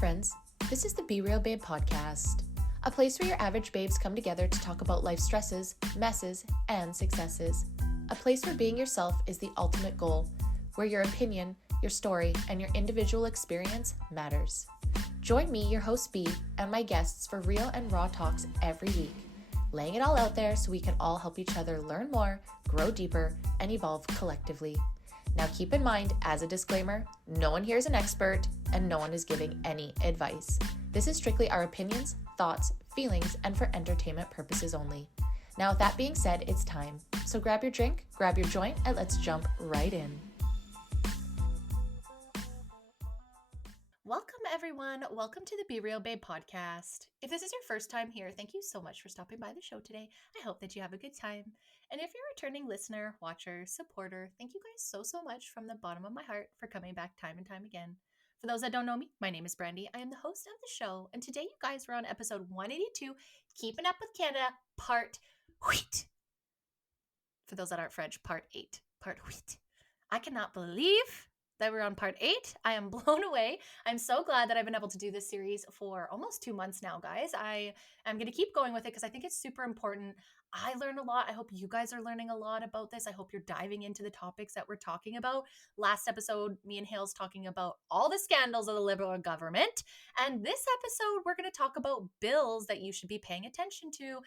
friends. This is the Be Real Babe podcast, a place where your average babes come together to talk about life stresses, messes, and successes. A place where being yourself is the ultimate goal, where your opinion, your story, and your individual experience matters. Join me, your host B, and my guests for real and raw talks every week, laying it all out there so we can all help each other learn more, grow deeper, and evolve collectively. Now keep in mind, as a disclaimer, no one here is an expert and no one is giving any advice. This is strictly our opinions, thoughts, feelings, and for entertainment purposes only. Now with that being said, it's time. So grab your drink, grab your joint, and let's jump right in. Welcome everyone. Welcome to the Be Real Babe podcast. If this is your first time here, thank you so much for stopping by the show today. I hope that you have a good time. And if you're a returning listener, watcher, supporter, thank you guys so much from the bottom of my heart for coming back time and time again. For those that don't know me, my name is Brandy. I am the host of the show. And today you guys were on episode 182, Keeping Up with Canada, part 8. For those that aren't French, part 8. Part 8. I cannot believe that we're on part 8. I am blown away. I'm so glad that I've been able to do this series for almost 2 months now, guys. I am going to keep going with it because I think it's super important. I learned a lot. I hope you guys are learning a lot about this. I hope you're diving into the topics that we're talking about. Last episode, me and Hale's talking about all the scandals of the Liberal government. And this episode, we're going to talk about bills that you should be paying attention to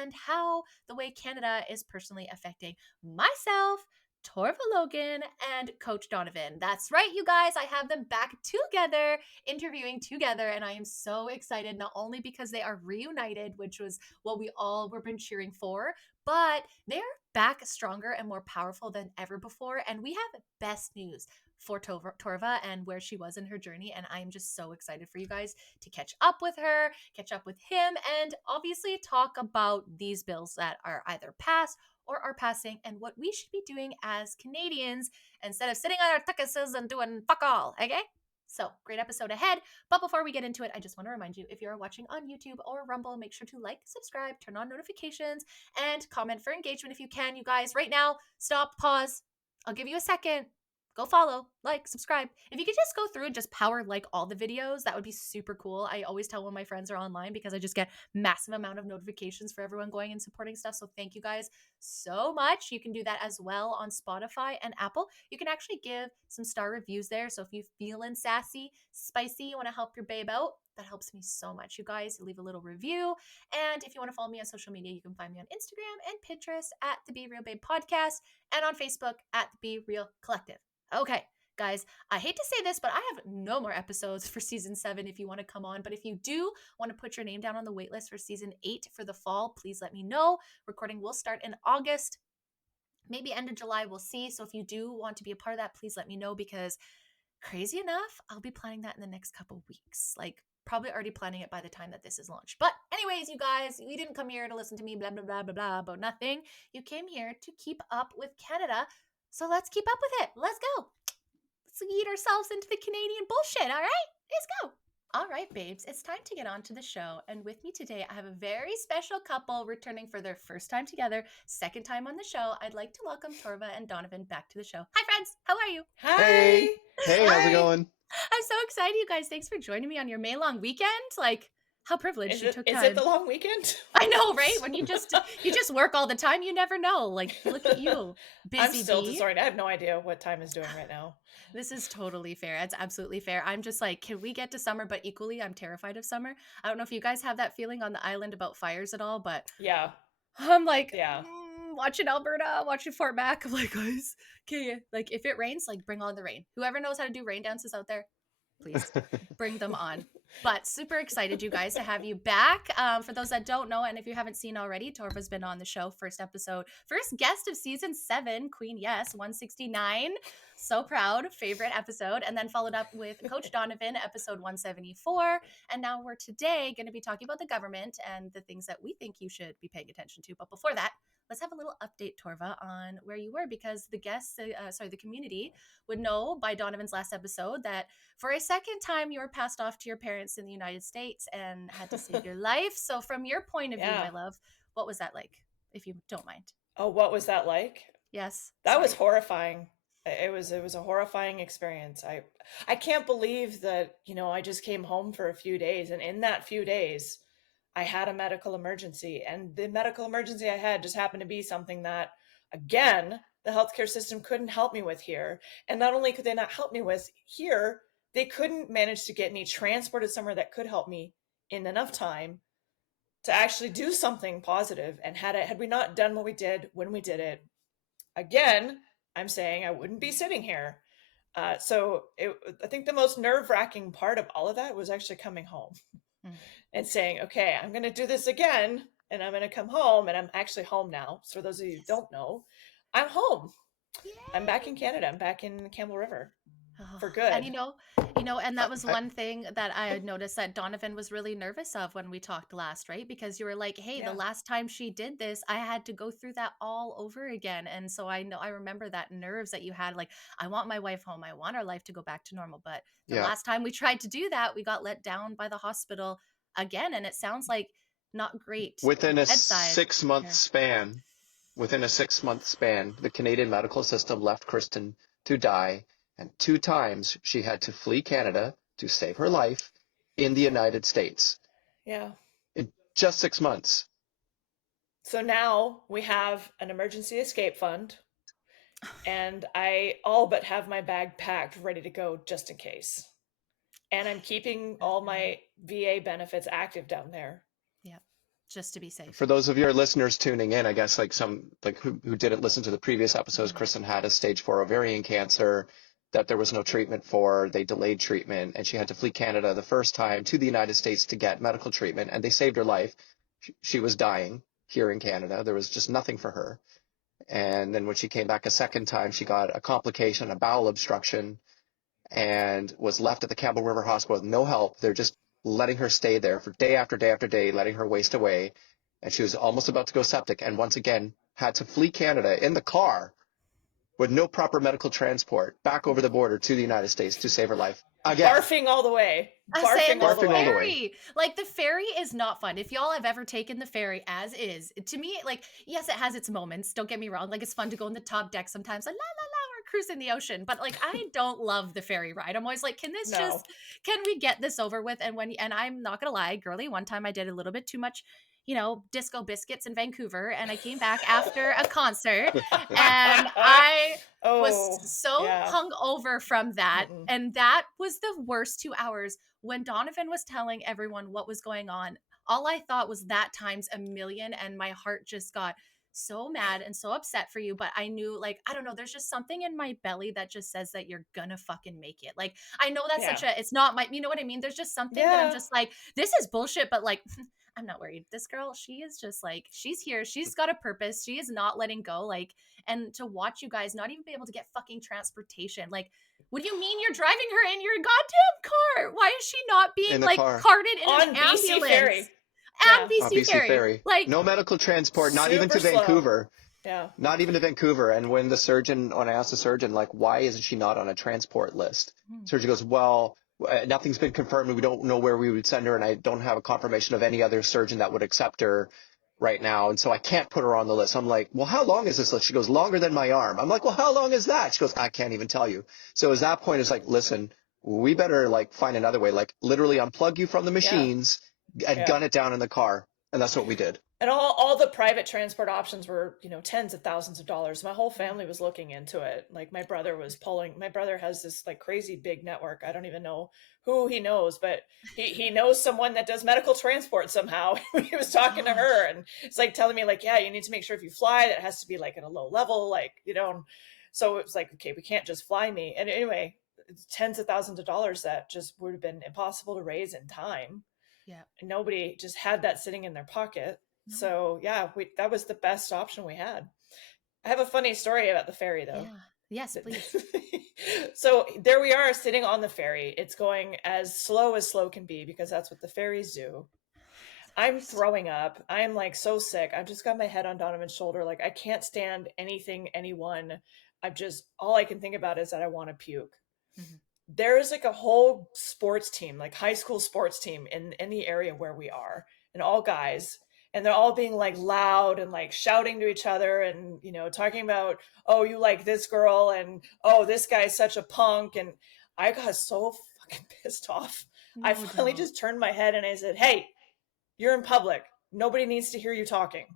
and how the way Canada is personally affecting myself, Torva, Logan, and Coach Donovan. That's right, you guys. I have them back together, interviewing together, and I am so excited, not only because they are reunited, which was what we all were been cheering for, but they're back stronger and more powerful than ever before, and we have best news for Torva and where she was in her journey, and I'm just so excited for you guys to catch up with her, catch up with him, and obviously talk about these bills that are either passed or are passing and what we should be doing as Canadians instead of sitting on our tuckuses and doing fuck all, okay? So, great episode ahead. But before we get into it, I just want to remind you, if you're watching on YouTube or Rumble, make sure to like, subscribe, turn on notifications, and comment for engagement if you can, you guys. Right now, stop, pause. I'll give you a second. Go follow, like, subscribe. If you could just go through and just power like all the videos, that would be super cool. I always tell when my friends are online because I just get massive amount of notifications for everyone going and supporting stuff. So thank you guys so much. You can do that as well on Spotify and Apple. You can actually give some star reviews there. So if you're feeling sassy, spicy, you want to help your babe out, that helps me so much. You guys leave a little review. And if you want to follow me on social media, you can find me on Instagram and Pinterest at the Be Real Babe Podcast and on Facebook at the Be Real Collective. Okay, guys, I hate to say this, but I have no more episodes for season 7 if you want to come on. But if you do want to put your name down on the wait list for season 8 for the fall, please let me know. Recording will start in August, maybe end of July, we'll see. So if you do want to be a part of that, please let me know because crazy enough, I'll be planning that in the next couple weeks. Like probably already planning it by the time that this is launched. But anyways, you guys, you didn't come here to listen to me blah, blah, blah, blah, blah about nothing. You came here to keep up with Canada. So let's keep up with it. Let's go. Let's eat ourselves into the Canadian bullshit, all right? Let's go. All right, babes, it's time to get on to the show. And with me today, I have a very special couple returning for their first time together, second time on the show. I'd like to welcome Torva and Donovan back to the show. Hi, friends. How are you? Hi. Hey, how's it going? I'm so excited, you guys. Thanks for joining me on your May long weekend. Like, how privileged you took time. Is it the long weekend? I know, right? When you just work all the time, you never know. Like, look at you, busy I'm still bee. disoriented. I have no idea what time is doing right now. This is totally fair. It's absolutely fair. I'm just like, can we get to summer? But equally, I'm terrified of summer. I don't know if you guys have that feeling on the island about fires at all, but Yeah. I'm like, Yeah. Watching Alberta, watching Fort Mac. I'm like, guys, okay, like if it rains, like bring on the rain. Whoever knows how to do rain dances out there, please bring them on. But super excited, you guys, to have you back. For those that don't know, and if you haven't seen already, Torva's been on the show, first guest of season 7, Queen Yes, 169. So proud, favorite episode. And then followed up with Coach Donovan, episode 174. And now we're today going to be talking about the government and the things that we think you should be paying attention to. But before that, let's have a little update, Torva, on where you were, because the the community would know by Donovan's last episode that for a second time you were passed off to your parents in the United States and had to save your life. So from your point of view, my love, what was that like, if you don't mind? Oh, what was that like? Yes. That was horrifying. It was a horrifying experience. I can't believe that, I just came home for a few days, and in that few days I had a medical emergency, and the medical emergency I had just happened to be something that, again, the healthcare system couldn't help me with here. And not only could they not help me with here, they couldn't manage to get me transported somewhere that could help me in enough time to actually do something positive. And had we not done what we did when we did it, again, I'm saying I wouldn't be sitting here. I think the most nerve-wracking part of all of that was actually coming home and saying, okay, I'm going to do this again, and I'm going to come home, and I'm actually home now. So for those of you who don't know, I'm home. Yay! I'm back in Canada. I'm back in Campbell River for good. And and that was one thing that I had noticed that Donovan was really nervous of when we talked last, right? Because you were like, hey, the last time she did this, I had to go through that all over again. And so I remember that nerves that you had, like, I want my wife home. I want our life to go back to normal. But the last time we tried to do that, we got let down by the hospital again. And it sounds like not great Within a bedside. 6-month span, the Canadian medical system left Kristin to die, and 2 times she had to flee Canada to save her life in the United States. Yeah. In just 6 months. So now we have an emergency escape fund, and I all but have my bag packed, ready to go just in case. And I'm keeping all my VA benefits active down there. Yeah, just to be safe. For those of your listeners tuning in, I guess who didn't listen to the previous episodes, Kristin had a stage 4 ovarian cancer that there was no treatment for. They delayed treatment, and she had to flee Canada the first time to the United States to get medical treatment, and they saved her life. She was dying here in Canada. There was just nothing for her. And then when she came back a second time, she got a complication, a bowel obstruction, and was left at the Campbell River Hospital with no help. They're just letting her stay there for day after day after day, letting her waste away. And she was almost about to go septic, and once again had to flee Canada in the car with no proper medical transport back over the border to the United States to save her life. Again. Barfing all the way. Barfing all the way. All the way. Like, the ferry is not fun. If y'all have ever taken the ferry as is, to me, like, yes, it has its moments. Don't get me wrong. Like, it's fun to go in the top deck sometimes. Like, la, la, la, we're cruising the ocean. But, like, I don't love the ferry ride. I'm always like, can we get this over with? And I'm not going to lie, girly, one time I did a little bit too much, disco biscuits in Vancouver, and I came back after a concert, and I was so hung over from that. And that was the worst 2 hours. When Donovan was telling everyone what was going on, all I thought was that times a million, and my heart just got so mad and so upset for you. But I knew, like, I don't know, there's just something in my belly that just says that you're gonna fucking make it. Like, I know that's it's not my, you know what I mean? There's just something that I'm just like, this is bullshit, but like, I'm not worried. This girl, she is just like, she's here. She's got a purpose. She is not letting go. Like, and to watch you guys not even be able to get fucking transportation. Like, what do you mean you're driving her in your goddamn car? Why is she not being like carted in an ambulance? BC Ferry. BC Ferry. Like, no medical transport, not even to Vancouver. Yeah. Not even to Vancouver. And when I asked the surgeon, like, why isn't she not on a transport list? Surgeon goes, well, nothing's been confirmed. We don't know where we would send her, and I don't have a confirmation of any other surgeon that would accept her right now. And so I can't put her on the list. I'm like, well, how long is this list? She goes, longer than my arm. I'm like, well, how long is that? She goes, I can't even tell you. So at that point, it's like, listen, we better like find another way, like literally unplug you from the machines and gun it down in the car. And that's what we did. And all the private transport options were, tens of thousands of dollars. My whole family was looking into it. Like, my brother has this like crazy big network. I don't even know who he knows, but he knows someone that does medical transport somehow. He was talking to her, and it's like telling me like, yeah, you need to make sure if you fly, that has to be like at a low level, like, so it was like, okay, we can't just fly me. And anyway, it's tens of thousands of dollars that just would have been impossible to raise in time. Yeah. And nobody just had that sitting in their pocket. No. So yeah, that was the best option we had. I have a funny story about the ferry though. Yeah. Yes, please. So there we are sitting on the ferry. It's going as slow can be, because that's what the ferries do. I'm throwing up. I'm like so sick. I've just got my head on Donovan's shoulder. Like, I can't stand anyone. All I can think about is that I want to puke. Mm-hmm. There is like a whole sports team, like high school sports team in the area where we are, and all guys. and they're all being like loud and like shouting to each other and, you know, talking about, oh, you like this girl, and oh, this guy's such a punk. And I got so fucking pissed off. I No finally doubt. just turned my head and I said, hey, you're in public. Nobody needs to hear you talking.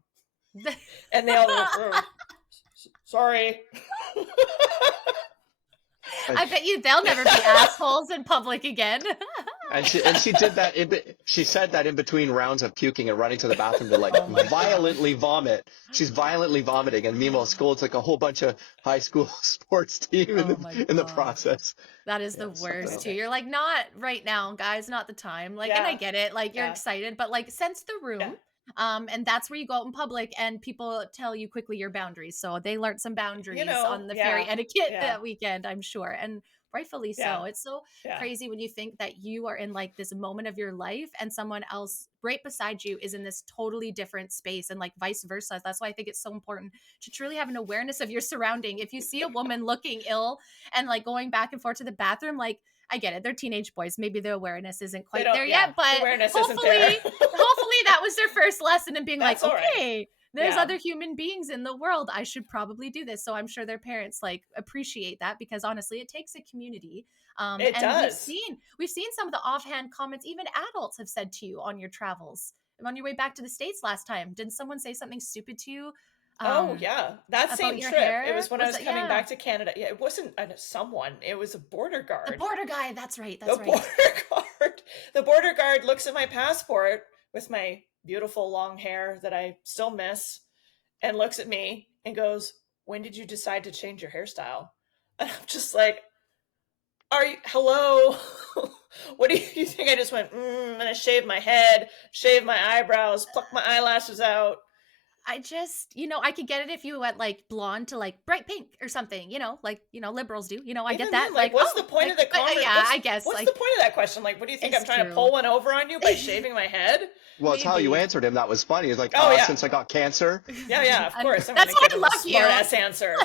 And they all went, oh, sorry. I bet you they'll never be assholes in public again. And she did that. She said that in between rounds of puking and running to the bathroom to like Oh my violently vomit. She's violently vomiting, and meanwhile, school, it's like a whole bunch of high school sports team Oh my in the God. process. That is Yeah, the it's something worst else. too. You're like, not right now, guys, not the time. Like, and I Yeah. get it, like you're Yeah. excited, but like sense the room. Yeah. And that's where you go out in public and people tell you quickly your boundaries. So they learned some boundaries You know, on the yeah, ferry etiquette yeah, that weekend, I'm sure. And rightfully so. yeah, It's so yeah. crazy when you think that you are in like this moment of your life and someone else right beside you is in this totally different space, and like vice versa. That's why I think it's so important to truly have an awareness of your surrounding. If you see a woman looking ill and like going back and forth to the bathroom, like, I get it, they're teenage boys, maybe the awareness isn't quite there Yeah, yet, but awareness isn't there. hopefully that was their first lesson in being That's like, all right. okay, there's Yeah. other human beings in the world, I should probably do this. So I'm sure their parents like appreciate that, because honestly it takes a community. It And does. we've seen some of the offhand comments even adults have said to you on your travels. On your way back to the States last time, did someone say something stupid to you? Oh yeah, that About same your trip. hair? It was when I was it- coming yeah. back to Canada. Yeah, it wasn't someone. It was a border guard. The border guy, that's right. The border guard. The border guard looks at my passport with my beautiful long hair that I still miss, and looks at me and goes, "When did you decide to change your hairstyle?" And I'm just like, "Are you? Hello? What do you think? I just went, I'm gonna shave my head, shave my eyebrows, pluck my eyelashes out." I just, I could get it if you went like blonde to like bright pink or something, like, liberals do, I Even get that. then, like, what's the point of the but, conversation? yeah, I guess. What's Like, the point of that question? Like, what do you think? it's I'm trying to true. pull one over on you by shaving my head? Well, it's how you Maybe. answered him that was funny. It's like, Oh, yeah. since I got cancer. Yeah, of And course. I'm that's gonna why give I him love a you. smart-ass answer.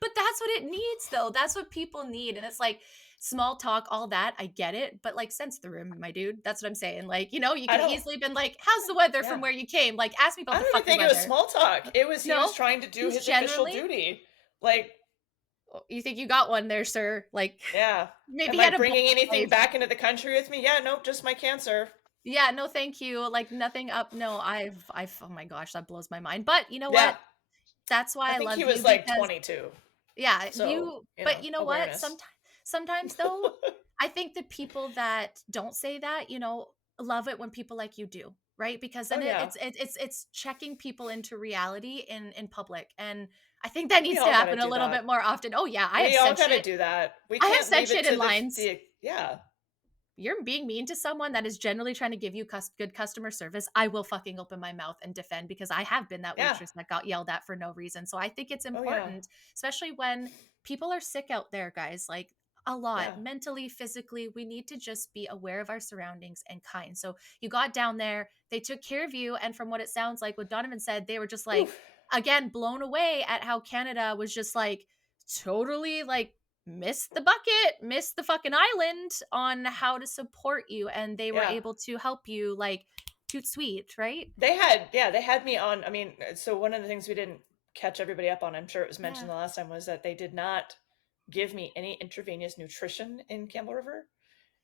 But that's what it needs, though. That's what people need. And it's like small talk, all that. I get it. But like, sense the room, my dude. That's what I'm saying. Like, you I could don't- easily been like, how's the weather Yeah. from where you came? Like, ask me about I the don't even fucking think weather. it was small talk. It was he No? was trying to do He's his official generally- duty. Like, You think you got one there, sir? Like, yeah. maybe Am he I had a bringing anything life. back into the country with me? Yeah, nope, just my cancer. Yeah, no, thank you. Like, nothing up. No, I've, oh my gosh, that blows my mind. But you know Yeah. what? That's why I I think love he was you, like because 22. yeah, So, but you know what? awareness. Sometimes though, I think the people that don't say that, love it when people like you do, right? Because then Oh, yeah. it's checking people into reality in public, and I think that needs all to gotta happen a do little that. bit more often. Oh yeah, I We have all said gotta shit. do that. We I have can't said leave it shit to in lines. yeah. You're being mean to someone that is generally trying to give you good customer service, I will fucking open my mouth and defend, because I have been that Yeah. waitress that got yelled at for no reason. So I think it's Oh, yeah. important, especially when people are sick out there, guys, like a lot, Yeah. mentally, physically. We need to just be aware of our surroundings and kind. So you got down there, they took care of you. And from what it sounds like, what Donovan said, they were just like, Oof. again, blown away at how Canada was just like totally like, missed the bucket, missed the fucking island on how to support you, and they were Yeah. able to help you like toot sweet, right? They had me on. I mean, so one of the things we didn't catch everybody up on, I'm sure it was mentioned Yeah. the last time, was that they did not give me any intravenous nutrition in Campbell River.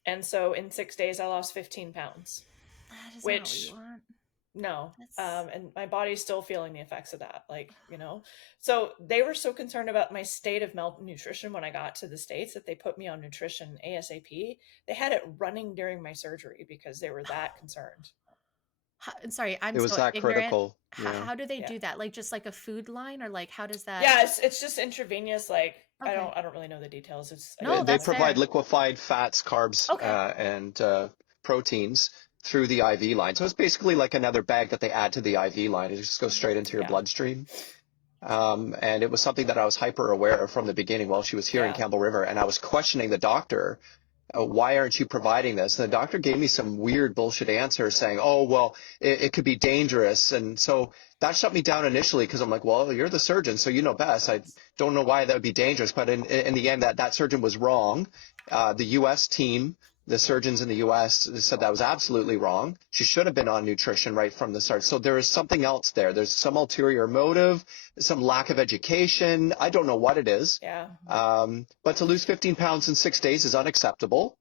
And so in 6 days, I lost 15 pounds. That is Which- not what you want. No. That's- And my body's still feeling the effects of that. Like, so they were so concerned about my state of malnutrition when I got to the States that they put me on nutrition ASAP. They had it running during my surgery because they were that concerned. Sorry, I'm It was so that ignorant. critical. Yeah. How do they Yeah. do that? Like just like a food line, or like how does that? Yeah, it's just intravenous. Like, Okay. I don't really know the details. It's No, They that's provide fair. liquefied fats, carbs, Okay. and proteins through the IV line. So it's basically like another bag that they add to the IV line. It just goes straight into your Yeah. bloodstream. And it was something that I was hyper aware of from the beginning while she was here in Yeah. Campbell River. And I was questioning the doctor, why aren't you providing this? And the doctor gave me some weird bullshit answer saying, oh, well, it could be dangerous. And so that shut me down initially because I'm like, well, you're the surgeon, so you know best. I don't know why that would be dangerous. But in the end, that surgeon was wrong. The U.S. team the surgeons in the US said that was absolutely wrong. She should have been on nutrition right from the start. So there is something else there. There's some ulterior motive, some lack of education. I don't know what it is. Yeah. But to lose 15 pounds in 6 days is unacceptable.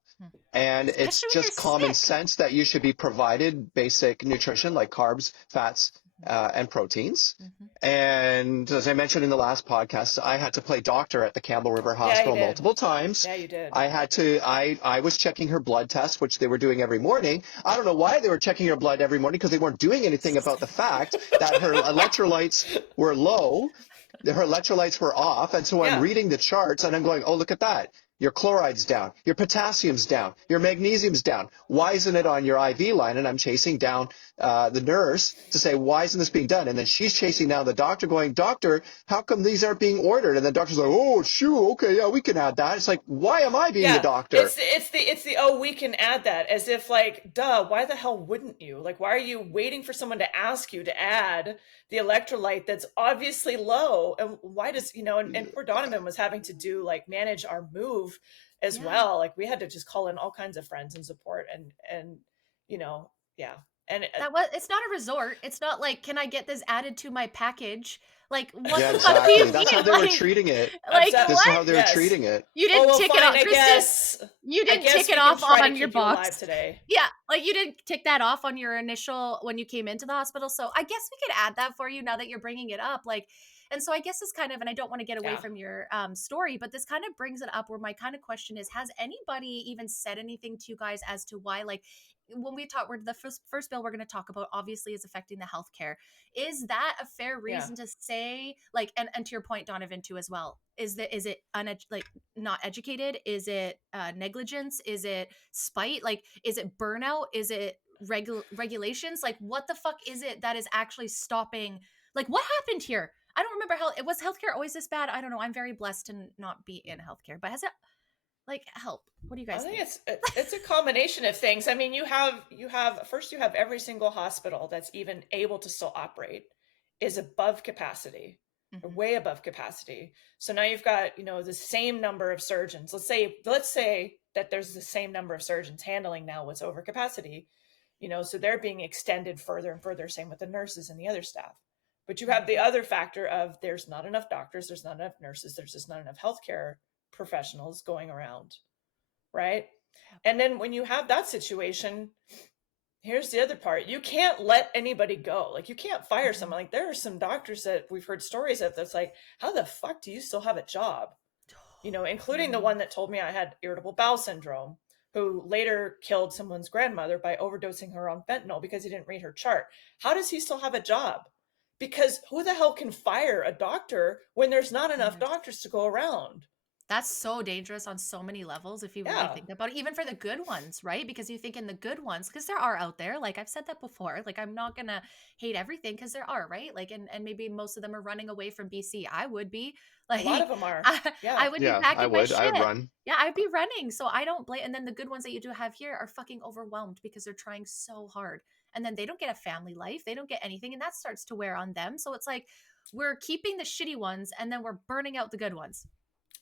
And it's Especially when just you're common sick. sense that you should be provided basic nutrition like carbs, fats, and proteins. And as I mentioned in the last podcast, I had to play doctor at the Campbell River Yeah, you Hospital did. multiple times. Yeah, you did. I was checking her blood test, which they were doing every morning. I don't know why they were checking her blood every morning, because they weren't doing anything about the fact that her electrolytes were low, her electrolytes were off. And so I'm Yeah. reading the charts and I'm going, oh, look at that. Your chloride's down, your potassium's down, your magnesium's down. Why isn't it on your IV line? And I'm chasing down the nurse to say, why isn't this being done? And then she's chasing down the doctor going, doctor, how come these aren't being ordered? And the doctor's like, oh, shoo, okay, yeah, we can add that. It's like, why am I being the doctor? It's the oh, we can add that, as if like, duh, why the hell wouldn't you? Like, why are you waiting for someone to ask you to add the electrolyte that's obviously low? And why does, and poor Donovan was having to do like manage our move as well. Like we had to just call in all kinds of friends and support and yeah. And it's not a resort. It's not like, can I get this added to my package? Like, what Yeah, the fuck do you exactly. That's mean? how they were treating it. Like, That's This is what? how they were treating it. You didn't tick it off, I Kristin. guess. You didn't tick we it can off try to on your keep you alive box today. Yeah, like you didn't tick that off on your initial when you came into the hospital. So I guess we could add that for you now that you're bringing it up. Like, and so I guess this kind of, and I don't want to get away from your story, but this kind of brings it up where my kind of question is: has anybody even said anything to you guys as to why, like, when we talk, the first bill we're going to talk about obviously is affecting the healthcare. Is that a fair reason to say, like, and to your point, Donovan, too, as well? Is it like not educated? Is it negligence? Is it spite? Like, is it burnout? Is it regulations? Like, what the fuck is it that is actually stopping? Like, what happened here? I don't remember how it was. Healthcare always this bad? I don't know. I'm very blessed to not be in healthcare, but has it, like, help? What do you guys think? I think it's a combination of things. I mean, you have every single hospital that's even able to still operate is above capacity, way above capacity. So now you've got, the same number of surgeons. Let's say that there's the same number of surgeons handling now what's over capacity, so they're being extended further and further, same with the nurses and the other staff. But you have the other factor of there's not enough doctors, there's not enough nurses, there's just not enough healthcare professionals going around, right? And then when you have that situation, here's the other part. You can't let anybody go. Like, you can't fire someone. Like, there are some doctors that we've heard stories of that's like, how the fuck do you still have a job? Including the one that told me I had irritable bowel syndrome, who later killed someone's grandmother by overdosing her on fentanyl because he didn't read her chart. How does he still have a job? Because who the hell can fire a doctor when there's not enough doctors to go around? That's so dangerous on so many levels if you really think about it, even for the good ones, right? Because you think in the good ones, because there are out there, like I've said that before, like I'm not going to hate everything because there are, right? Like, and maybe most of them are running away from BC. I would be. Like, a lot of them are. I would be packing my shit. I'd run. Yeah, I'd be running. So I don't blame. And then the good ones that you do have here are fucking overwhelmed because they're trying so hard. And then they don't get a family life. They don't get anything. And that starts to wear on them. So it's like we're keeping the shitty ones and then we're burning out the good ones.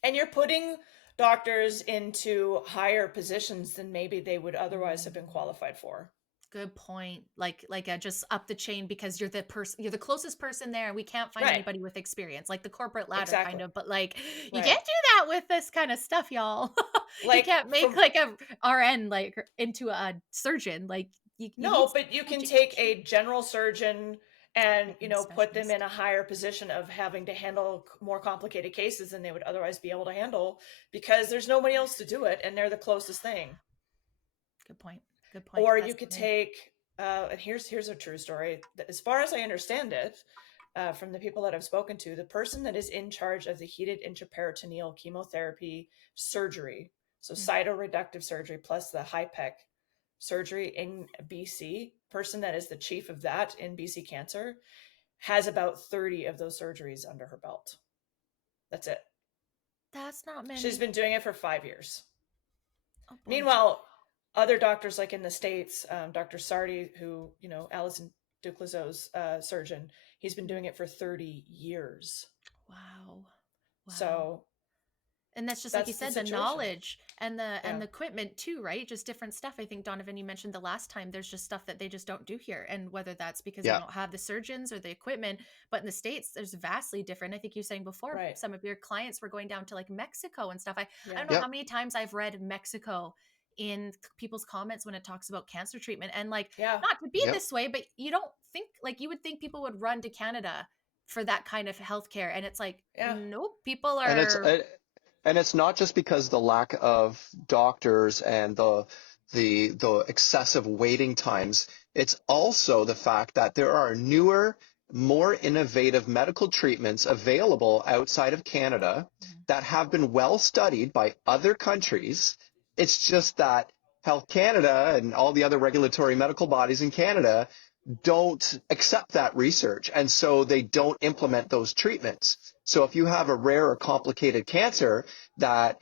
And you're putting doctors into higher positions than maybe they would otherwise have been qualified for. Good point. Like just up the chain because you're the closest person there and we can't find anybody with experience, like the corporate ladder kind of, but like you can't do that with this kind of stuff, y'all. Like, you can't make like a RN like into a surgeon. Like but you can take a general surgeon and put them in a higher position of having to handle more complicated cases than they would otherwise be able to handle because there's nobody else to do it and they're the closest thing. Good point. Or you could take and here's a true story. As far as I understand it, from the people that I've spoken to, the person that is in charge of the heated intraperitoneal chemotherapy surgery, so cytoreductive surgery plus the HIPEC surgery in BC, person that is the chief of that in BC Cancer, has about 30 of those surgeries under her belt. That's it. That's not many. She's been doing it for 5 years. Oh, meanwhile, other doctors like in the States, Dr. Sardi, who, Alison Duclazo's surgeon, he's been doing it for 30 years. Wow. So And that's just like you That's the said, the situation. knowledge and the Yeah. equipment too, right? Just different stuff. I think Donovan, you mentioned the last time, there's just stuff that they just don't do here. And whether that's because they Yeah. don't have the surgeons or the equipment, but in the States, there's vastly different. I think you were saying before, Right. some of your clients were going down to like Mexico and stuff. I Yeah. don't know Yep. how many times I've read Mexico in people's comments when it talks about cancer treatment. And like, Yeah. not to be Yep. this way, but you don't think, like, you would think people would run to Canada for that kind of healthcare. And it's like, Yeah. nope, people And are, it's not just because the lack of doctors and the excessive waiting times. It's also the fact that there are newer, more innovative medical treatments available outside of Canada that have been well studied by other countries. It's just that Health Canada and all the other regulatory medical bodies in Canada don't accept that research, and so they don't implement those treatments. So if you have a rare or complicated cancer that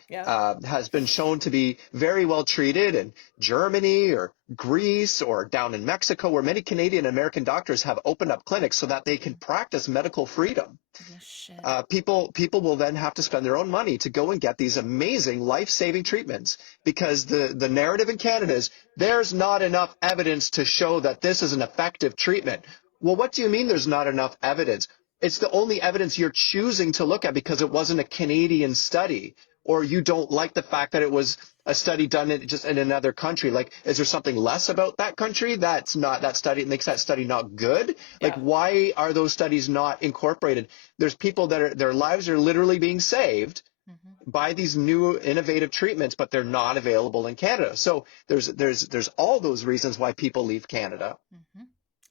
has been shown to be very well treated in Germany or Greece or down in Mexico, where many Canadian and American doctors have opened up clinics so that they can practice medical freedom, shit. people will then have to spend their own money to go and get these amazing life-saving treatments, because the narrative in Canada is there's not enough evidence to show that this is an effective treatment. Well, what do you mean there's not enough evidence? It's the only evidence you're choosing to look at because it wasn't a Canadian study, or you don't like the fact that it was a study done just in another country. Like, is there something less about that country that's not that study makes that study not good? Like, why are those studies not incorporated? There's people that their lives are literally being saved by these new innovative treatments, but they're not available in Canada. So there's all those reasons why people leave Canada.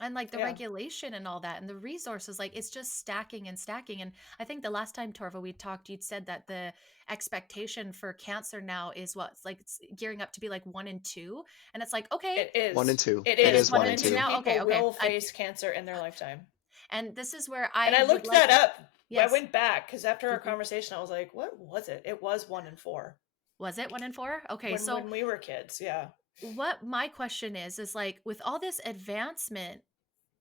And like the regulation and all that and the resources, like it's just stacking and stacking. And I think the last time, Torva, we talked, you'd said that the expectation for cancer now is what, like it's gearing up to be like 1 in 2. And it's like, okay, It is 1 in 2. It It is is 1 1 in in 2 2. now. people Okay. will face cancer in their lifetime. And this is where I would looked like, that up. Yes. I went back because after our conversation, I was like, what was it? It was 1 in 4. Was it 1 in 4? Okay. When we were kids. Yeah. What my question is like, with all this advancement,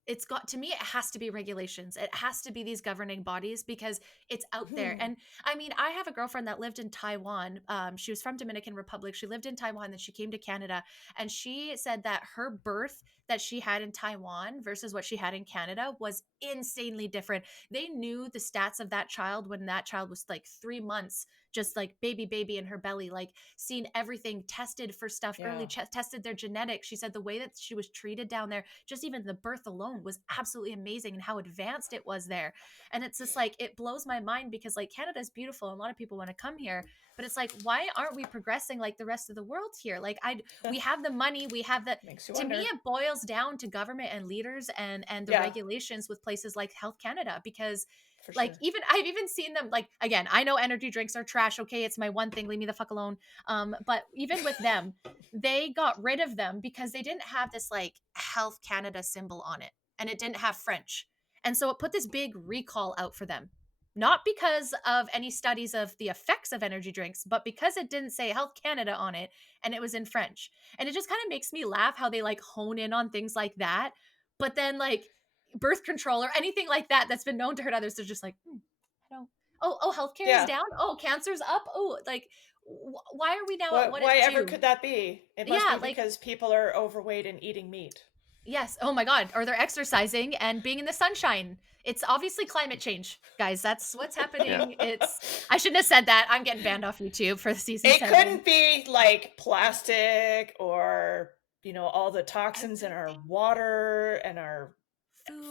it's got, to me, it has to be regulations. It has to be these governing bodies because it's out there. And I mean, I have a girlfriend that lived in Taiwan. She was from Dominican Republic. She lived in Taiwan, then she came to Canada. And she said that her birth that she had in Taiwan versus what she had in Canada was insanely different. They knew the stats of that child when that child was like 3 months, just like baby in her belly, like seen everything, tested for stuff early, tested their genetics. She said the way that she was treated down there, just even the birth alone, was absolutely amazing, and how advanced it was there. And it's just like, it blows my mind because like Canada is beautiful and a lot of people want to come here, but it's like, why aren't we progressing like the rest of the world here? Like we have the money, we have the, to me it boils down to government and leaders and the regulations with places like Health Canada, because like even I've even seen them, like, again, I know energy drinks are trash. Okay. It's my one thing. Leave me the fuck alone. But even with them, they got rid of them because they didn't have this like Health Canada symbol on it, and it didn't have French. And so it put this big recall out for them, not because of any studies of the effects of energy drinks, but because it didn't say Health Canada on it and it was in French. And it just kind of makes me laugh how they like hone in on things like that. But then like birth control or anything like that that's been known to hurt others, they're just like, I don't. Oh, healthcare is down. Oh, cancer's up. Oh, like, why are we now at 1 in 2? Why ever could that be? It must be because people are overweight and eating meat. Yes. Oh my God. Or they're exercising and being in the sunshine. It's obviously climate change, guys. That's what's happening. I shouldn't have said that. I'm getting banned off YouTube for the season. It couldn't be like plastic or, all the toxins in our water and our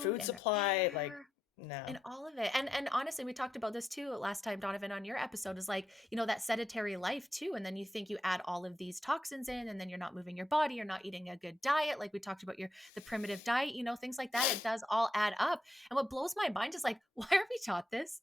food supply. Like, no. And all of it. And honestly, we talked about this too last time, Donovan, on your episode, is like, that sedentary life too. And then you think you add all of these toxins in, and then you're not moving your body, you're not eating a good diet. Like we talked about the primitive diet, things like that. It does all add up. And what blows my mind is like, why are we taught this?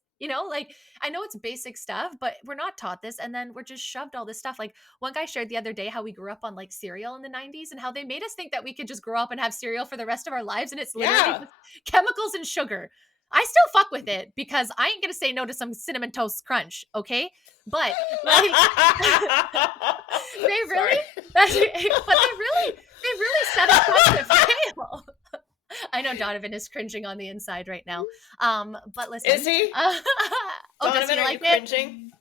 Like, I know it's basic stuff, but we're not taught this. And then we're just shoved all this stuff. Like one guy shared the other day how we grew up on like cereal in the 90s and how they made us think that we could just grow up and have cereal for the rest of our lives. And it's literally just chemicals and sugar. I still fuck with it because I ain't gonna say no to some cinnamon toast crunch, okay? But like, they really set us up to fail. I know Donovan is cringing on the inside right now. But listen, is he? Oh, Donovan, are you cringing?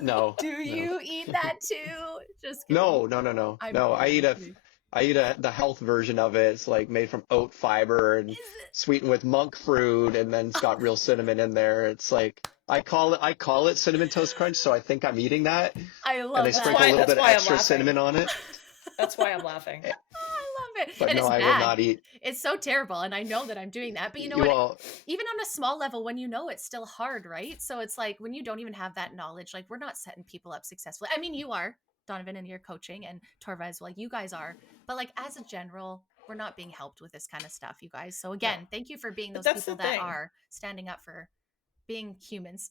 No, Do no. you eat that too? Just kidding. No, no, no, no, I'm no. kidding. I'm kidding. I eat the health version of it. It's like made from oat fiber and Is it? sweetened with monk fruit, and then it's got real cinnamon in there. It's like I call it cinnamon toast crunch, so I think I'm eating that, I and they love That's that. sprinkle a why little that's bit of why I'm extra laughing. cinnamon on it. That's why I'm laughing. Eh, I love it. But And no, it's I will bad. not eat. It's so terrible. And I know that I'm doing that. But you know what? Well, Even on a small level, when you know, it's still hard, right? So it's like when you don't even have that knowledge, like we're not setting people up successfully. I mean, you are, Donovan, and your coaching, and Torva as well. You guys are. But like as a general, we're not being helped with this kind of stuff, you guys. So No. again, thank you for being But those that's the people that thing. are standing up for being humans.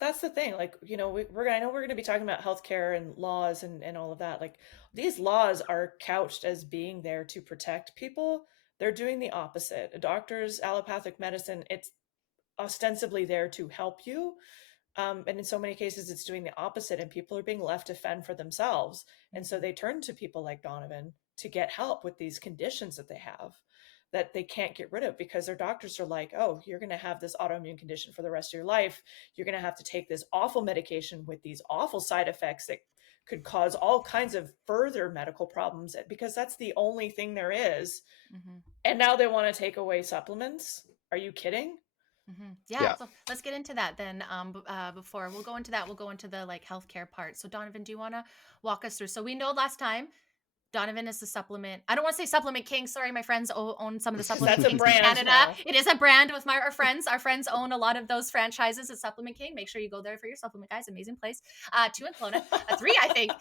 That's the thing. Like, I know we're going to be talking about healthcare and laws and all of that. Like, these laws are couched as being there to protect people. They're doing the opposite. A doctor's allopathic medicine, it's ostensibly there to help you. And in so many cases, it's doing the opposite, and people are being left to fend for themselves. And so they turn to people like Donovan to get help with these conditions that they have that they can't get rid of because their doctors are like, oh, you're going to have this autoimmune condition for the rest of your life. You're going to have to take this awful medication with these awful side effects that could cause all kinds of further medical problems because that's the only thing there is. Mm-hmm. And now they want to take away supplements. Are you kidding? Mm-hmm. Yeah, yeah. so let's get into that then. Before we'll go into that, we'll go into the like healthcare part. So Donovan, do you want to walk us through? So we know last time Donovan is the supplement. I don't want to say supplement king. Sorry, my friends own some of the supplement That's a kings in brand Canada. now. It is a brand with our friends. Our friends own a lot of those franchises at Supplement King. Make sure you go there for your supplement, guys. Amazing place. 2 in Kelowna, 3, I think.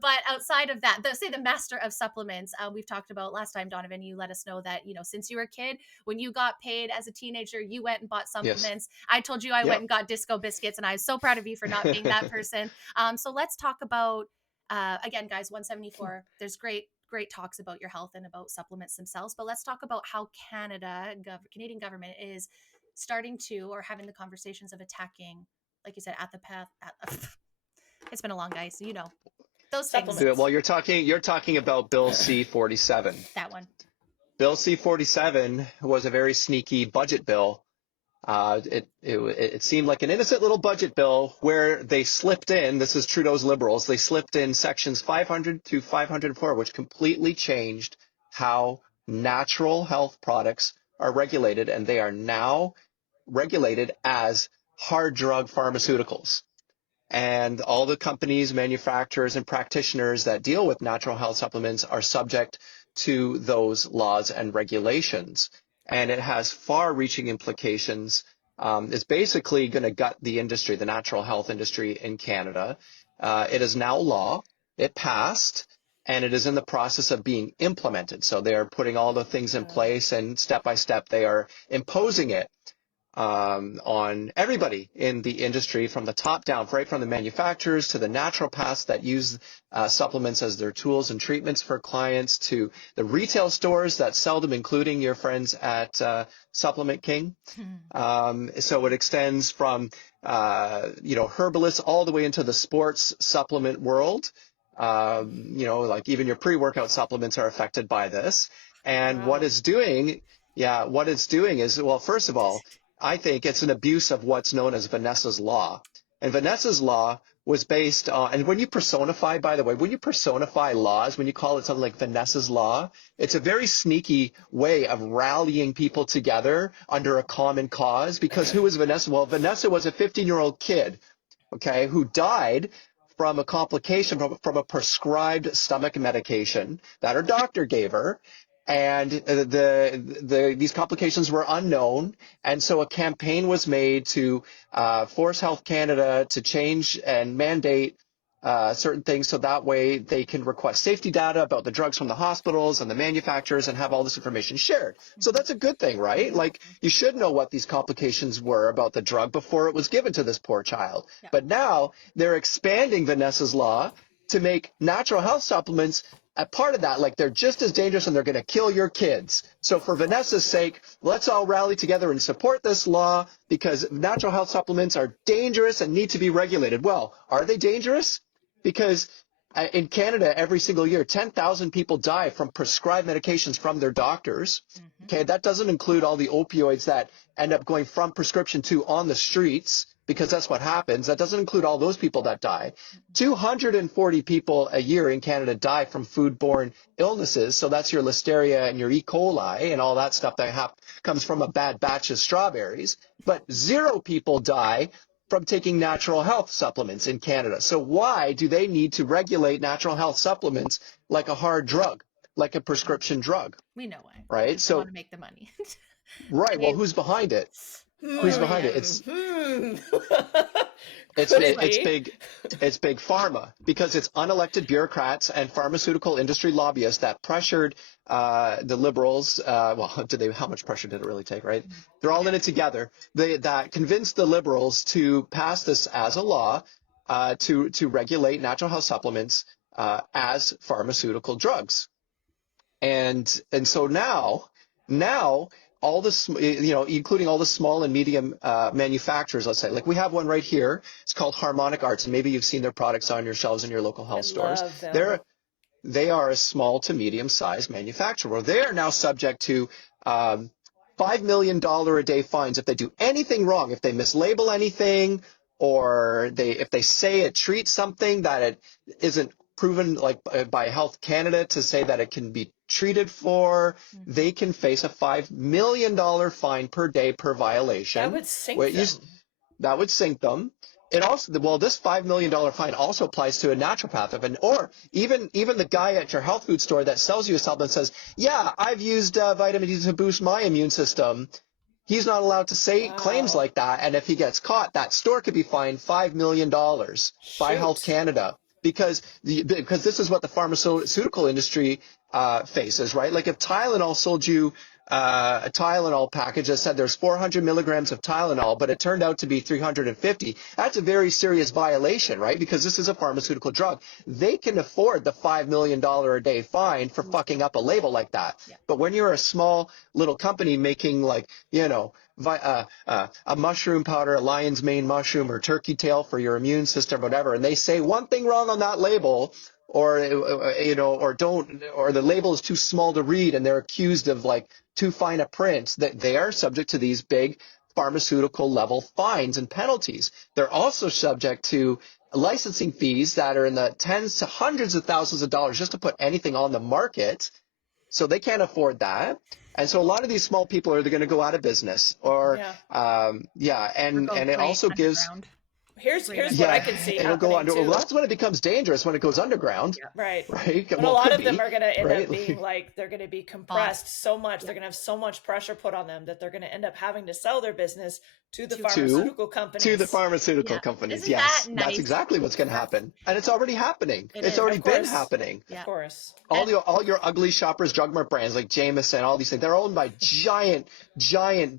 But outside of that, the master of supplements, we've talked about last time, Donovan. You let us know that since you were a kid, when you got paid as a teenager, you went and bought Yes. supplements. I told you I went Yep. and got disco biscuits, and I was so proud of you for not being that person. So let's talk about. Again, guys, 174. There's great talks about your health and about supplements themselves, but let's talk about how Canadian government is starting to or having the conversations of attacking, like you said, at the path. It's been a long, guys. Those things. Supplements. Well, you're talking about Bill C-47. That one. Bill C-47 was a very sneaky budget bill. It seemed like an innocent little budget bill where they slipped in, this is Trudeau's Liberals, they slipped in sections 500 to 504, which completely changed how natural health products are regulated, and they are now regulated as hard drug pharmaceuticals. And all the companies, manufacturers, and practitioners that deal with natural health supplements are subject to those laws and regulations. And it has far-reaching implications. It's basically going to gut the industry, the natural health industry in Canada. It is now law. It passed, and it is in the process of being implemented. So they are putting all the things in place, and step by step, they are imposing it on everybody in the industry, from the top down, right from the manufacturers to the naturopaths that use supplements as their tools and treatments for clients, to the retail stores that sell them, including your friends at Supplement King. So it extends from herbalists all the way into the sports supplement world. Like even your pre-workout supplements are affected by this. And Wow. what it's doing is, well, first of all, I think it's an abuse of what's known as Vanessa's Law. And Vanessa's Law was based on, and when you personify, by the way, when you personify laws, when you call it something like Vanessa's Law, it's a very sneaky way of rallying people together under a common cause. Because who was Vanessa? Well, Vanessa was a 15-year-old kid, okay, who died from a complication from a prescribed stomach medication that her doctor gave her. And these complications were unknown, and so a campaign was made to force Health Canada to change and mandate certain things, so that way they can request safety data about the drugs from the hospitals and the manufacturers and have all this information shared. So that's a good thing, right? Like, you should know what these complications were about the drug before it was given to this poor child. Yeah. But now they're expanding Vanessa's Law to make natural health supplements a part of that. Like, they're just as dangerous and they're going to kill your kids. So for Vanessa's sake, let's all rally together and support this law, because natural health supplements are dangerous and need to be regulated. Well, are they dangerous? Because in Canada, every single year, 10,000 people die from prescribed medications from their doctors. Okay, that doesn't include all the opioids that end up going from prescription to on the streets. because that's what happens. That doesn't include all those people that die. 240 people a year in Canada die from foodborne illnesses. So that's your listeria and your E. coli and all that stuff that comes from a bad batch of strawberries. But 0 people die from taking natural health supplements in Canada. So why do they need to regulate natural health supplements like a hard drug, like a prescription drug? We know why. Right? They So want to make the money. right. Well, who's behind it? Who's behind it? It's big pharma, because it's unelected bureaucrats and pharmaceutical industry lobbyists that pressured the liberals. How much pressure did it really take, right? They're all in it together. That convinced the liberals to pass this as a law, to regulate natural health supplements as pharmaceutical drugs. And so now all this, including all the small and medium manufacturers, let's say, like we have one right here. It's called Harmonic Arts, and maybe you've seen their products on your shelves in your local health stores. They are a small to medium sized manufacturer. They are now subject to $5 million a day fines if they do anything wrong, if they mislabel anything, or if they say it treats something that it isn't proven like by Health Canada to say that it can be treated for. They can face a $5 million fine per day per violation. That would sink them. That would sink them. It also, this $5 million fine also applies to a naturopath, or even the guy at your health food store that sells you a supplement says, yeah, I've used vitamin D to boost my immune system. He's not allowed to say claims like that. And if he gets caught, that store could be fined $5 million by Health Canada. Because this is what the pharmaceutical industry faces, right? Like if Tylenol sold you a Tylenol package that said there's 400 milligrams of Tylenol, but it turned out to be 350, that's a very serious violation, right? Because this is a pharmaceutical drug. They can afford the $5 million a day fine for fucking up a label like that. Yeah. But when you're a small little company making like, a mushroom powder, a lion's mane mushroom or turkey tail for your immune system, whatever, and they say one thing wrong on that label, or the label is too small to read, and they're accused of like too fine a print, that they are subject to these big pharmaceutical level fines and penalties. They're also subject to licensing fees that are in the tens to hundreds of thousands of dollars just to put anything on the market. So they can't afford that. And so a lot of these small people are going to go out of business, and it also gives. Here's what I can see. It'll go under. Well, that's when it becomes dangerous, when it goes underground. Yeah. Right. Right. But a lot of them are going to end up being like, they're going to be compressed so much. They're going to have so much pressure put on them that they're going to end up having to sell their business to the pharmaceutical companies. To the pharmaceutical companies. Isn't yes. that nice? That's exactly what's going to happen. And it's already happening. It's already been happening. Yeah. Of course. All your ugly shoppers drug mart brands like Jameson, all these things, they're owned by giant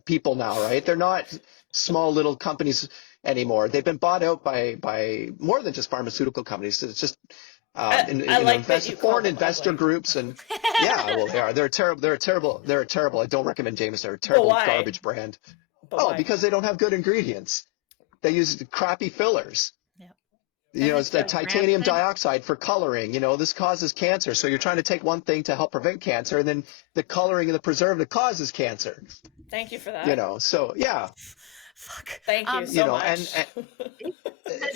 people now, right? They're not small little companies anymore. They've been bought out by more than just pharmaceutical companies. It's just foreign investor groups, and they are. They're terrible. They're terrible. I don't recommend Jameson. They're a terrible garbage brand. Because they don't have good ingredients. They use crappy fillers. Yeah. It's the titanium dioxide for coloring. This causes cancer. So you're trying to take one thing to help prevent cancer, and then the coloring and the preservative causes cancer. Thank you for that. So yeah. Fuck. Thank you so much. And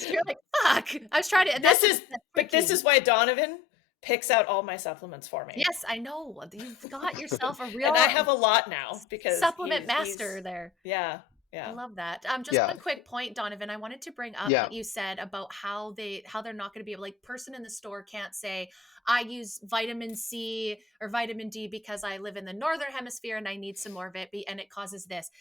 you're like, fuck. I was trying to. This is why Donovan picks out all my supplements for me. Yes, I know. You've got yourself a real. And I have a lot now because supplement master there. Yeah. Yeah. I love that. Just one quick point, Donovan. I wanted to bring up what you said about how they're not going to be able, like, person in the store can't say, I use vitamin C or vitamin D because I live in the northern hemisphere and I need some more of it, and it causes this.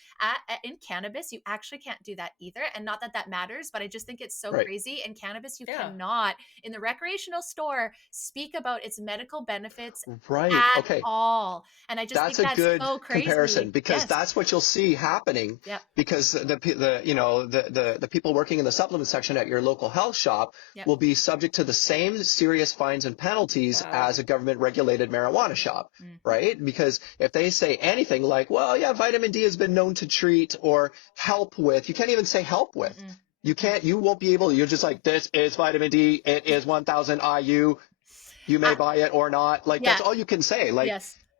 In cannabis, you actually can't do that either. And not that matters, but I just think it's so crazy. In cannabis, you cannot, in the recreational store, speak about its medical benefits at all. And I just think that's good so crazy. Comparison, because that's what you'll see happening. Yep. Because the people working in the supplement section at your local health shop will be subject to the same serious fines and penalties as a government regulated marijuana shop, right? Because if they say anything like, vitamin D has been known to treat or help with, you can't even say help with. You won't be able, you're just like, this is vitamin D, it is 1000 IU, you may buy it or not. Like, that's all you can say. Like,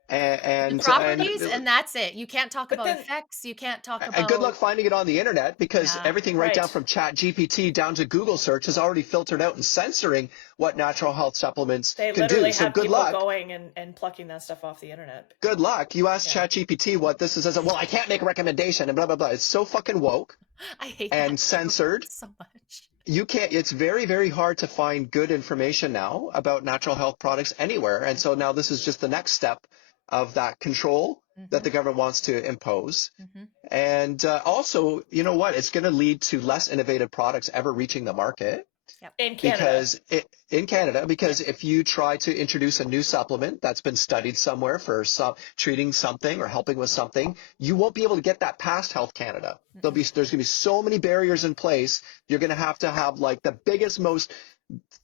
and Properties, and that's it. You can't talk But about then, effects. You can't talk and good luck about, finding it on the internet, because yeah. everything right down right. from Chat GPT down to Google search is already filtered out and censoring what natural health supplements They can do. literally So have good people luck. going and plucking that stuff off the internet. Good luck. You ask Yeah. ChatGPT what this is, as well, I can't make a recommendation and blah blah blah. It's so fucking woke I hate and that censored. so much. You can't. It's very, very hard to find good information now about natural health products anywhere. And so now this is just the next step of that control that the government wants to impose. And also, you know what? It's going to lead to less innovative products ever reaching the market. Yep. In Canada. Because if you try to introduce a new supplement that's been studied somewhere for treating something or helping with something, you won't be able to get that past Health Canada. There's going to be so many barriers in place. You're going to have like the biggest, most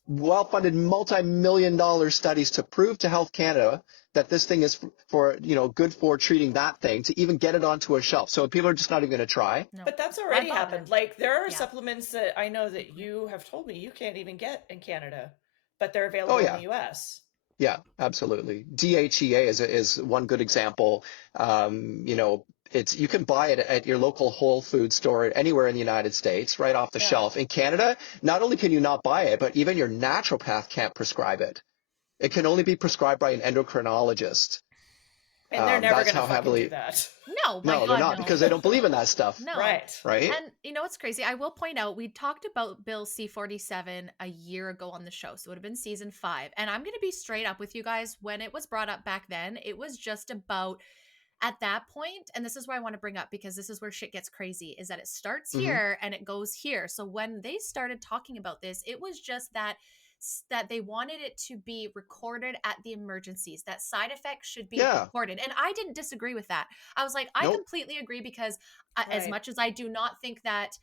well-funded multi-million-dollar studies to prove to Health Canada that this thing is for, good for treating that thing, to even get it onto a shelf. So people are just not even going to try. No. But that's Why already bother? happened. Like, there are Yeah. supplements that I know that you have told me you can't even get in Canada, but they're available Oh, yeah. in the US. Yeah, absolutely. DHEA is one good example. You can buy it at your local Whole Foods store anywhere in the United States, right off the Yeah. shelf. In Canada, not only can you not buy it, but even your naturopath can't prescribe it. It can only be prescribed by an endocrinologist. And they're never That's going to how fucking heavily. do that. No, my No, God, they're not, no. because they don't believe in that stuff. No. Right. Right? And you know what's crazy? I will point out, we talked about Bill C-47 a year ago on the show. So it would have been season 5. And I'm going to be straight up with you guys. When it was brought up back then, it was just about, at that point, and this is where I want to bring up, because this is where shit gets crazy, is that it starts here and it goes here. So when they started talking about this, it was just that they wanted it to be recorded at the emergencies, that side effects should be recorded. And I didn't disagree with that. I was like, I completely agree, because as much as I do not think that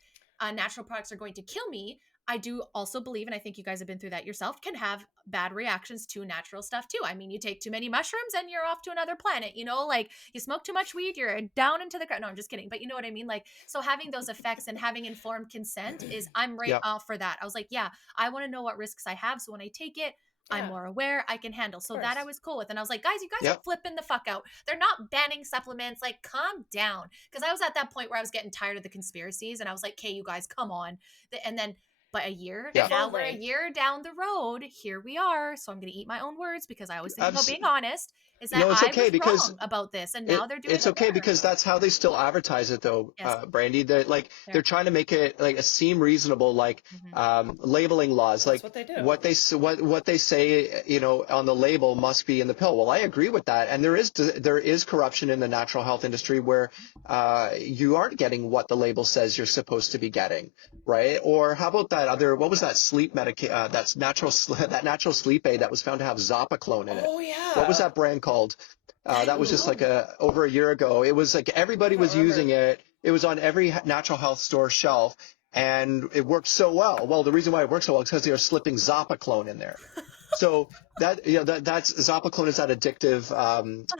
natural products are going to kill me, I do also believe, and I think you guys have been through that yourself, can have bad reactions to natural stuff too. I mean, you take too many mushrooms and you're off to another planet, like you smoke too much weed, you're down into the ground. No, I'm just kidding. But you know what I mean? Like, so having those effects and having informed consent I'm right off for that. I was like, yeah, I want to know what risks I have. So when I take it, I'm more aware, I can handle. So that I was cool with. And I was like, guys, you guys are flipping the fuck out. They're not banning supplements. Like, calm down. Because I was at that point where I was getting tired of the conspiracies. And I was like, okay, you guys, come on. And then, but now we're a year down the road. Here we are. So I'm going to eat my own words, because I always think about being honest. Is that it's I okay, was because wrong about this, and now they're doing it's okay, because that's how they still advertise it, though, Brandy. They're trying to make it like seem reasonable, like labeling laws, That's like what they do. what they say, on the label must be in the pill. Well, I agree with that, and there is corruption in the natural health industry where you aren't getting what the label says you're supposed to be getting, right? Or how about that other, what was that sleep that natural sleep aid that was found to have Zopiclone in it? Oh, yeah. What was that brand called? That was just like over a year ago. It was like everybody was using it. It was on every natural health store shelf, and it worked so well. Well, the reason why it worked so well is because they were slipping Zopiclone in there. So that's Zopiclone is that addictive.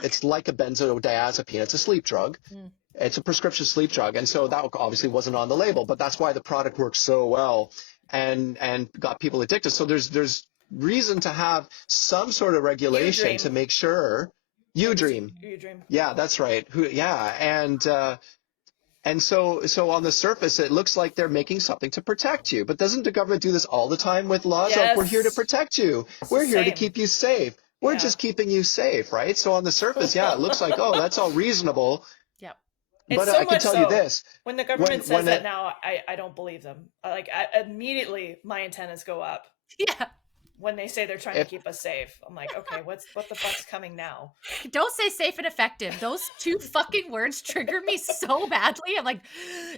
It's like a benzodiazepine. It's a sleep drug. It's a prescription sleep drug, and so that obviously wasn't on the label. But that's why the product works so well and got people addicted. So there's reason to have some sort of regulation to make sure. You dream. Yeah, that's right. And so on the surface, it looks like they're making something to protect you. But doesn't the government do this all the time with laws? Yes. Like, we're here to protect you. We're here to keep you safe. We're Yeah. just keeping you safe, right? So on the surface, it looks like, oh, that's all reasonable. Yep. But I can tell you this. When the government says that now, I don't believe them. Immediately my antennas go up. Yeah. When they say they're trying to keep us safe. I'm like, okay, what the fuck's coming now? Don't say safe and effective. Those two fucking words trigger me so badly. I'm like,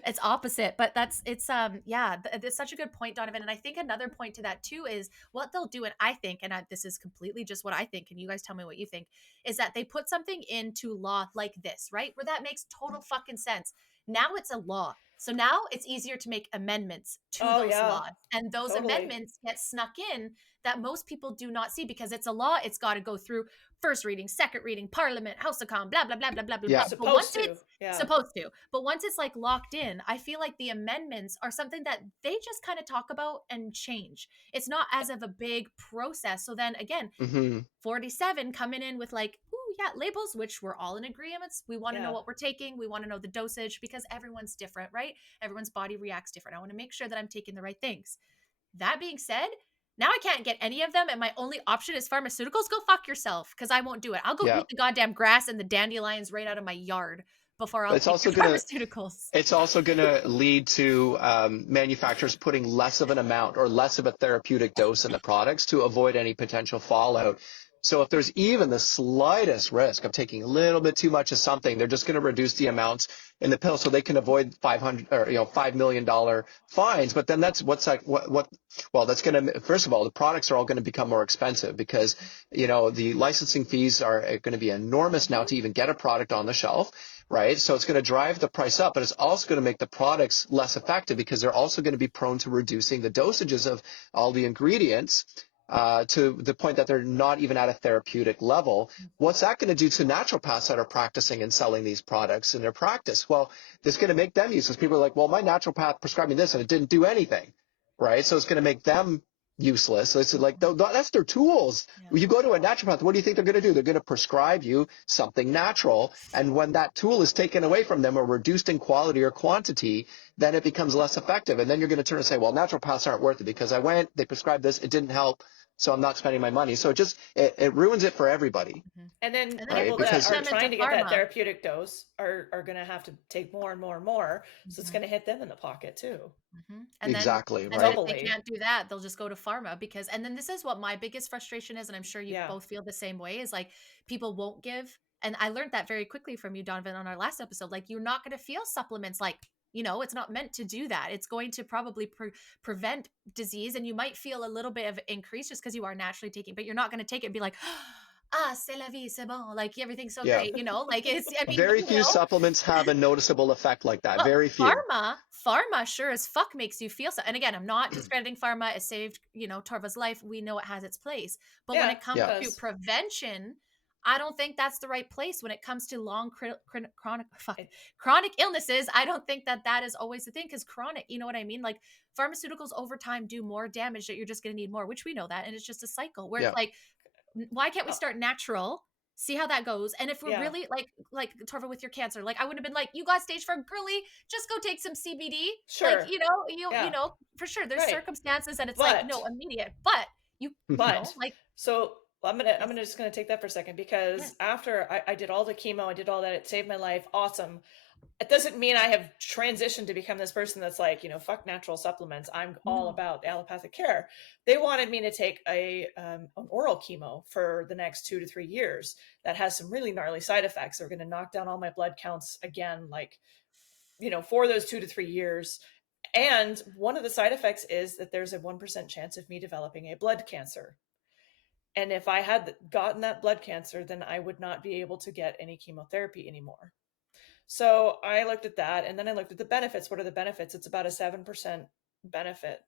it's opposite, but it's such a good point, Donovan. And I think another point to that too is what they'll do. And I think, this is completely just what I think, and you guys tell me what you think, is that they put something into law like this, right? Where that makes total fucking sense. Now it's a law. So now it's easier to make amendments to those laws. And those amendments get snuck in that most people do not see, because it's a law. It's got to go through first reading, second reading, Parliament, House of Commons, blah, blah, blah, blah, blah, blah. Yeah. But once it's supposed to. But once it's like locked in, I feel like the amendments are something that they just kind of talk about and change. It's not as of a big process. So then again, 47 coming in with like, ooh, yeah, labels, which we're all in agreements. We want to know Yeah. what we're taking. We want to know the dosage because everyone's different, right? Everyone's body reacts different. I want to make sure that I'm taking the right things. That being said, now I can't get any of them, and my only option is pharmaceuticals. Go fuck yourself, because I won't do it. I'll go Yeah. eat the goddamn grass and the dandelions right out of my yard before I'll It's take also your gonna pharmaceuticals. it's also going to lead to manufacturers putting less of an amount or less of a therapeutic dose in the products to avoid any potential fallout. So if there's even the slightest risk of taking a little bit too much of something, they're just going to reduce the amounts in the pill so they can avoid 500 or $5 million fines. But then that's what's like what well, that's going to, first of all, the products are all going to become more expensive because the licensing fees are going to be enormous now to even get a product on the shelf. Right. So it's going to drive the price up, but it's also going to make the products less effective because they're also going to be prone to reducing the dosages of all the ingredients to the point that they're not even at a therapeutic level. What's that going to do to naturopaths that are practicing and selling these products in their practice? Well, it's going to make them useless. People are like, well, my naturopath prescribed me this and it didn't do anything. Right. So it's going to make them useless. So it's like, that's their tools. Yeah. When you go to a naturopath, what do you think they're going to do? They're going to prescribe you something natural. And when that tool is taken away from them or reduced in quality or quantity, then it becomes less effective. And then you're going to turn and say, well, naturopaths aren't worth it because I went, they prescribed this, it didn't help, so I'm not spending my money. So it ruins it for everybody. And then And then Right? people it pushes that Because are them into trying to get that pharma. therapeutic dose are going to have to take more and more and more. So it's going to hit them in the pocket too. exactly, And then right? if they Doubly. can't do that, they'll just go to pharma because, and then this is what my biggest frustration is, and I'm sure you Yeah. both feel the same way, is like people won't give. And I learned that very quickly from you, Donovan, on our last episode. Like, you're not going to feel supplements like, it's not meant to do that. It's going to probably prevent disease, and you might feel a little bit of increase just because you are naturally taking, but you're not going to take it and be like, ah, c'est la vie, c'est bon, like everything's so Yeah. great, like it's, I mean, Very few supplements have a noticeable effect like that. well, Very few. pharma sure as fuck makes you feel so. And again, I'm not discrediting pharma. It saved, Torva's life. We know it has its place. But when Yeah, it comes Yeah. it to does. prevention, I don't think that's the right place. When it comes to long It- chronic illnesses, I don't think that is always the thing, because chronic, you know what I mean? Like, pharmaceuticals over time do more damage that you're just going to need more, which we know that. And it's just a cycle where it's Yeah. like, why can't we uh, start natural, see how that goes? And if we're yeah. really like Torva with your cancer, like, I would have been like, you got stage 4, girly, just go take some CBD. Like, Sure. you Yeah. know for sure there's Right. circumstances that it's like But no immediate, but but like, so I'm yes, gonna just gonna take that for a second yes, because after I did all the chemo, I did all that, it saved my life. Awesome. It doesn't mean I have transitioned to become this person that's like, fuck natural supplements. I'm all no, about allopathic care. They wanted me to take an oral chemo for the next 2 to 3 years that has some really gnarly side effects. They're going to knock down all my blood counts again, like, for those 2 to 3 years. And one of the side effects is that there's a 1% chance of me developing a blood cancer. And if I had gotten that blood cancer, then I would not be able to get any chemotherapy anymore. So I looked at that, and then I looked at the benefits. What are the benefits? It's about a 7% benefit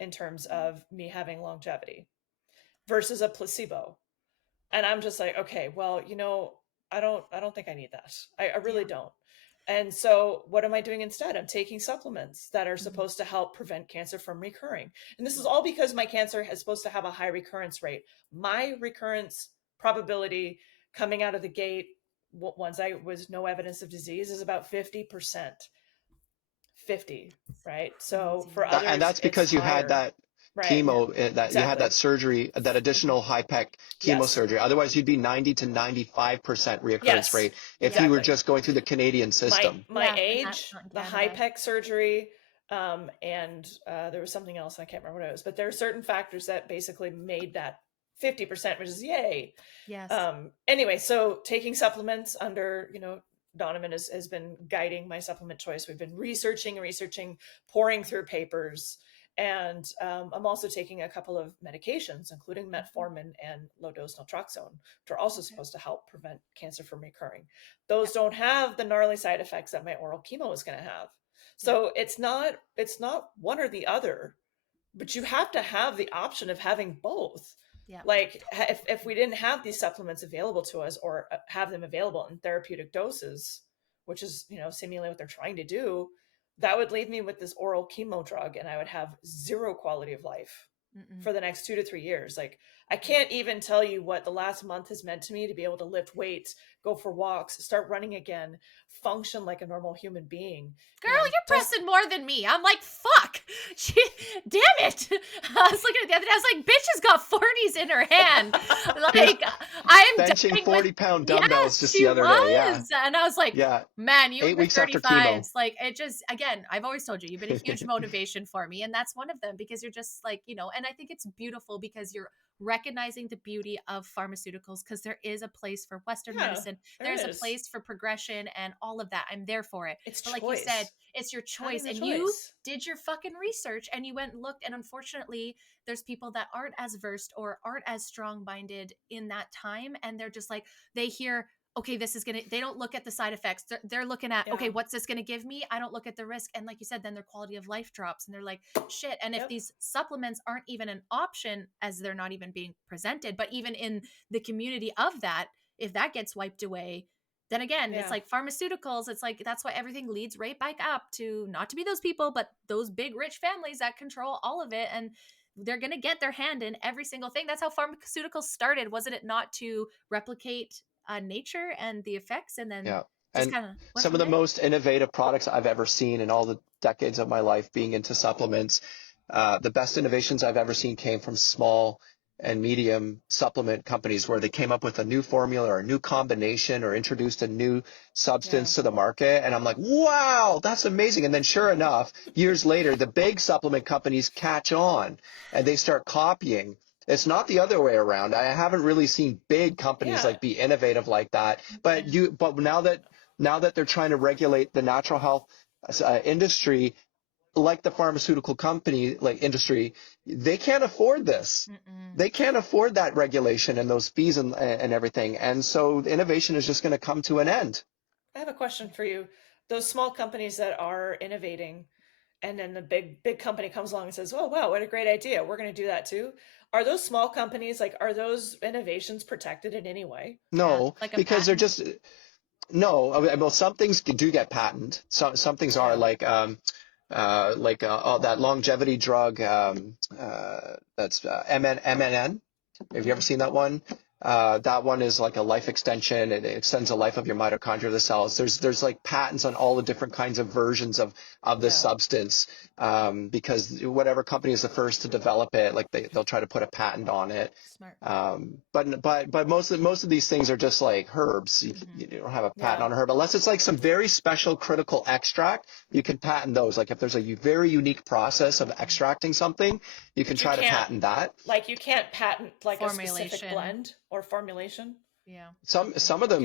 in terms of me having longevity versus a placebo. And I'm just like, okay, well, I don't think I need that. I really yeah, don't. And so what am I doing instead? I'm taking supplements that are mhm, supposed to help prevent cancer from recurring. And this is yeah, all because my cancer is supposed to have a high recurrence rate. My recurrence probability coming out of the gate once I was no evidence of disease is about 50%. 50, right? So crazy. for And others, that's it's because you had higher. that Right. Yeah, chemo, that you had Exactly. that surgery, that additional high pec chemo Yes. surgery. Otherwise, you'd be 90 to 95% reoccurrence Yes. rate if yeah, you were Exactly. just going through the Canadian system. My yeah, and that's age, not in the high Canada. pec surgery, and there was something else, I can't remember what it was, but there are certain factors that basically made that 50%, which is yay. Yes, Anyway, so taking supplements under, Donovan has been guiding my supplement choice. We've been researching, pouring through papers. And I'm also taking a couple of medications, including metformin and low dose naltrexone, which are also okay, supposed to help prevent cancer from recurring. Those yep, don't have the gnarly side effects that my oral chemo is going to have. yep, So it's not one or the other, but you have to have the option of having both. yep. Like if we didn't have these supplements available to us, or have them available in therapeutic doses, which is seemingly what they're trying to do, that would leave me with this oral chemo drug, and I would have zero quality of life. for the next 2 to 3 years. Like, I can't even tell you what the last month has meant to me to be able to lift weights, go for walks, start running again, function like a normal human being. Girl, You know, you're pressing more than me. I'm like, fuck. Damn it. I was looking at the other day. I was like, bitch has got 40s in her hand. Like, I'm benching dying 40-pound dumbbells yes, just she the other day. Yeah. was. And I was like, Yeah. man, you 8 and your weeks after chemo. 35s. Like, it just, again, I've always told you, you've been a huge motivation for me. And that's one of them because you're just like, you know, and I think it's beautiful because you're recognizing the beauty of pharmaceuticals because there is a place for Western medicine. There's a place for progression and all of that. I'm there for it. It's but choice. like you said, it's your choice. And you did your fucking research and you went and looked. And unfortunately, there's people that aren't as versed or aren't as strong-minded in that time. And they're just like, they hear, okay, this is going to, they don't look at the side effects. They're looking at, okay, what's this going to give me? I don't look at the risk. And like you said, then their quality of life drops and they're like, shit. And if these supplements aren't even an option as they're not even being presented, but even in the community of that, if that gets wiped away, then again, it's like pharmaceuticals. It's like, that's why everything leads right back up to not to be those people, but those big rich families that control all of it. And they're going to get their hand in every single thing. That's how pharmaceuticals started. Wasn't it not to replicate nature and the effects? And then just kind of some of the most innovative products I've ever seen in all the decades of my life being into supplements. The best innovations I've ever seen came from small and medium supplement companies where they came up with a new formula or a new combination or introduced a new substance to the market. And I'm like, wow, that's amazing. And then sure enough, years later, the big supplement companies catch on and they start copying. It's not the other way around. I haven't really seen big companies like be innovative like that. But now that they're trying to regulate the natural health industry, like the pharmaceutical company, like industry, they can't afford this. They can't afford that regulation and those fees and everything. And so the innovation is just going to come to an end. I have a question for you. Those small companies that are innovating and then the big company comes along and says, oh, wow, what a great idea. We're going to do that too. Are those small companies, like, are those innovations protected in any way? No, like because they're just, no, well, some things do get patented. Some things are like that longevity drug, that's MNN. Have you ever seen that one? That one is like a life extension. It extends the life of your mitochondria, the cells. There's like patents on all the different kinds of versions of this substance, because whatever company is the first to develop it, like they'll try to put a patent on it. Smart. But most of these things are just like herbs. You don't have a patent on a herb unless it's like some very special critical extract. You can patent those. Like if there's a very unique process of extracting something, you can try to patent that. Like you can't patent like a specific blend or formulation. Yeah. Some of them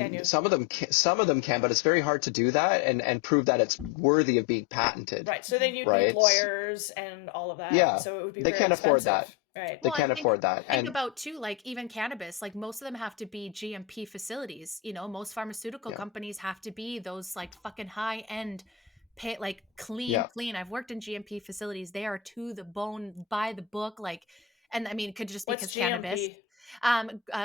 can, but it's very hard to do that and prove that it's worthy of being patented. Right. So then you'd need lawyers and all of that. Yeah. So it would be they can't afford that. Right. They can't afford that. Think about too, like even cannabis, like most of them have to be GMP facilities. You know, most pharmaceutical companies have to be those like fucking high end, like clean. I've worked in GMP facilities. They are to the bone, by the book. Like, and I mean, it could just because cannabis.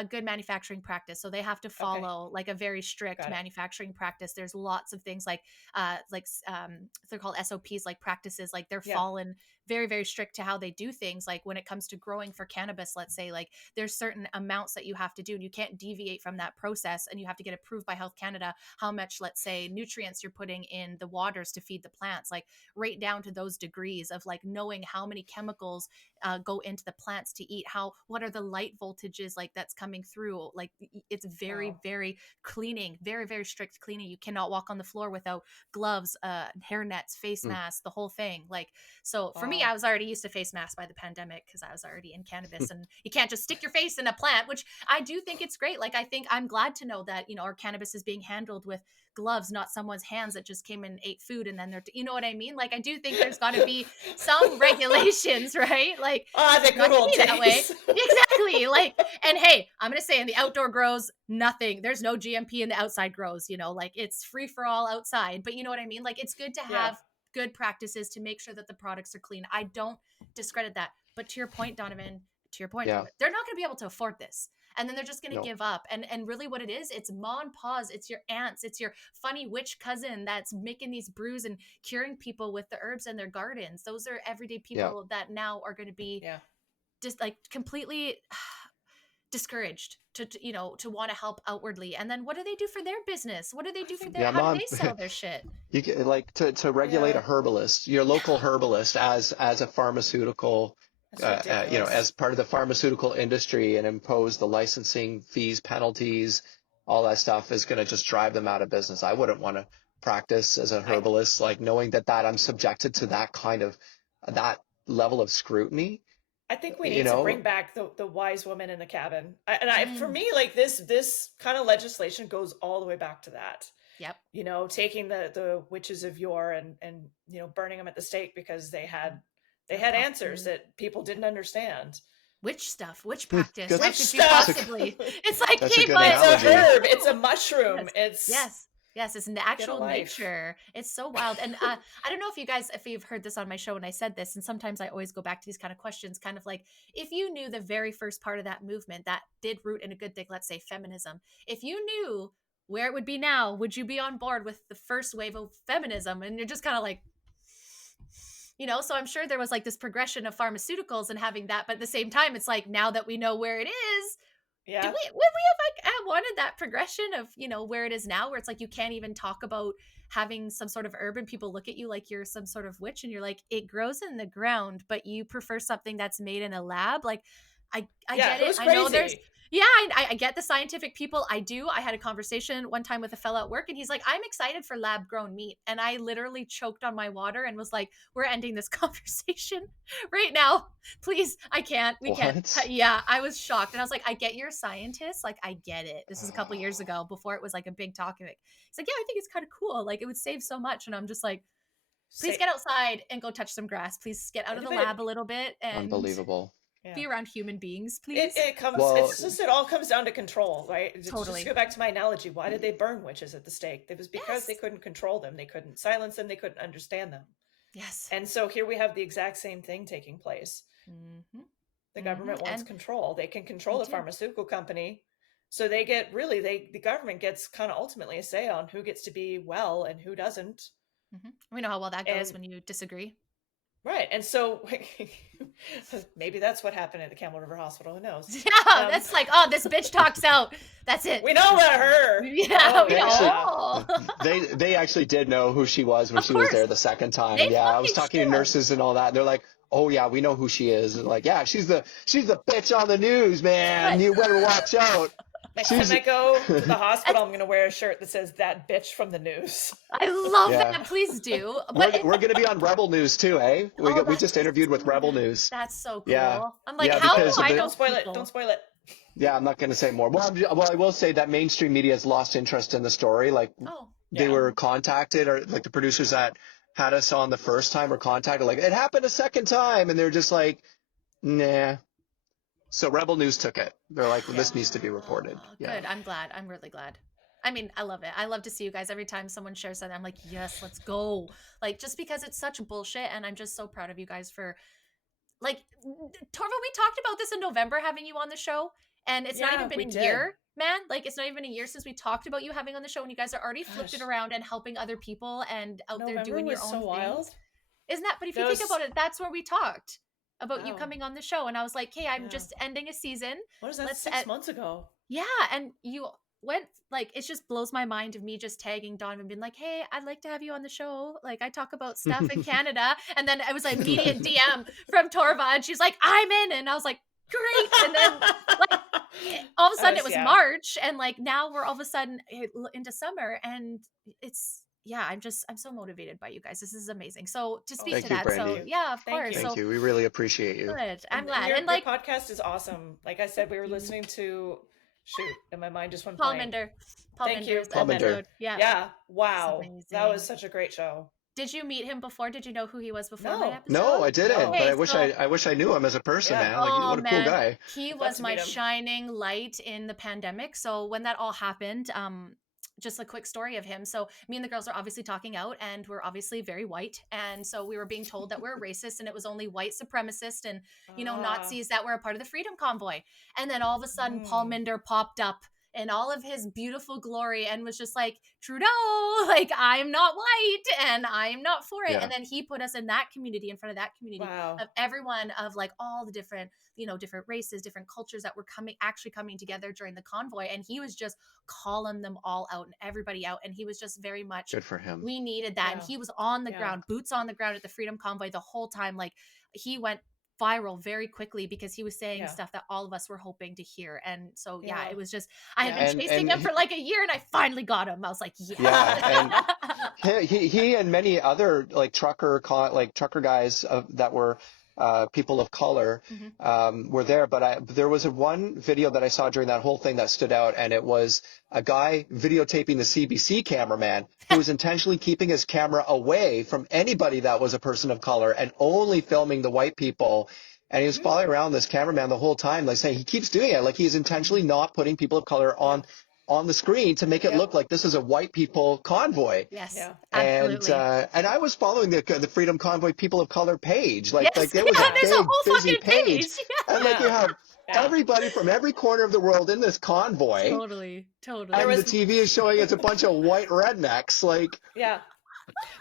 Good manufacturing practice. So they have to follow like a very strict manufacturing practice. There's lots of things like they're called SOPs, like practices, like they're fallen very, very strict to how they do things. Like when it comes to growing for cannabis, let's say, like there's certain amounts that you have to do and you can't deviate from that process. And you have to get approved by Health Canada, how much, let's say, nutrients you're putting in the waters to feed the plants, like right down to those degrees of like knowing how many chemicals go into the plants to eat, what are the light voltages like that's coming through. Like it's very, very cleaning, very, very strict cleaning. You cannot walk on the floor without gloves, hair nets, face masks, the whole thing. Like, so for me, I was already used to face masks by the pandemic because I was already in cannabis and you can't just stick your face in a plant, which I do think it's great. Like, I think I'm glad to know that, you know, our cannabis is being handled with gloves, not someone's hands that just came and ate food and then you know what I mean? Like, I do think there's got to be some regulations, right? Like, the good old days. That way. Exactly. Like, and hey, I'm going to say in the outdoor grows, nothing. There's no GMP in the outside grows, you know, like it's free for all outside. But you know what I mean? Like, it's good to have good practices to make sure that the products are clean. I don't discredit that. But to your point, Donovan, they're not going to be able to afford this. And then they're just going to give up. And really what it is, it's ma and pa's, it's your aunts, it's your funny witch cousin that's making these brews and curing people with the herbs in their gardens. Those are everyday people that now are going to be just like completely discouraged to want to help outwardly. And then what do they do for their business? What do they do for their, Yeah, how do mom. they sell their shit? You get like to regulate a Yeah, herbalist, your local herbalist as a pharmaceutical, that's as ridiculous. part of the pharmaceutical industry and impose the licensing fees, penalties, all that stuff is going to just drive them out of business. I wouldn't want to practice as a I herbalist, like knowing that I'm subjected to that level of scrutiny, I think we you need to know? bring back the wise woman in the cabin. For Mm, me, like this kind of legislation goes all the way back to that. yep. Taking the witches of yore and burning them at the stake because they Their had answers prophecy. that people didn't understand. Witch stuff, witch practice. Good. How Witch could you That's a stuff. possibly? It's like, that's a hey, good but It's a analogy. herb. It's a mushroom. yes, It's yes, yes. It's get a actual life. nature. It's so wild. And I don't know if you've heard this on my show, and I said this, and sometimes I always go back to these kind of questions, kind of like if you knew the very first part of that movement that did root in a good thing, let's say feminism, if you knew where it would be now, would you be on board with the first wave of feminism? And you're just kind of like, so I'm sure there was like this progression of pharmaceuticals and having that, but at the same time, it's like now that we know where it is, Yeah. would we have like wanted that progression of where it is now, where it's like you can't even talk about having some sort of herb and people look at you like you're some sort of witch, and you're like, it grows in the ground, but you prefer something that's made in a lab. Like, I Yeah. get it. Who's I know there's, crazy? yeah, I get the scientific people. I had a conversation one time with a fella at work, and he's like, I'm excited for lab grown meat, and I literally choked on my water and was like, we're ending this conversation right now, please. We can't. What? Yeah, I was shocked, and I was like, I get you're a scientist, like I get it. This is a couple years ago, before it was like a big topic. It's like, yeah, I think it's kind of cool, like it would save so much. And I'm just like, please Say get outside and go touch some grass, please get out of the but lab a little bit and Unbelievable. yeah. be around human beings, It please. it comes Well, it's just it all comes down to control, right? Just to Totally. go back to my analogy, why did they burn witches at the stake? It was because they Yes. couldn't control them, they couldn't silence them, they couldn't understand them. Yes. And so here we have the exact same thing taking place. Mm-hmm. The Mm-hmm. government wants And control. They can control they the do. pharmaceutical company. So the government gets kind of ultimately a say on who gets to be well and who doesn't. Mm-hmm. We know how well that goes And when you disagree. right. And so maybe that's what happened at the Camel River Hospital. Who knows? Yeah, Um, that's like, oh, this bitch talks out. That's it. we know about her. Yeah, Oh we they actually yeah. know. they actually did know who she was when Of she was course, there the second time. they Yeah, I was fucking talking to should. nurses and all that. And they're like, "Oh yeah, we know who she is." And like, "Yeah, she's the bitch on the news, man. But You better watch out." Next time She's I go to the hospital, I'm going to wear a shirt that says "that bitch from the news." I love yeah. that. Please do. We're But we're gonna be on Rebel News too, eh? oh, We that's just interviewed with Rebel exciting. News. That's so Yeah, cool. I'm like, yeah, how do because of I the Don't know spoil it. Don't people? spoil it. yeah. I'm not gonna say more. Well, I will say that mainstream media has lost interest in the story. Like Oh, they Yeah. were contacted, or like the producers that had us on the first time were contacted, like it happened a second time, and they're just like, nah. So Rebel News took it. They're like, well, Yeah. this needs to be reported. oh, Yeah. good. I'm glad. I'm really glad. I mean, I love it. I love to see you guys every time someone shares something. I'm like, yes, let's go. Like, just because it's such bullshit, and I'm just so proud of you guys for like Torva. We talked about this in November, having you on the show, and it's not even Yeah, been we a did. year, man. Like, it's not even a year since we talked about you having on the show, and you guys are already flipped it Gosh, around and helping other people and out there November doing your was own so wild. things. Isn't that? But if you think Those. about it, that's where we talked about you Wow. coming on the show, and I was like, hey, I'm Yeah. just ending a season. What is that? Let's 6 months ago. yeah, and you went like it just blows my mind of me just tagging Donovan being like, hey, I'd like to have you on the show. Like I talk about stuff in Canada. And then it was an immediate DM from Torva, and she's like, I'm in. And I was like, great. And then like all of a sudden it was Yeah. March, and like now we're all of a sudden into summer, and it's yeah, I'm so motivated by you guys. This is amazing. So to speak Thank to you, that, Brandy. so yeah, of Thank course. you. Thank So you. We really appreciate you. good. I'm And glad. your And like podcast is awesome. Like I said, we were listening to shoot, and my mind just went Paul blank. Minder, Thank you, Minder's Paul Minder. episode. Yeah. Yeah. It's Wow. That was amazing. such a great show. Did you meet him before? Did you know who he was before my No. episode? No, I didn't, No. but Okay, I wish so I wish I knew him as a person, Yeah. man. Like, oh what a cool man, guy. he I'd love was to my meet him. shining light in the pandemic. So when that all happened, just a quick story of him. So me and the girls are obviously talking out, and we're obviously very white, and so we were being told that we're racist, and it was only white supremacists and Ah. Nazis that were a part of the Freedom Convoy. And then all of a sudden, Paul Mm. Minder popped up in all of his beautiful glory and was just like, Trudeau, like, I'm not white and I'm not for it. Yeah. And then he put us in that community, in front of that community Wow. of everyone, of like all the different, different races, different cultures that were coming together during the convoy. And he was just calling them all out and everybody out. And he was just very much, Good for him. we needed that. And Yeah. he was on the Yeah. ground, boots on the ground at the Freedom Convoy the whole time. Like, he went viral very quickly because he was saying stuff that all of us were hoping to hear. And so it was just, I had been chasing him for like a year and I finally got him. I was like, and he and many other like trucker guys that were people of color were there, but there was one video that I saw during that whole thing that stood out, and it was a guy videotaping the CBC cameraman who was intentionally keeping his camera away from anybody that was a person of color and only filming the white people. And he was following around this cameraman the whole time, like saying he keeps doing it, like he's intentionally not putting people of color on the screen to make it look like this is a white people convoy. Yes, absolutely. And I was following the Freedom Convoy People of Color page, like it was a there's big, a whole busy page, and like you have everybody from every corner of the world in this convoy. Totally. And the TV is showing it's a bunch of white rednecks, like. Yeah.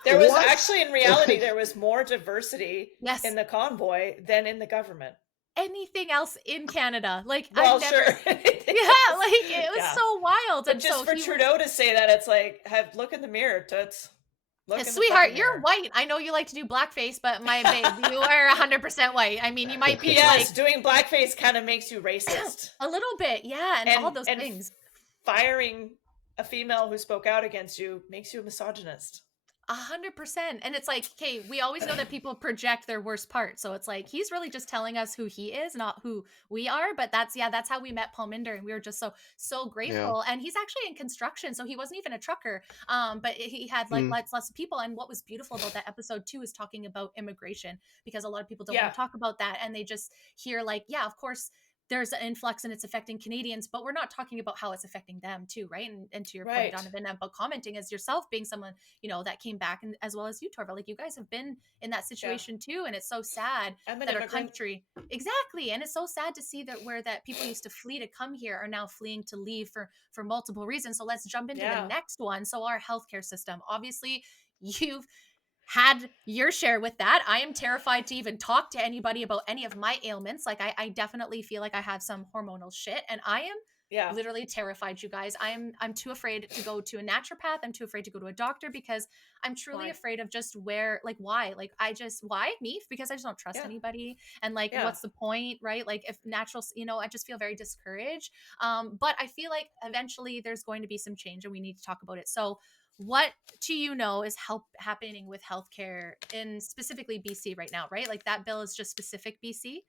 There was actually, in reality, there was more diversity in the convoy than in the government. Anything else in Canada, like, well, sure. It was so wild. But and just so for Trudeau to say that, it's like, look in the mirror, toots. Sweetheart, you're white. I know you like to do blackface, but my babe, you are 100% white. I mean, you might be doing blackface kind of makes you racist. A little bit, and all those things. Firing a female who spoke out against you makes you a misogynist. 100%. And it's like, okay, we always know that people project their worst part. So it's like, he's really just telling us who he is, not who we are. But that's how we met Paul Minder. And we were just so grateful. And he's actually in construction. So he wasn't even a trucker. But he had like lots of people. And what was beautiful about that episode too is talking about immigration, because a lot of people don't want to talk about that. And they just hear like, of course, there's an influx and it's affecting Canadians, but we're not talking about how it's affecting them too, right? And to your point, Donovan, about commenting as yourself being someone, that came back, and as well as you, Torva, like you guys have been in that situation too. And it's so sad that our country, exactly. And it's so sad to see that that people used to flee to come here are now fleeing to leave for multiple reasons. So let's jump into the next one. So our healthcare system, obviously you've had your share with that. I am terrified to even talk to anybody about any of my ailments. Like I definitely feel like I have some hormonal shit, and I am literally terrified, you guys. I'm too afraid to go to a naturopath. I'm too afraid to go to a doctor because I'm truly afraid of just why? Like why me? Because I just don't trust anybody. And like, what's the point, right? Like if natural, I just feel very discouraged. But I feel like eventually there's going to be some change and we need to talk about it. So what is happening with healthcare in specifically BC right now, right? Like that bill is just specific BC?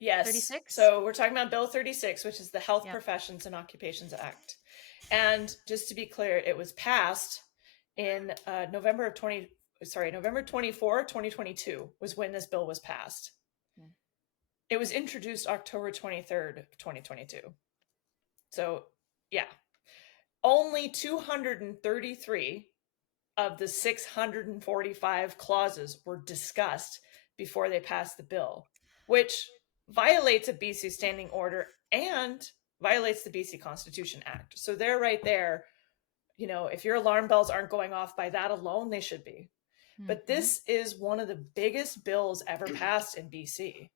Yes. 36? So we're talking about Bill 36, which is the Health Professions and Occupations Act. And just to be clear, it was passed in November 24, 2022 was when this bill was passed. It was introduced October 23rd, 2022. So, only 233 of the 645 clauses were discussed before they passed the bill, which violates a BC standing order and violates the BC Constitution Act. So they're right there. If your alarm bells aren't going off by that alone, they should be. But this is one of the biggest bills ever passed in BC.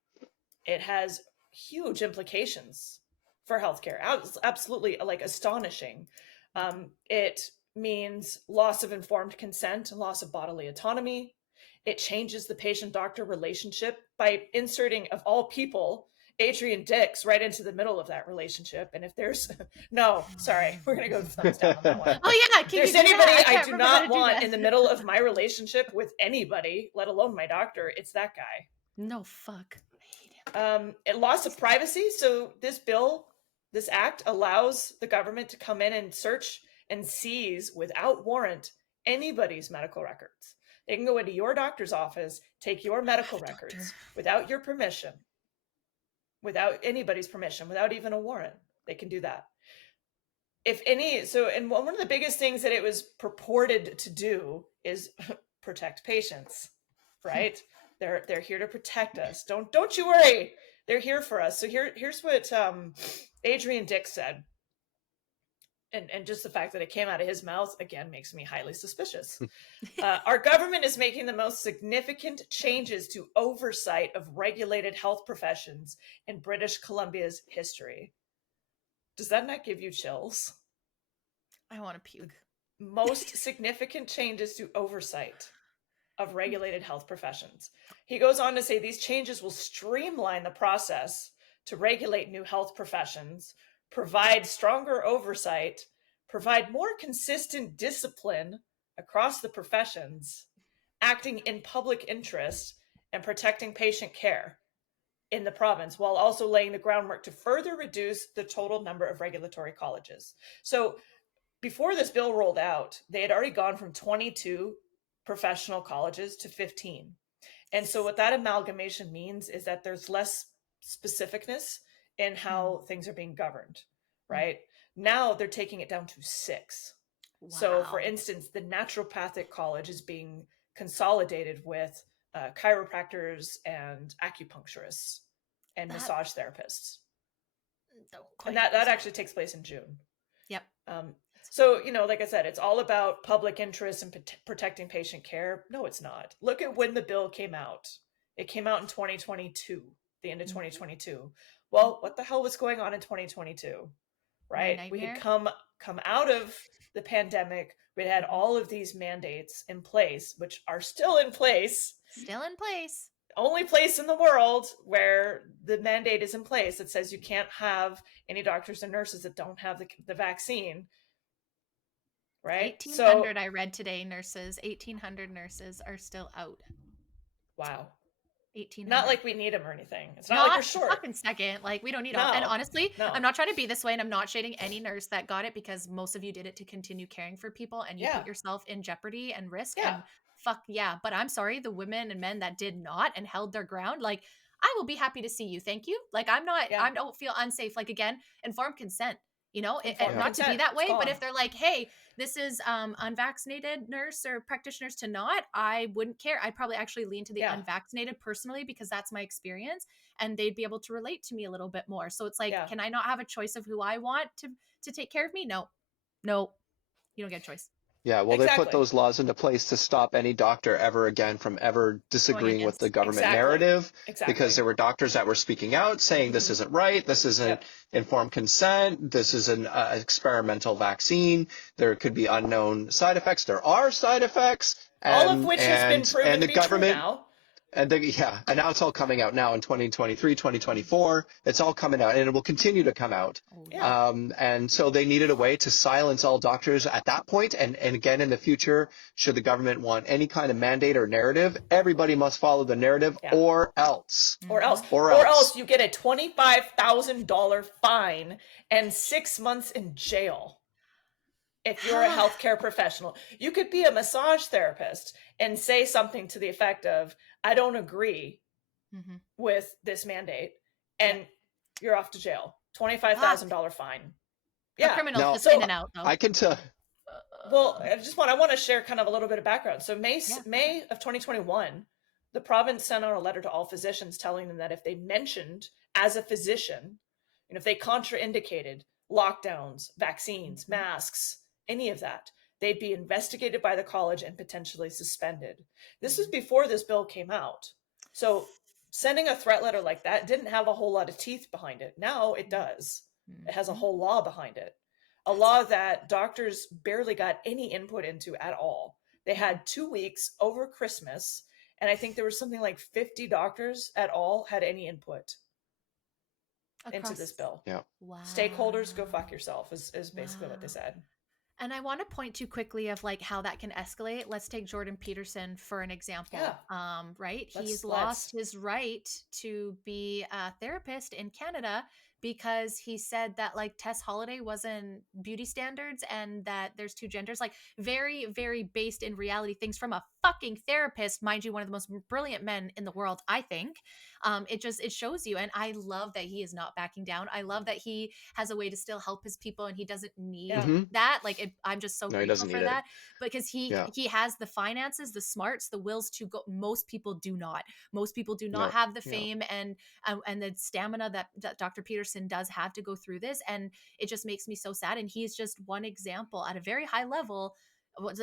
It has huge implications for healthcare. Absolutely, like, astonishing. It means loss of informed consent and loss of bodily autonomy. It changes the patient-doctor relationship by inserting, of all people, Adrian Dix right into the middle of that relationship. And if there's we're gonna go thumbs down on that one. If there's anybody I do not want in the middle of my relationship with anybody, let alone my doctor, it's that guy. No, fuck. It loss of privacy. So this act allows the government to come in and search and seize without warrant anybody's medical records. They can go into your doctor's office, take your medical records without your permission, without anybody's permission, without even a warrant. They can do that. And one of the biggest things that it was purported to do is protect patients, right? They're here to protect us. Don't you worry. They're here for us. So here's what Adrian Dix said. and just the fact that it came out of his mouth again makes me highly suspicious. Our government is making the most significant changes to oversight of regulated health professions in British Columbia's history. Does that not give you chills? I want to puke. Most significant changes to oversight of regulated health professions. He goes on to say these changes will streamline the process to regulate new health professions, provide stronger oversight, provide more consistent discipline across the professions, acting in public interest, and protecting patient care in the province, while also laying the groundwork to further reduce the total number of regulatory colleges. So before this bill rolled out, they had already gone from 22 professional colleges to 15. And so what that amalgamation means is that there's less specificness in how things are being governed, right? Now they're taking it down to 6. Wow. So for instance, the naturopathic college is being consolidated with chiropractors and acupuncturists and massage therapists. And that actually takes place in June. Yep. So, like I said, it's all about public interest and protecting patient care. No, it's not. Look at when the bill came out. It came out in 2022, the end of 2022. Well, what the hell was going on in 2022? Right? We had come out of the pandemic. We had all of these mandates in place, which are still in place. Still in place. Only place in the world where the mandate is in place that says you can't have any doctors and nurses that don't have the vaccine. Right? 1,800 I read today, 1,800 nurses are still out. Wow. 1,800. Not like we need them or anything. It's not like we're short. Fucking second. Like, we don't need them. And honestly, I'm not trying to be this way, and I'm not shading any nurse that got it, because most of you did it to continue caring for people, and you put yourself in jeopardy and risk. And fuck yeah. But I'm sorry, the women and men that did not and held their ground, like, I will be happy to see you. Thank you. Like, I don't feel unsafe. Like, again, informed consent. Not to be that way, but if they're like, hey, this is unvaccinated nurse or practitioners to not, I wouldn't care. I'd probably actually lean to the unvaccinated personally, because that's my experience, and they'd be able to relate to me a little bit more. So it's like, can I not have a choice of who I want to take care of me? No, you don't get a choice. Yeah, well, they put those laws into place to stop any doctor ever again from ever disagreeing with the government narrative, because there were doctors that were speaking out saying this isn't right, this isn't informed consent, this is an experimental vaccine, there could be unknown side effects. There are side effects. All of which has been proven to be true now. And and now it's all coming out now in 2023, 2024. It's all coming out, and it will continue to come out. And so they needed a way to silence all doctors at that point. And again, in the future, should the government want any kind of mandate or narrative, everybody must follow the narrative or else. Or else you get a $25,000 fine and 6 months in jail. If you're a healthcare professional, you could be a massage therapist and say something to the effect of, I don't agree with this mandate, and you're off to jail. $25,000 fine. Yeah. Criminals just in and out, though. I can tell. Well, I want to share kind of a little bit of background. So May of 2021, the province sent out a letter to all physicians telling them that if they mentioned as a physician, if they contraindicated lockdowns, vaccines, masks, any of that, they'd be investigated by the college and potentially suspended. This was before this bill came out. So sending a threat letter like that didn't have a whole lot of teeth behind it. Now it does. It has a whole law behind it. A law that doctors barely got any input into at all. They had 2 weeks over Christmas, and I think there was something like 50 doctors at all had any input into this bill. Yeah. Wow. Stakeholders, go fuck yourself is basically what they said. And I want to point to quickly of like how that can escalate. Let's take Jordan Peterson for an example. Right? He's lost his right to be a therapist in Canada because he said that like Tess Holliday wasn't beauty standards and that there's 2 genders, like very, very based in reality things from a fucking therapist, mind you, one of the most brilliant men in the world, I think. It shows you. And I love that he is not backing down. I love that he has a way to still help his people and he doesn't need that. Like I'm just so No, he grateful doesn't for need it. that, because he Yeah. has the finances, the smarts, the wills to go. Most people do not. Most people do not No. have the Yeah. fame and the stamina that Dr. Peterson does have to go through this, and it just makes me so sad. And he's just one example at a very high level.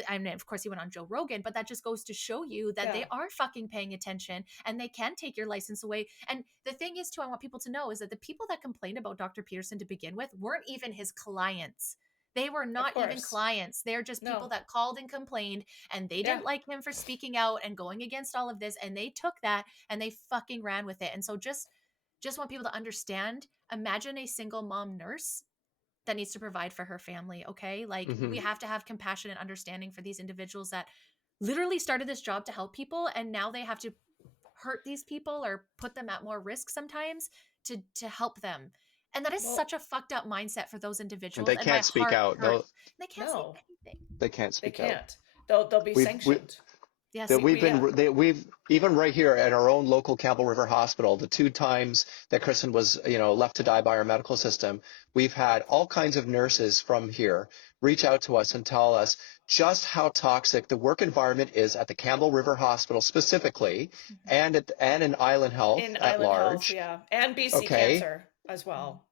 I mean, of course, he went on Joe Rogan, but that just goes to show you that they are fucking paying attention, and they can take your license away. And the thing is, too, I want people to know is that the people that complained about Dr. Peterson to begin with weren't even his clients. They were not even clients. They're just people that called and complained, and they didn't like him for speaking out and going against all of this. And they took that and they fucking ran with it. And so just want people to understand, imagine a single mom nurse that needs to provide for her family. Okay. Like we have to have compassion and understanding for these individuals that literally started this job to help people. And now they have to hurt these people or put them at more risk sometimes to help them. And that is such a fucked up mindset for those individuals. They And can't speak out. They can't say anything. They can't speak out. They'll be sanctioned. Yes, We've even right here at our own local Campbell River Hospital, the 2 times that Kristin was, left to die by our medical system, we've had all kinds of nurses from here reach out to us and tell us just how toxic the work environment is at the Campbell River Hospital specifically, and in Island Health at large, and BC Cancer as well.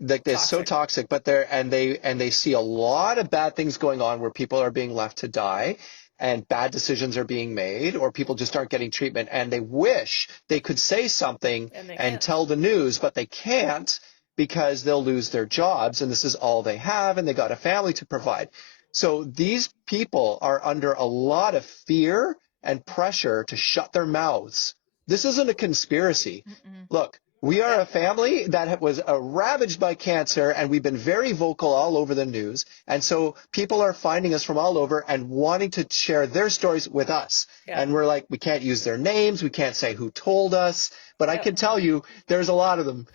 Like they're so toxic, but they see a lot of bad things going on where people are being left to die. And bad decisions are being made, or people just aren't getting treatment, and they wish they could say something and tell the news, but they can't because they'll lose their jobs, and this is all they have, and they got a family to provide. So these people are under a lot of fear and pressure to shut their mouths. This isn't a conspiracy. Look, we are a family that was ravaged by cancer, and we've been very vocal all over the news. And so people are finding us from all over and wanting to share their stories with us. And we're like, we can't use their names. We can't say who told us. But I can tell you there's a lot of them.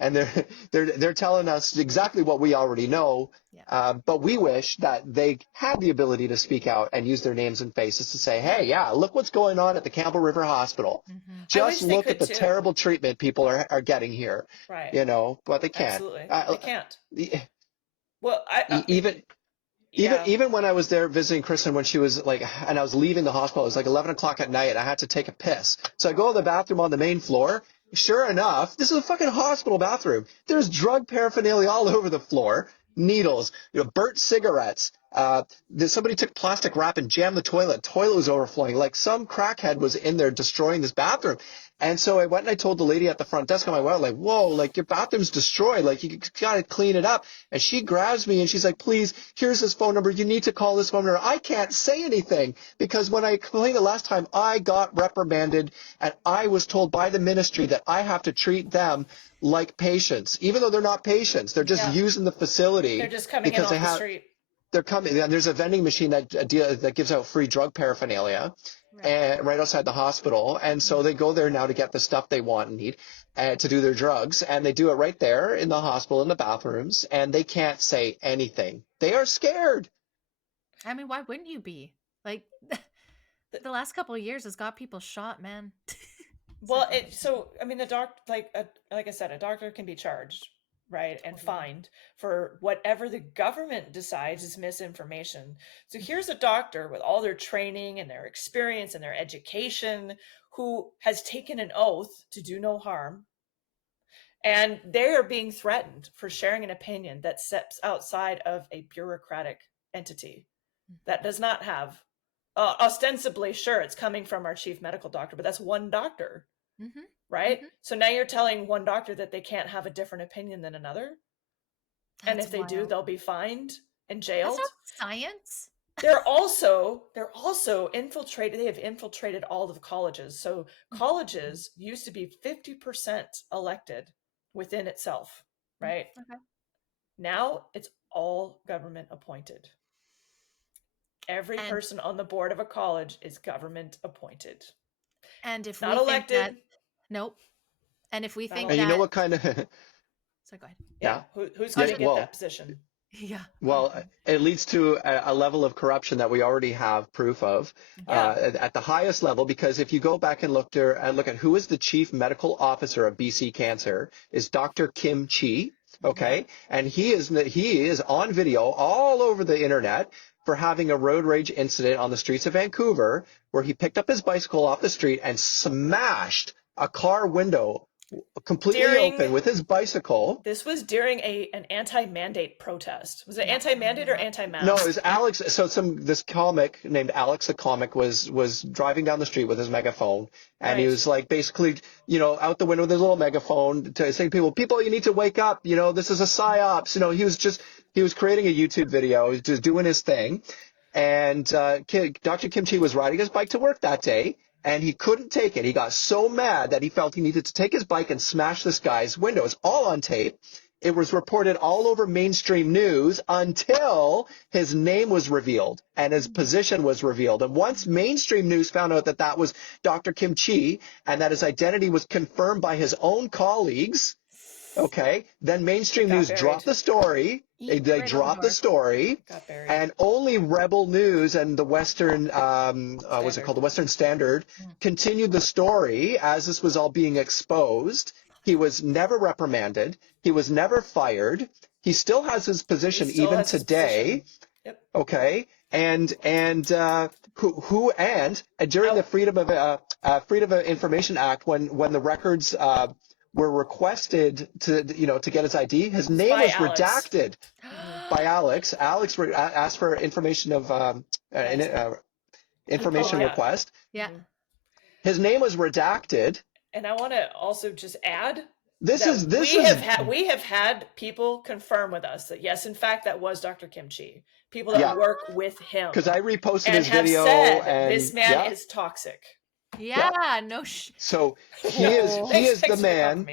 And they're telling us exactly what we already know. But we wish that they had the ability to speak out and use their names and faces to say, hey, look what's going on at the Campbell River Hospital. Just look at the terrible treatment people are getting here. Right. But they can't. Absolutely. They can't. Well, even when I was there visiting Kristin when she was and I was leaving the hospital, it was like 11 o'clock at night. I had to take a piss. So I go to the bathroom on the main floor. Sure enough, this is a fucking hospital bathroom. There's drug paraphernalia all over the floor, needles, burnt cigarettes. Somebody took plastic wrap and jammed the toilet. Toilet was overflowing. Like some crackhead was in there destroying this bathroom. And so I went and I told the lady at the front desk on my way, whoa, your bathroom's destroyed. You got to clean it up. And she grabs me and she's like, please, here's this phone number. You need to call this phone number. I can't say anything because when I complained the last time, I got reprimanded and I was told by the ministry that I have to treat them like patients, even though they're not patients. They're just using the facility. They're just coming in off the street. They're coming, and there's a vending machine that gives out free drug paraphernalia right outside the hospital. And so they go there now to get the stuff they want and need to do their drugs. And they do it right there in the hospital, in the bathrooms, and they can't say anything. They are scared. I mean, why wouldn't you be? The last couple of years has got people shot, man. Well, the doctor, like I said, a doctor can be charged, right, and fined for whatever the government decides is misinformation. So here's a doctor with all their training and their experience and their education who has taken an oath to do no harm, and they are being threatened for sharing an opinion that steps outside of a bureaucratic entity that does not have, ostensibly, sure, it's coming from our chief medical doctor, but that's one doctor. Right? So now you're telling one doctor that they can't have a different opinion than another. And if they do, they'll be fined and jailed. That's not science. They're also infiltrated. They have infiltrated all of the colleges. So colleges used to be 50% elected within itself, right? Okay. Now it's all government appointed. Every person on the board of a college is government appointed. And if not we elected, think that, nope. And if we think and that, you know what kind of, so go ahead. Yeah. Who's going to get that position? Yeah. Well, it leads to a level of corruption that we already have proof of at the highest level. Because if you go back and look at who is the chief medical officer of BC Cancer, is Dr. Kim Chi. Okay. And he is on video all over the internet for having a road rage incident on the streets of Vancouver where he picked up his bicycle off the street and smashed a car window completely open with his bicycle. This was during an anti-mandate protest. Was it anti-mandate or anti-mask? No, it was Alex. So this comic named Alex the comic was driving down the street with his megaphone, and he was like basically, out the window with his little megaphone to saying to people, you need to wake up. This is a psyops. He was creating a YouTube video. He was just doing his thing, and Dr. Kimchi was riding his bike to work that day. And he couldn't take it. He got so mad that he felt he needed to take his bike and smash this guy's window. It's all on tape. It was reported all over mainstream news until his name was revealed and his position was revealed. And once mainstream news found out that that was Dr. Kim Chi and that his identity was confirmed by his own colleagues, okay, then mainstream news dropped the story. They dropped the story, and only Rebel News and the Western, what's it called, the Western Standard, continued the story as this was all being exposed. He was never reprimanded. He was never fired. He still has his position even today. Yep. Okay, and during the Freedom of Information Act, when the records were requested to get his ID, his name was redacted by Alex. Alex asked for information of information request. Yeah. His name was redacted. And I want to also just add we have had people confirm with us that yes, in fact, that was Dr. Kimchi. People that work with him. Because I reposted his video and this man is toxic. Yeah. So he is the man.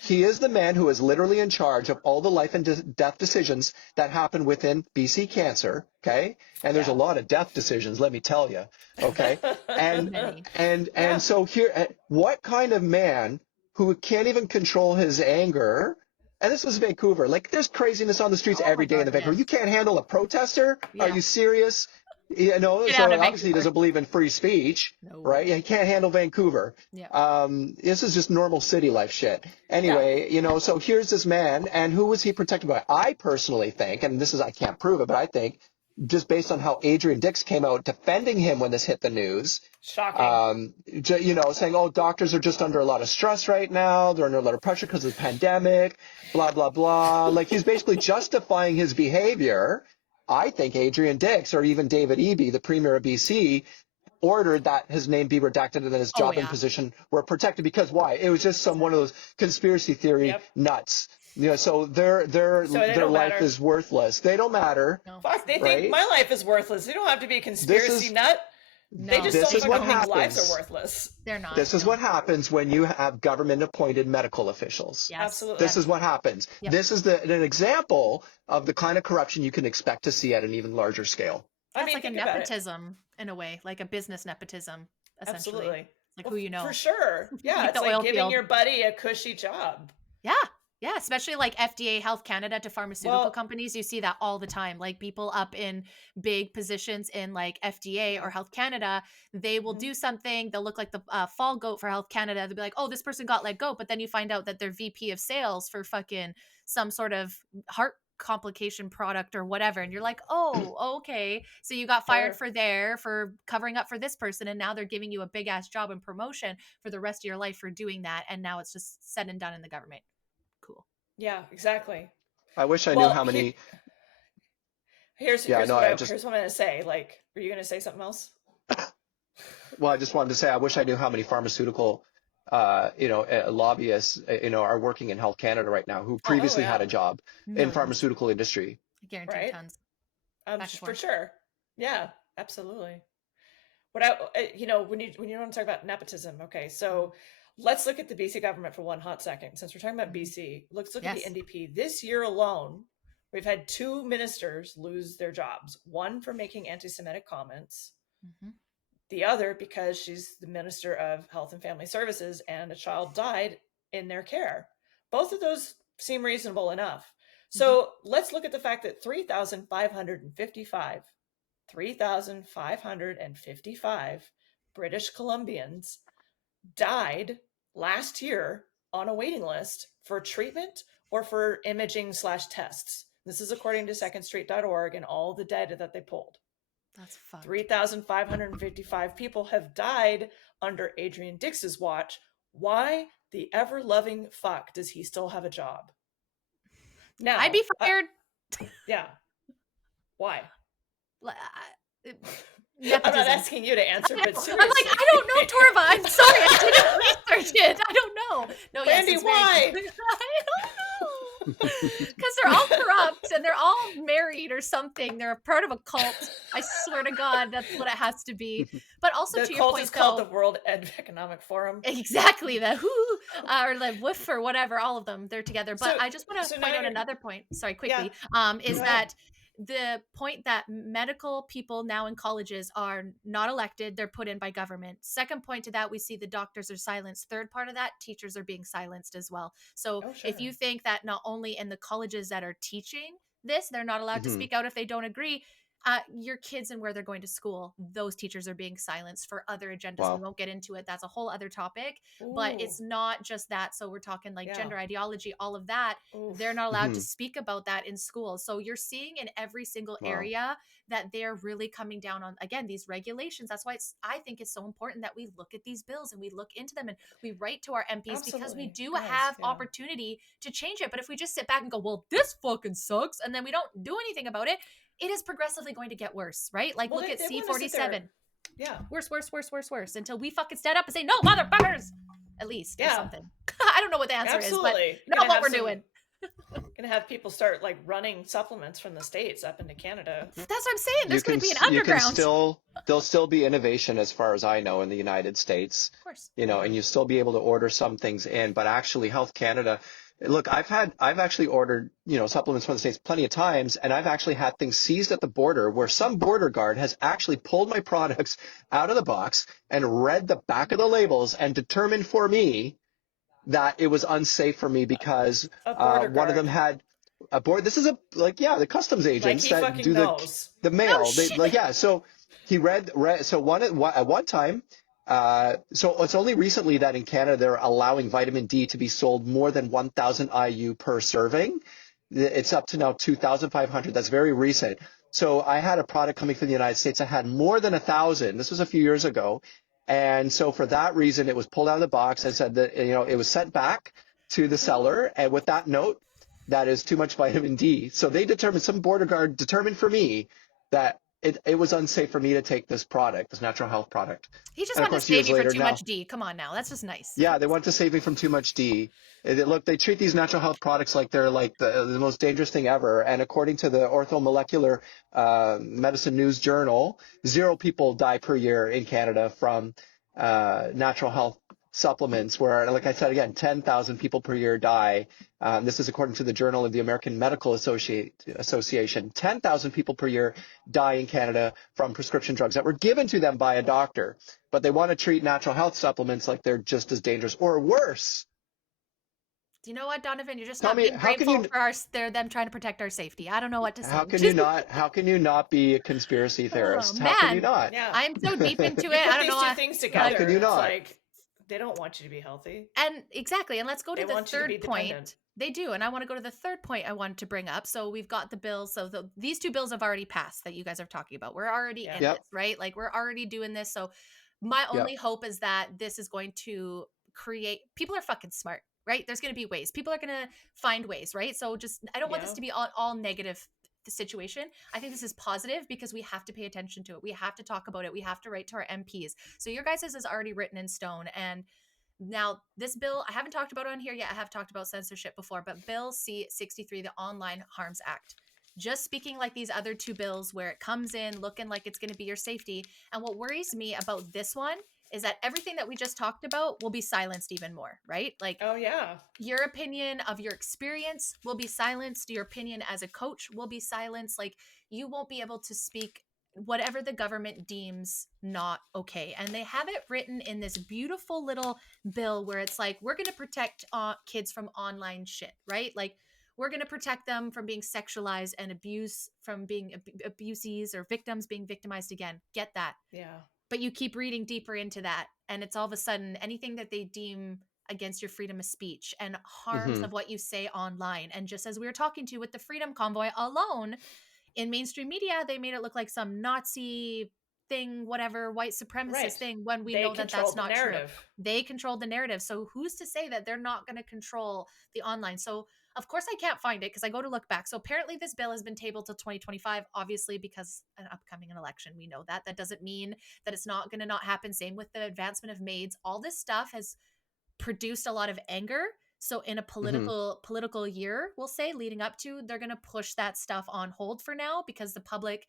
He is the man who is literally in charge of all the life and death decisions that happen within BC Cancer. Okay, and there's a lot of death decisions, let me tell you. Okay, and so here, what kind of man who can't even control his anger? And this was Vancouver. Like, there's craziness on the streets every day in the Vancouver. You can't handle a protester? Yeah. Are you serious? So obviously he doesn't believe in free speech, right? He can't handle Vancouver. Yeah. This is just normal city life shit. Anyway, so here's this man, and who was he protected by? I personally think, and I can't prove it, but I think just based on how Adrian Dix came out defending him when this hit the news. Shocking. Saying, doctors are just under a lot of stress right now. They're under a lot of pressure because of the pandemic, blah, blah, blah. Like, he's basically justifying his behavior. I think Adrian Dix or even David Eby, the Premier of BC, ordered that his name be redacted and that his job and position were protected. Because why? It was just one of those conspiracy theory nuts. So their life is worthless. They don't matter. No. Fuck, they think my life is worthless. They don't have to be a conspiracy nut. No. They just don't think lives are worthless. They're not. This is what happens when you have government-appointed medical officials. Yes. Absolutely. This is what happens. Yep. This is an example of the kind of corruption you can expect to see at an even larger scale. That's like a nepotism in a way, like a business nepotism, essentially. Absolutely. Like who you know. For sure. Yeah, it's like giving your buddy a cushy job. Yeah. Yeah, especially like FDA, Health Canada to pharmaceutical companies. You see that all the time. Like people up in big positions in like FDA or Health Canada, they will do something. They'll look like the fall goat for Health Canada. They'll be like, oh, this person got let go. But then you find out that they're VP of sales for fucking some sort of heart complication product or whatever. And you're like, oh, okay. So you got fired for covering up for this person. And now they're giving you a big ass job and promotion for the rest of your life for doing that. And now it's just said and done in the government. Cool. Yeah, exactly. I wish I knew how many. Here's what I'm going to say. Like, were you going to say something else? Well, I just wanted to say I wish I knew how many pharmaceutical, lobbyists, are working in Health Canada right now who previously had a job in pharmaceutical industry. I guarantee tons. For sure. Yeah, absolutely. When you want to talk about nepotism, okay, so. Let's look at the BC government for one hot second. Since we're talking about BC, let's look at the NDP. This year alone, we've had 2 ministers lose their jobs. One for making anti-Semitic comments. Mm-hmm. The other because she's the Minister of Health and Family Services and a child died in their care. Both of those seem reasonable enough. So let's look at the fact that 3,555 British Columbians died last year on a waiting list for treatment or for imaging/tests. This is according to secondstreet.org and all the data that they pulled. That's fucked. 3,555 people have died under Adrian Dix's watch. Why the ever-loving fuck does he still have a job? Now, I'd be fired. Yeah. Why? Nepotism. I'm not asking you to answer, but seriously. I'm like, I don't know, Torva. I'm sorry, I didn't research it. I don't know. No, Brandy, yes, why? I don't know. Because they're all corrupt and they're all married or something. They're a part of a cult. I swear to God, that's what it has to be. But also, the to your cult point, is called the World Economic Forum. Exactly, the who or the woof or whatever, all of them, they're together. But I just want to point out another point. Sorry, quickly. Is that the point that medical people now in colleges are not elected, they're put in by government. Second point to that, we see the doctors are silenced. Third part of that, teachers are being silenced as well. So if you think that not only in the colleges that are teaching this, they're not allowed to speak out if they don't agree, your kids and where they're going to school, those teachers are being silenced for other agendas. Wow. We won't get into it. That's a whole other topic. Ooh. But it's not just that. So we're talking like gender ideology, all of that. Oof. They're not allowed to speak about that in school. So you're seeing in every single area that they're really coming down on, again, these regulations. That's why I think it's so important that we look at these bills and we look into them and we write to our MPs. Absolutely. Because we do have opportunity to change it. But if we just sit back and go, well, this fucking sucks, and then we don't do anything about it, it is progressively going to get worse, right? Like, look at C-47. Yeah. Worse, until we fucking stand up and say, no, motherfuckers, at least, or something. I don't know what the answer is, but not what we're doing. Gonna have people start like running supplements from the States up into Canada. That's what I'm saying. There's going to be an underground. There'll still be innovation, as far as I know, in the United States. Of course. You know, and you still be able to order some things in, but actually Health Canada, look, I've actually ordered, supplements from the States plenty of times, and I've actually had things seized at the border where some border guard has actually pulled my products out of the box and read the back of the labels and determined for me that it was unsafe for me because one of them had a board. This is the customs agents that do the mail. No, so he read. So at one time. So it's only recently that in Canada they're allowing vitamin D to be sold more than 1,000 IU per serving. It's up to now 2,500. That's very recent. So I had a product coming from the United States that had more than 1,000. This was a few years ago. And so for that reason, it was pulled out of the box. I said that, it was sent back to the seller, and with that note, that is too much vitamin D. So some border guard determined for me that it was unsafe for me to take this natural health product. He just wanted to save you from too much D. Come on now. That's just nice. Yeah, they want to save me from too much D. They treat these natural health products like they're like the most dangerous thing ever. And according to the Orthomolecular Medicine News Journal, 0 people die per year in Canada from natural health supplements, where, like I said, again, 10,000 people per year die. This is according to the Journal of the American Medical Association. 10,000 people per year die in Canada from prescription drugs that were given to them by a doctor. But they want to treat natural health supplements like they're just as dangerous or worse. Do you know what, Donovan? You're just not being grateful for them trying to protect our safety. I don't know what to say. How can you not be a conspiracy theorist? How can you not? Yeah. I'm so deep into it. I don't know. These two things together. How can you not? They don't want you to be healthy. And exactly. And let's go to the third point. They do. And I want to go to the third point I wanted to bring up. So we've got the bills. So these 2 bills have already passed that you guys are talking about. We're already in this, right? Like, we're already doing this. So my only hope is that this is going to create, people are fucking smart, right? There's going to be ways. People are going to find ways, right? So I don't want this to be all negative, the situation. I think this is positive because we have to pay attention to it. We have to talk about it. We have to write to our MPs. So your guys' is already written in stone. And now this bill, I haven't talked about it on here yet. I have talked about censorship before, but Bill C-63, the Online Harms Act, just speaking like these other 2 bills where it comes in looking like it's going to be your safety. And what worries me about this one is that everything that we just talked about will be silenced even more, right? Like, oh yeah, your opinion of your experience will be silenced. Your opinion as a coach will be silenced. Like, you won't be able to speak whatever the government deems not okay. And they have it written in this beautiful little bill where it's like, we're going to protect kids from online shit, right? Like, we're going to protect them from being sexualized and abused, from being abusees or victims being victimized again. Get that. Yeah. But you keep reading deeper into that, and it's all of a sudden anything that they deem against your freedom of speech and harms Hmm. of what you say online. And just as we were talking to with the Freedom Convoy alone, in mainstream media, they made it look like some Nazi thing, whatever, white supremacist Right. thing, when we They know that that's controlled the not true. narrative. They controlled the narrative. So who's to say that they're not going to control the online? So of course I can't find it because I go to look back. So apparently this bill has been tabled till 2025, obviously because an upcoming election. We know that. That doesn't mean that it's not going to not happen. Same with the advancement of maids. All this stuff has produced a lot of anger. So in a Hmm. political year, we'll say leading up to, they're going to push that stuff on hold for now because the public,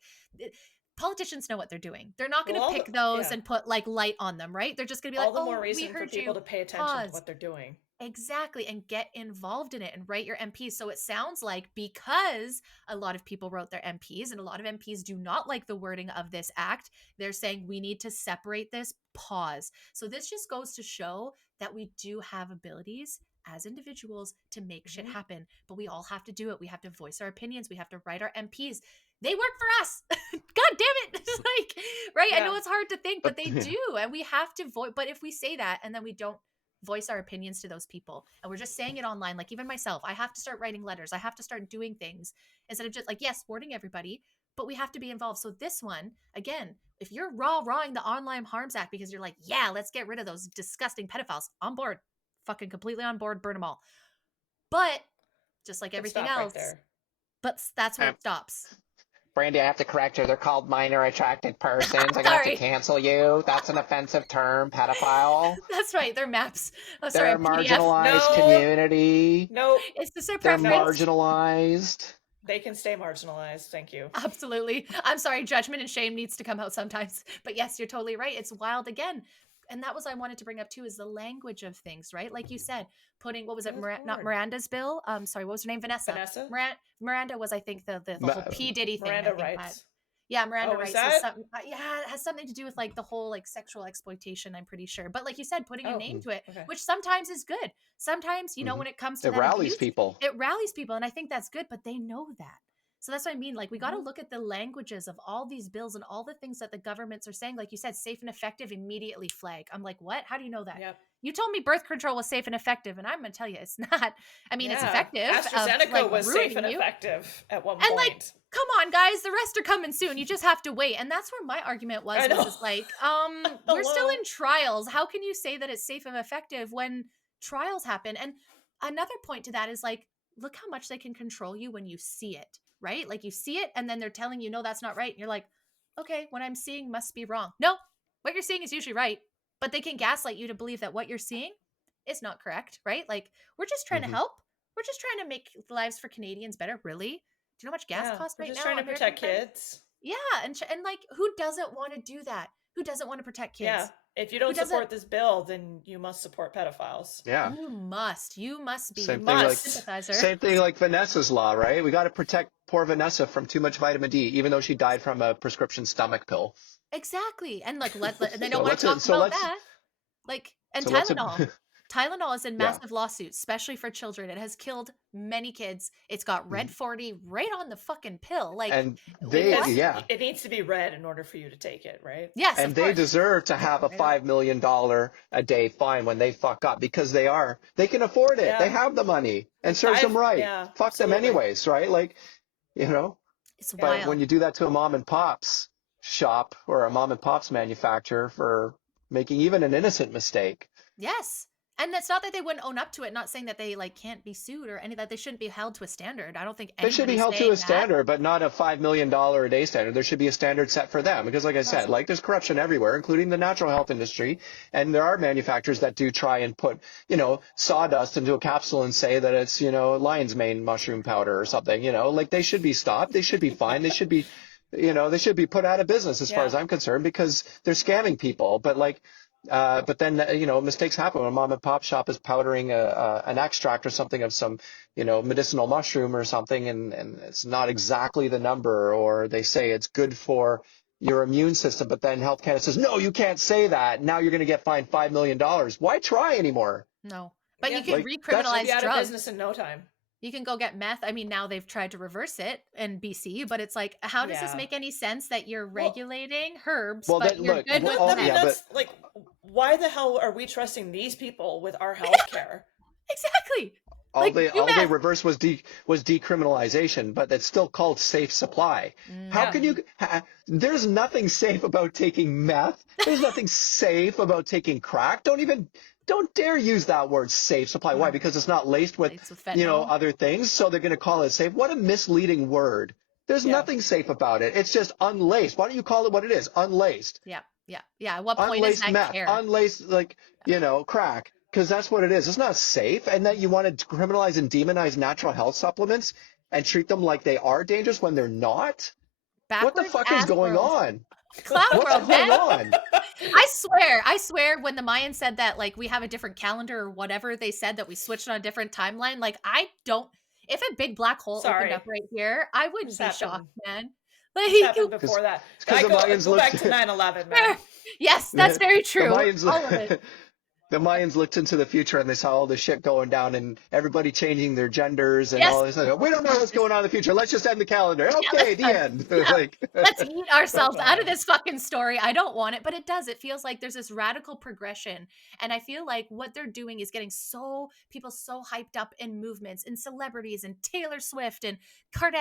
politicians know what they're doing. They're not going Well, to pick those and put like light on them, right? They're just going to be like, all the more "Oh, we reason for heard people you. to pay attention to Pause." what they're doing. Exactly, and get involved in it and write your MPs. So it sounds like because a lot of people wrote their MPs and a lot of MPs do not like the wording of this act, they're saying we need to separate this, pause. So this just goes to show that we do have abilities as individuals to make shit happen, but we all have to do it. We have to voice our opinions. We have to write our MPs. They work for us. God damn it. It's like, right? I know Yeah. it's hard to think, but they Yeah. do. And we have to voice. But if we say that and then we don't voice our opinions to those people and we're just saying it online, like even myself, I have to start writing letters. I have to start doing things instead of just like, yes, warning everybody, but we have to be involved. So this one, again, if you're rawing the Online Harms Act because you're like, yeah, let's get rid of those disgusting pedophiles, on board, fucking completely on board, burn them all. But just like Could everything stop right else, there. but that's where it stops. Brandy, I have to correct you. They're called minor attracted persons. I'm gonna have to Sorry. cancel you. That's an offensive term, pedophile. That's right. They're maps. Oh, sorry, They're a a PDF. marginalized No. community. Nope. It's just their They're No. preference. marginalized. They can stay marginalized. Thank you. Absolutely. I'm sorry, judgment and shame needs to come out sometimes. But yes, you're totally right. It's wild again. And that was I wanted to bring up too is the language of things, right? Like you said, putting what was it? Not Miranda's bill. Sorry, what was her name? Vanessa. Vanessa? Miranda was, I think, the Ma- whole P Diddy thing. Miranda I think that. rights. Yeah, Miranda Oh, is rights was that? something. Yeah, it has something to do with like the whole like sexual exploitation. I'm pretty sure. But like you said, putting a Oh, name to it, okay. which sometimes is good. Sometimes, you know, Mhm. when it comes to It that rallies abuse, people. it rallies people, and I think that's good. But they know that. So that's what I mean. Like, we got to look at the languages of all these bills and all the things that the governments are saying. Like you said, safe and effective, immediately flag. I'm like, what? How do you know that? Yep. You told me birth control was safe and effective, and I'm going to tell you it's not. I mean, it's effective. AstraZeneca like, was safe and you. effective at one And point. like, come on, guys, the rest are coming soon. You just have to wait. And that's where my argument was. I know. Was like, we're still in trials. How can you say that it's safe and effective when trials happen? And another point to that is like, look how much they can control you when you see it, right? Like you see it and then they're telling you, no, that's not right. And you're like, okay, what I'm seeing must be wrong. No, what you're seeing is usually right. But they can gaslight you to believe that what you're seeing is not correct, right? Like, we're just trying to Mhm. help. We're just trying to make lives for Canadians better, really. Do you know how much gas costs we're right just now? trying to American protect friends? kids. Yeah, and like, who doesn't want to do that? Who doesn't want to protect kids? Yeah. If you don't doesn't- support this bill, then you must support pedophiles. Yeah. You must be. Same You thing must like sympathizer. same thing like Vanessa's law, right? We got to protect poor Vanessa from too much vitamin D, even though she died from a prescription stomach pill. Exactly, and like, and they So don't want to talk about that. Like, and so let's Tylenol. Tylenol is in Yeah. massive lawsuits, especially for children. It has killed many kids. It's got red 40 right on the fucking pill. Like, and what? It needs to be red in order for you to take it, right? Yes, and of they course. deserve to have a $5 million a day fine when they fuck up because they can afford it. Yeah. They have the money and serves them right. Fuck absolutely. them anyways, right? Like, It's but wild. when you do that to a mom and pop's shop or a mom and pop's manufacturer for making even an innocent mistake. Yes. And it's not that they wouldn't own up to it, not saying that they like can't be sued or any that they shouldn't be held to a standard. I don't think They should be held to a standard, but not a $5 million a day standard. There should be a standard set for them because, like I said, like there's corruption everywhere, including the natural health industry. And there are manufacturers that do try and put, sawdust into a capsule and say that it's, lion's mane mushroom powder or something, like they should be stopped. They should be fined. They should be, they should be put out of business as far as I'm concerned because they're scamming people. But but then, mistakes happen when a mom and pop shop is powdering an extract or something of some, medicinal mushroom or something, and it's not exactly the number, or they say it's good for your immune system, but then Health Canada says, no, you can't say that. Now you're going to get fined $5 million. Why try anymore? No. But you Yeah. can Like, recriminalize Be out of drugs. business in no time. You can go get meth. I mean, now they've tried to reverse it in BC, but it's like, how does this Yeah. make any sense that you're Well, regulating herbs, Well, but then you're look, good with I meth? mean, yeah, but that's like, why the hell are we trusting these people with our health care? Exactly. all Like, they do all they meth. reversed was decriminalization, but it's still called safe supply. How Yeah. can you? There's nothing safe about taking meth. There's nothing safe about taking crack. Don't dare use that word safe supply. Why? Because it's not laced with It's with fentanyl. other things, so they're going to call it safe. What a misleading word. There's Yeah. nothing safe about it. It's just unlaced. Why don't you call it what it is? Unlaced. Yeah. At what point is Unlaced that meth, care? unlaced crack, because that's what it is. It's not safe, and that you want to criminalize and demonize natural health supplements and treat them like they are dangerous when they're not. What the Backwards fuck is ass going world. on? Cloud What's world, man. going on? I swear when the Mayans said that, like, we have a different calendar or whatever they said, that we switched on a different timeline, like, if a big black hole opened up right here, I would This be happened. shocked, man. This Like, happened before that. Because the Mayans Go looked back to 9/11, man. yes, that's very true. the All of it. Mayans looked into the future and they saw all this shit going down and everybody changing their genders and Yes. all this. We don't know what's going on in the future. Let's just end the calendar. Okay, the end. Yeah. Like, Let's eat ourselves out of fine. this fucking story. I don't want it, but it does. It feels like there's this radical progression. And I feel like what they're doing is getting people so hyped up in movements and celebrities and Taylor Swift and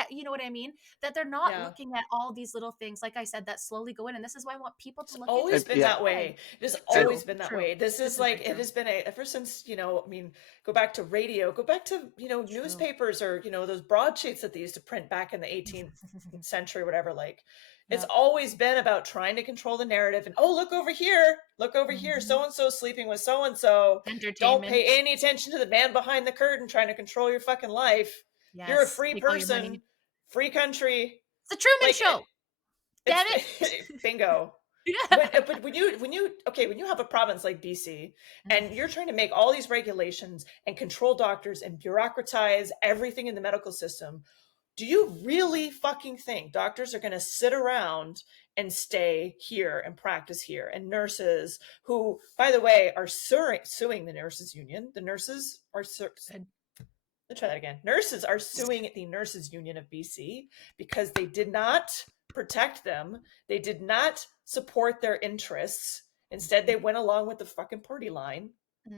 you know what I mean? That they're not Yeah. looking at all these little things, like I said, that slowly go in. And this is why I want people to look Always into been Yeah. that way. It has True, always been that true. way. This is like, true. it has been ever since, I mean, go back to radio, go back to, newspapers or, those broadsheets that they used to print back in the 18th century, whatever, like, it's Yep. always been about trying to control the narrative and, look over here, so-and-so sleeping with so-and-so. Don't Entertainment. pay any attention to the man behind the curtain trying to control your fucking life. Yes. You're a free Take all your money. person, free country. It's a Truman Like, Show. Damn it. Bingo. But when you have a province like BC and you're trying to make all these regulations and control doctors and bureaucratize everything in the medical system, do you really fucking think doctors are going to sit around and stay here and practice here? And nurses, who, by the way, are suing the nurses union. The nurses are let's try that again. Nurses are suing the nurses union of BC because they did not protect them. They did not support their interests. Instead, they went along with the fucking party line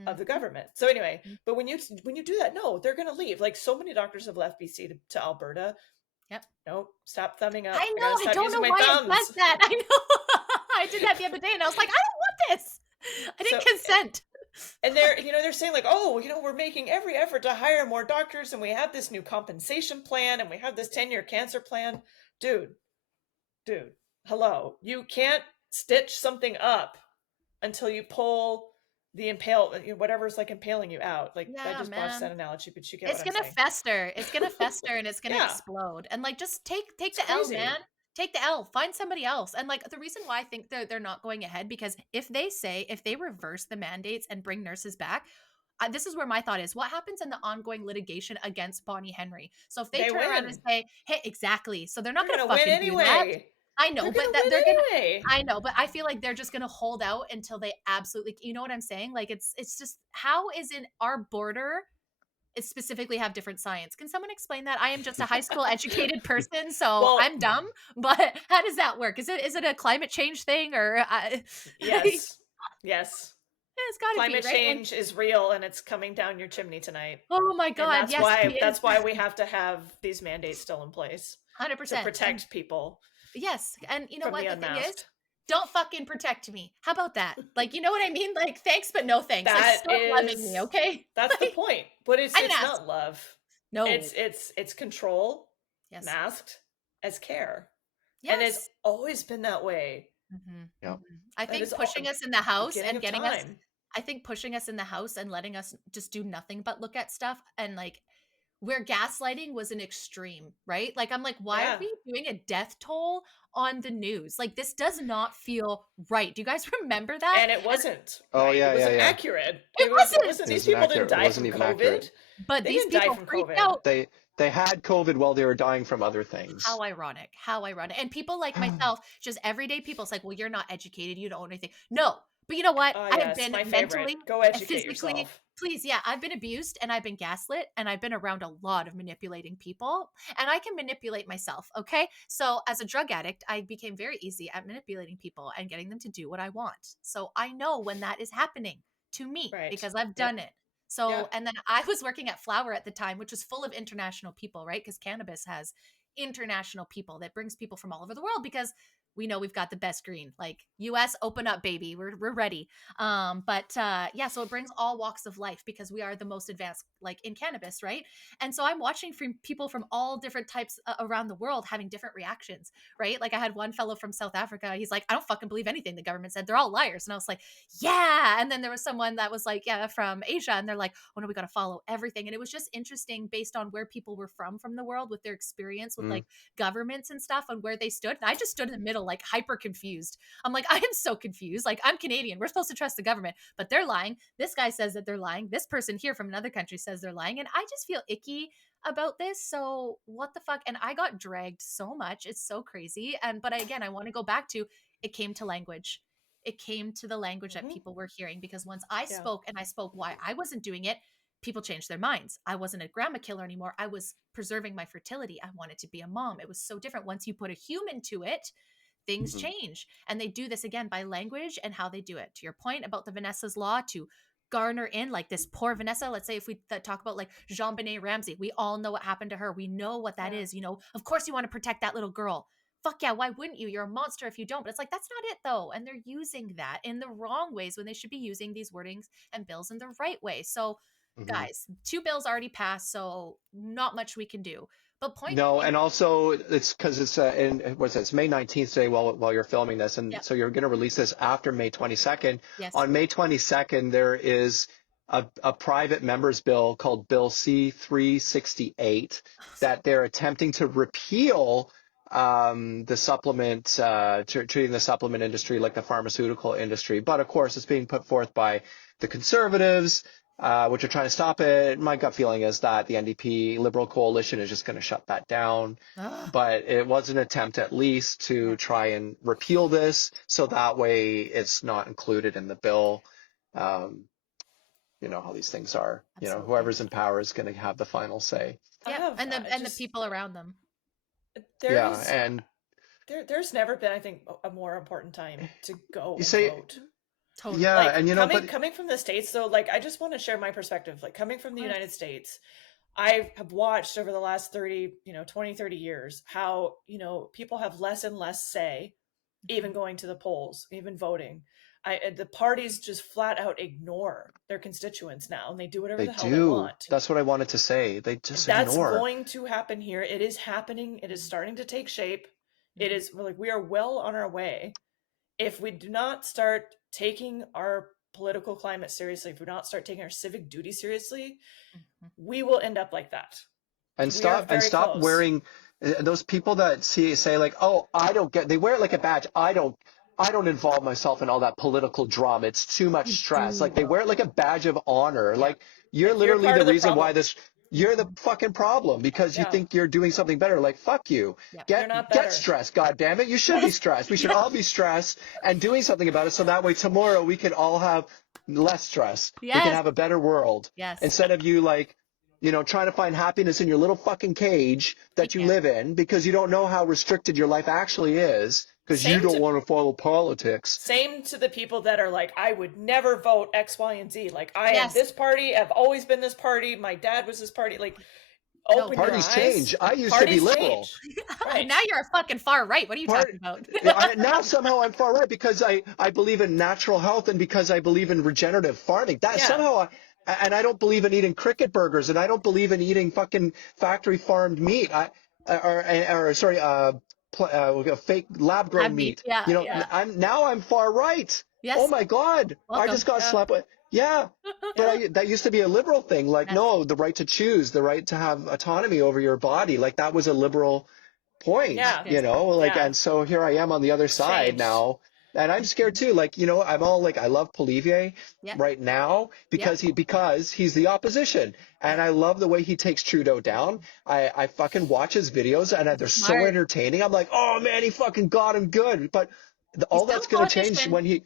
of the government. So anyway, but when you do that, no, they're going to leave. Like, so many doctors have left BC to Alberta. Yep. No, stop thumbing up. I know. I don't know why it does that. I know. I did that the other day, and I was like, I don't want this. I didn't consent. And they're saying like, we're making every effort to hire more doctors, and we have this new compensation plan, and we have this 10-year cancer plan. Dude, hello. You can't stitch something up until you pull the whatever's like impaling you out. Like, I just botched that analogy, but you get it's what I'm gonna saying. fester. It's gonna fester and it's gonna explode. And like, just take the L, man. Take the L. Find somebody else. And like, the reason why I think they're not going ahead, because if they reverse the mandates and bring nurses back, this is where my thought is: what happens in the ongoing litigation against Bonnie Henry? So if they turn around and say, "Hey, exactly," so they're not going to fucking win do that. anyway. I know, they're but they're gonna. I know, but I feel like they're just gonna hold out until they absolutely. You know what I'm saying? Like, it's just, how is in our border? It specifically have different science. Can someone explain that? I am just a high school educated person, so I'm dumb. But how does that work? Is it a climate change thing, or Yes. It's gotta climate be, right? change is real, and it's coming down your chimney tonight. Oh my god! And that's why we have to have these mandates still in place. 100% to protect people. Yes, and you know what the thing is? unmasked. Don't fucking protect me. How about that? Like, you know what I mean? Like, thanks, but no thanks. Like, stop loving me, okay? That's the point. But it's not love. No, it's control, masked as care, and it's always been that way. Yep. I think pushing us in the house and getting us. I think pushing us in the house and letting us just do nothing but look at stuff, and like, where gaslighting was an extreme, right? Like, I'm like, why are we doing a death toll on the news? Like, this does not feel right. Do you guys remember that? And it wasn't. Oh, yeah, it wasn't yeah. accurate. It wasn't. These people didn't die from COVID. But these people freaked out. They had COVID while they were dying from other things. How ironic. How ironic. And people like myself, just everyday people, it's like, well, you're not educated. You don't know anything. No, But you know what? Ah, I have yes, been my mentally favorite. Go and educate physically, yourself. please, yeah, I've been abused and I've been gaslit and I've been around a lot of manipulating people and I can manipulate myself. Okay. So as a drug addict, I became very easy at manipulating people and getting them to do what I want. So I know when that is happening to me Right. because I've Yep. done it. Yeah. So, and then I was working at Flower at the time, which was full of international people, right? Because cannabis has international people that brings people from all over the world because we know we've got the best green. Like US, open up, baby. We're ready. But yeah, so it brings all walks of life because we are the most advanced, like in cannabis, right? And so I'm watching from people from all different types around the world having different reactions, right? Like I had one fellow from South Africa. He's like, I don't fucking believe anything the government said. They're all liars. And I was like, yeah. And then there was someone that was like, yeah, from Asia, and they're like, oh no, we got to follow everything. And it was just interesting based on where people were from the world with their experience with Mm. like governments and stuff and where they stood. And I just stood in the middle, like hyper confused. I'm like, I am so confused. Like, I'm Canadian. We're supposed to trust the government, but they're lying. This guy says that they're lying. This person here from another country says they're lying. And I just feel icky about this. So, what the fuck? And I got dragged so much. It's so crazy. But again, I want to go back to it came to language. It came to the language that Hmm. people were hearing because once I Yeah. spoke and I spoke why I wasn't doing it, people changed their minds. I wasn't a grandma killer anymore. I was preserving my fertility. I wanted to be a mom. It was so different. Once you put a human to it, things Mhm. change. And they do this again by language and how they do it. To your point about the Vanessa's Law, to garner in like this poor Vanessa. Let's say if we talk about like Jean Benet Ramsey, we all know what happened to her. We know what that Yeah. is. You know, of course you want to protect that little girl. Fuck yeah, why wouldn't you? You're a monster if you don't. But it's like, that's not it though. And they're using that in the wrong ways when they should be using these wordings and bills in the right way. So, Mhm. guys, 2 bills already passed. So, not much we can do. But point No, being, and also it's because it's it's May 19th today while you're filming this, and yeah, so you're going to release this after May 22nd. yes. On May 22nd, there is a private members bill called Bill C-368 that they're attempting to repeal the supplement, treating the supplement industry like the pharmaceutical industry. But of course, it's being put forth by the conservatives, which are trying to stop it. My gut feeling is that the NDP Liberal coalition is just going to shut that down. Ugh. But it was an attempt at least Yeah, to try and repeal this so that way it's not included in the bill. Um, you know how these things are. You know, absolutely. whoever's in power is going to have the final say. I Yeah, have and the just people around them. Yeah, there's and there's never been, I think, a more important time to go you and say, vote. Totally. yeah, Like and you know, but coming from the States though, like I just want to share my perspective. Like coming from Of the course. United States, I have watched over the last 30, 20, 30 years how, people have less and less say, even going to the polls, even voting. The parties just flat out ignore their constituents now and they do whatever they the hell they do. want. That's what I wanted to say. They just That's ignore. going to happen here. It is happening. It is starting to take shape. It Mhm. is like we are well on our way. If we do not start taking our political climate seriously, if we do not start taking our civic duty seriously, Mhm. we will end up like that. And We are very stop close. wearing those people that say like, oh, I don't get, they wear it like a badge. I don't involve myself in all that political drama. It's too much You stress. do Like they wear though. it like a badge of honor. Yeah. Like you're Like you're literally part the of the reason why problem. this, you're the fucking problem because you Yeah. think you're doing something better. Like fuck you. Yeah. You're not Get better. stressed, God damn it. You should be Yes. stressed. We should Yes. all be stressed and doing something about it so that way tomorrow we can all have less stress. We can Yes. have a better world Yes. instead of you like, you know, trying to find happiness in your little fucking cage We that you can't. live in because you don't know how restricted your life actually is because you Same don't to want to follow politics. same to the people that are like, I would never vote X, Y, and Z. Like I am Yes. this party. I've always been this party. My dad was this party. Like No. open your Parties eyes. change. I used to be Parties liberal. change. Right. Now you're a fucking far right. What are you Part, talking about? now somehow I'm far right because I believe in natural health and because I believe in regenerative farming. That Yeah. somehow and I don't believe in eating cricket burgers and I don't believe in eating fucking factory farmed meat. Or sorry, fake lab grown Lab meat. meat. Yeah. You know, Yeah. Yeah. I'm far right. Oh Yes. my God. I Welcome. just got Yeah. slapped with, yeah. Yeah. But that used to be a liberal thing. Like, Yes. no, the right to choose, the right to have autonomy over your body. Like that was a liberal point, Yeah. you know, like, Yeah. and so here I am on the other It's side changed. now, and I'm scared Mhm. too. Like, you know, I'm all like, I love Polivier Yep. right now Yep. because he's the opposition, and Yep. I love the way he takes Trudeau down. I fucking watch his videos, and they're so Smart. entertaining. I'm like, oh man, he fucking got him good. But He's all still that's a gonna change politician. when he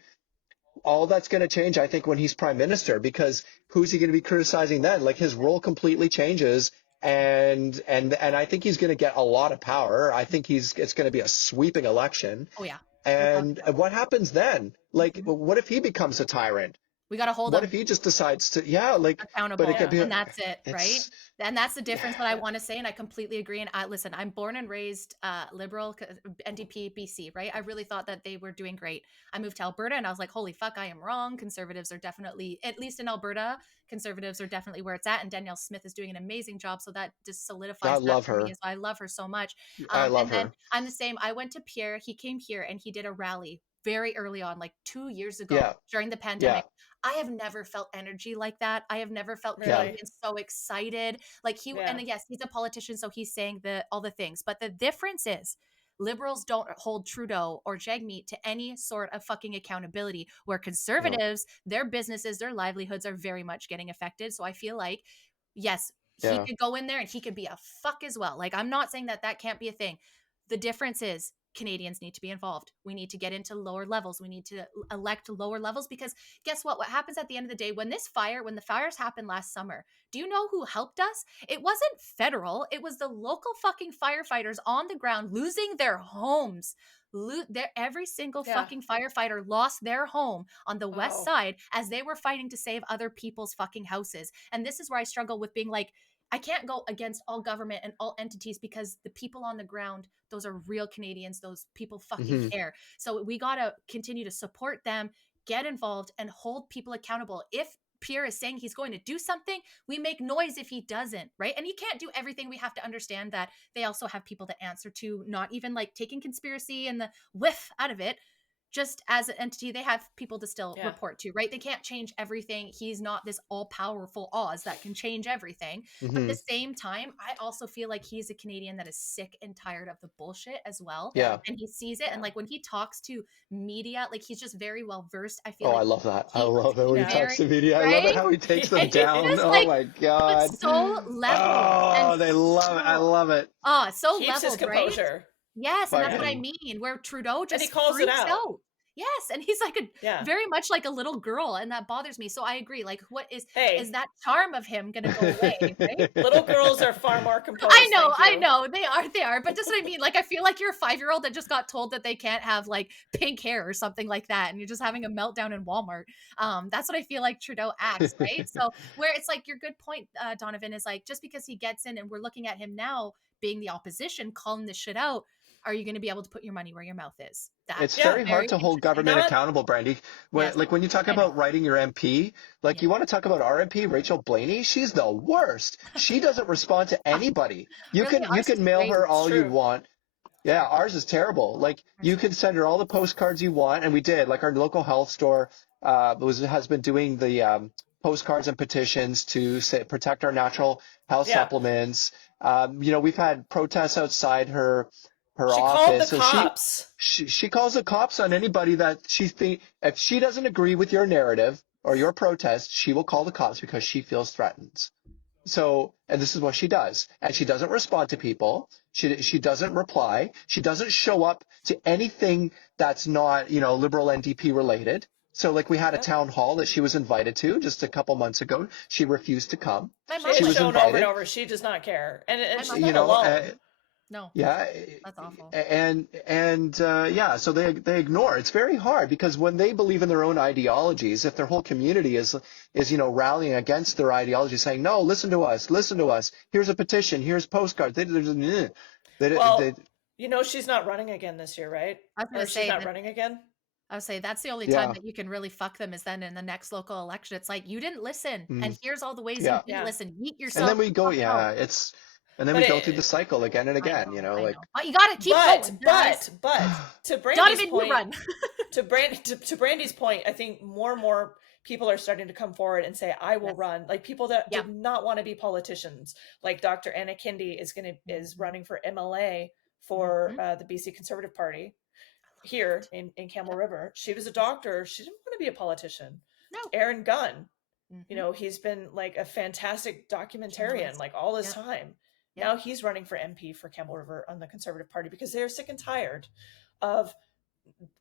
all that's going to change, I think, when he's prime minister, because who's he going to be criticizing then? Like his role completely changes. And I think he's going to get a lot of power. I think it's going to be a sweeping election. Oh yeah. And what happens then? Like, what if he becomes a tyrant? We got to hold What him if he just decides to, but accountable, it could be, and that's it, right? it's, And that's the difference that I want to say, and I completely agree. And listen, I'm born and raised liberal, NDP, BC, right? I really thought that they were doing great. I moved to Alberta, and I was like, holy fuck, I am wrong. Conservatives are definitely, at least in Alberta, conservatives are definitely where it's at. And Danielle Smith is doing an amazing job, so that just I solidifies that love for me. her. So I love her so much. I love And then her. I'm the same. I went to Pierre. He came here, and he did a rally very early on, like 2 years ago Yeah. during the pandemic. I have never felt energy like that. I have never felt Canadians so excited. Like and yes, he's a politician, so he's saying all the things. But the difference is liberals don't hold Trudeau or Jagmeet to any sort of fucking accountability, where conservatives, their businesses, their livelihoods are very much getting affected. So I feel like, yes, he could go in there and he could be a fuck as well. Like, I'm not saying that that can't be a thing. The difference is Canadians need to be involved. We need to get into lower levels. We need to elect lower levels, because guess what? What happens at the end of the day, when the fires happened last summer, do you know who helped us? It wasn't federal. It was the local fucking firefighters on the ground losing their homes. Every single fucking firefighter lost their home on the west side as they were fighting to save other people's fucking houses. And this is where I struggle with being like, I can't go against all government and all entities, because the people on the ground, those are real Canadians. Those people fucking care. So we got to continue to support them, get involved, and hold people accountable. If Pierre is saying he's going to do something, we make noise if he doesn't, right? And he can't do everything. We have to understand that they also have people to answer to, not even like taking conspiracy and the whiff out of it. Just as an entity, they have people to still report to, right? They can't change everything. He's not this all-powerful Oz that can change everything. But at the same time, I also feel like he's a Canadian that is sick and tired of the bullshit as well. Yeah. And he sees it. And like when he talks to media, like he's just very well versed. I feel Oh, like I love that. I love it when he talks to media. I love it right? how he takes them And down. just, Oh like, my God. but so leveled. Oh, And they love it. I love it. so Keeps his leveled, right? composure. Yes, and that's what I Fucking, mean, where Trudeau And just he calls it freaks out. out. Yes, and he's like very much like a little girl, and that bothers me. So I agree. Like, what is that charm of him gonna go away, right? Little girls are far more composed. I know, they are. But just what I mean, like, I feel like you're a 5-year-old that just got told that they can't have like pink hair or something like that, and you're just having a meltdown in Walmart. That's what I feel like Trudeau acts, right? So where it's like, your good point, Donovan, is like, just because he gets in and we're looking at him now being the opposition, calling this shit out, are you going to be able to put your money where your mouth is? it's very hard to hold government accountable, Brandy. When you talk about writing your MP, like you want to talk about our MP, Rachel Blaney, she's the worst. She doesn't respond to anybody. You can mail her all you want. Yeah, ours is terrible. Like you can send her all the postcards you want, and we did. Like our local health store has been doing the postcards and petitions to protect our natural health supplements. We've had protests outside her office. Called the cops. She calls the cops on anybody that if she doesn't agree with your narrative or your protest, she will call the cops because she feels threatened. So, and this is what she does. And she doesn't respond to people. She doesn't reply. She doesn't show up to anything that's not, liberal NDP related. So like we had a town hall that she was invited to just a couple months ago. She refused to come. She was invited over and over. She does not care. And she's not alone. No. Yeah. That's awful. So they ignore. It's very hard because when they believe in their own ideologies, if their whole community is rallying against their ideology, saying, no, listen to us. Here's a petition. Here's postcards. She's not running again this year, right? I was going to say, she's not running again. I would say that's the only time that you can really fuck them is then in the next local election. It's like, you didn't listen, and here's all the ways you didn't listen. Eat yourself. And then we go, and then we go through the cycle again and again, like. But you got to keep going. But to Brandy's point, run. to Brandy's point, I think more and more people are starting to come forward and say, I will run. Like people that did not want to be politicians, like Dr. Anna Kindy is running for MLA for the BC Conservative Party here in Campbell River. She was a doctor. She didn't want to be a politician. No. Aaron Gunn, he's been like a fantastic documentarian, like all this time. Now he's running for MP for Campbell River on the Conservative Party because they're sick and tired of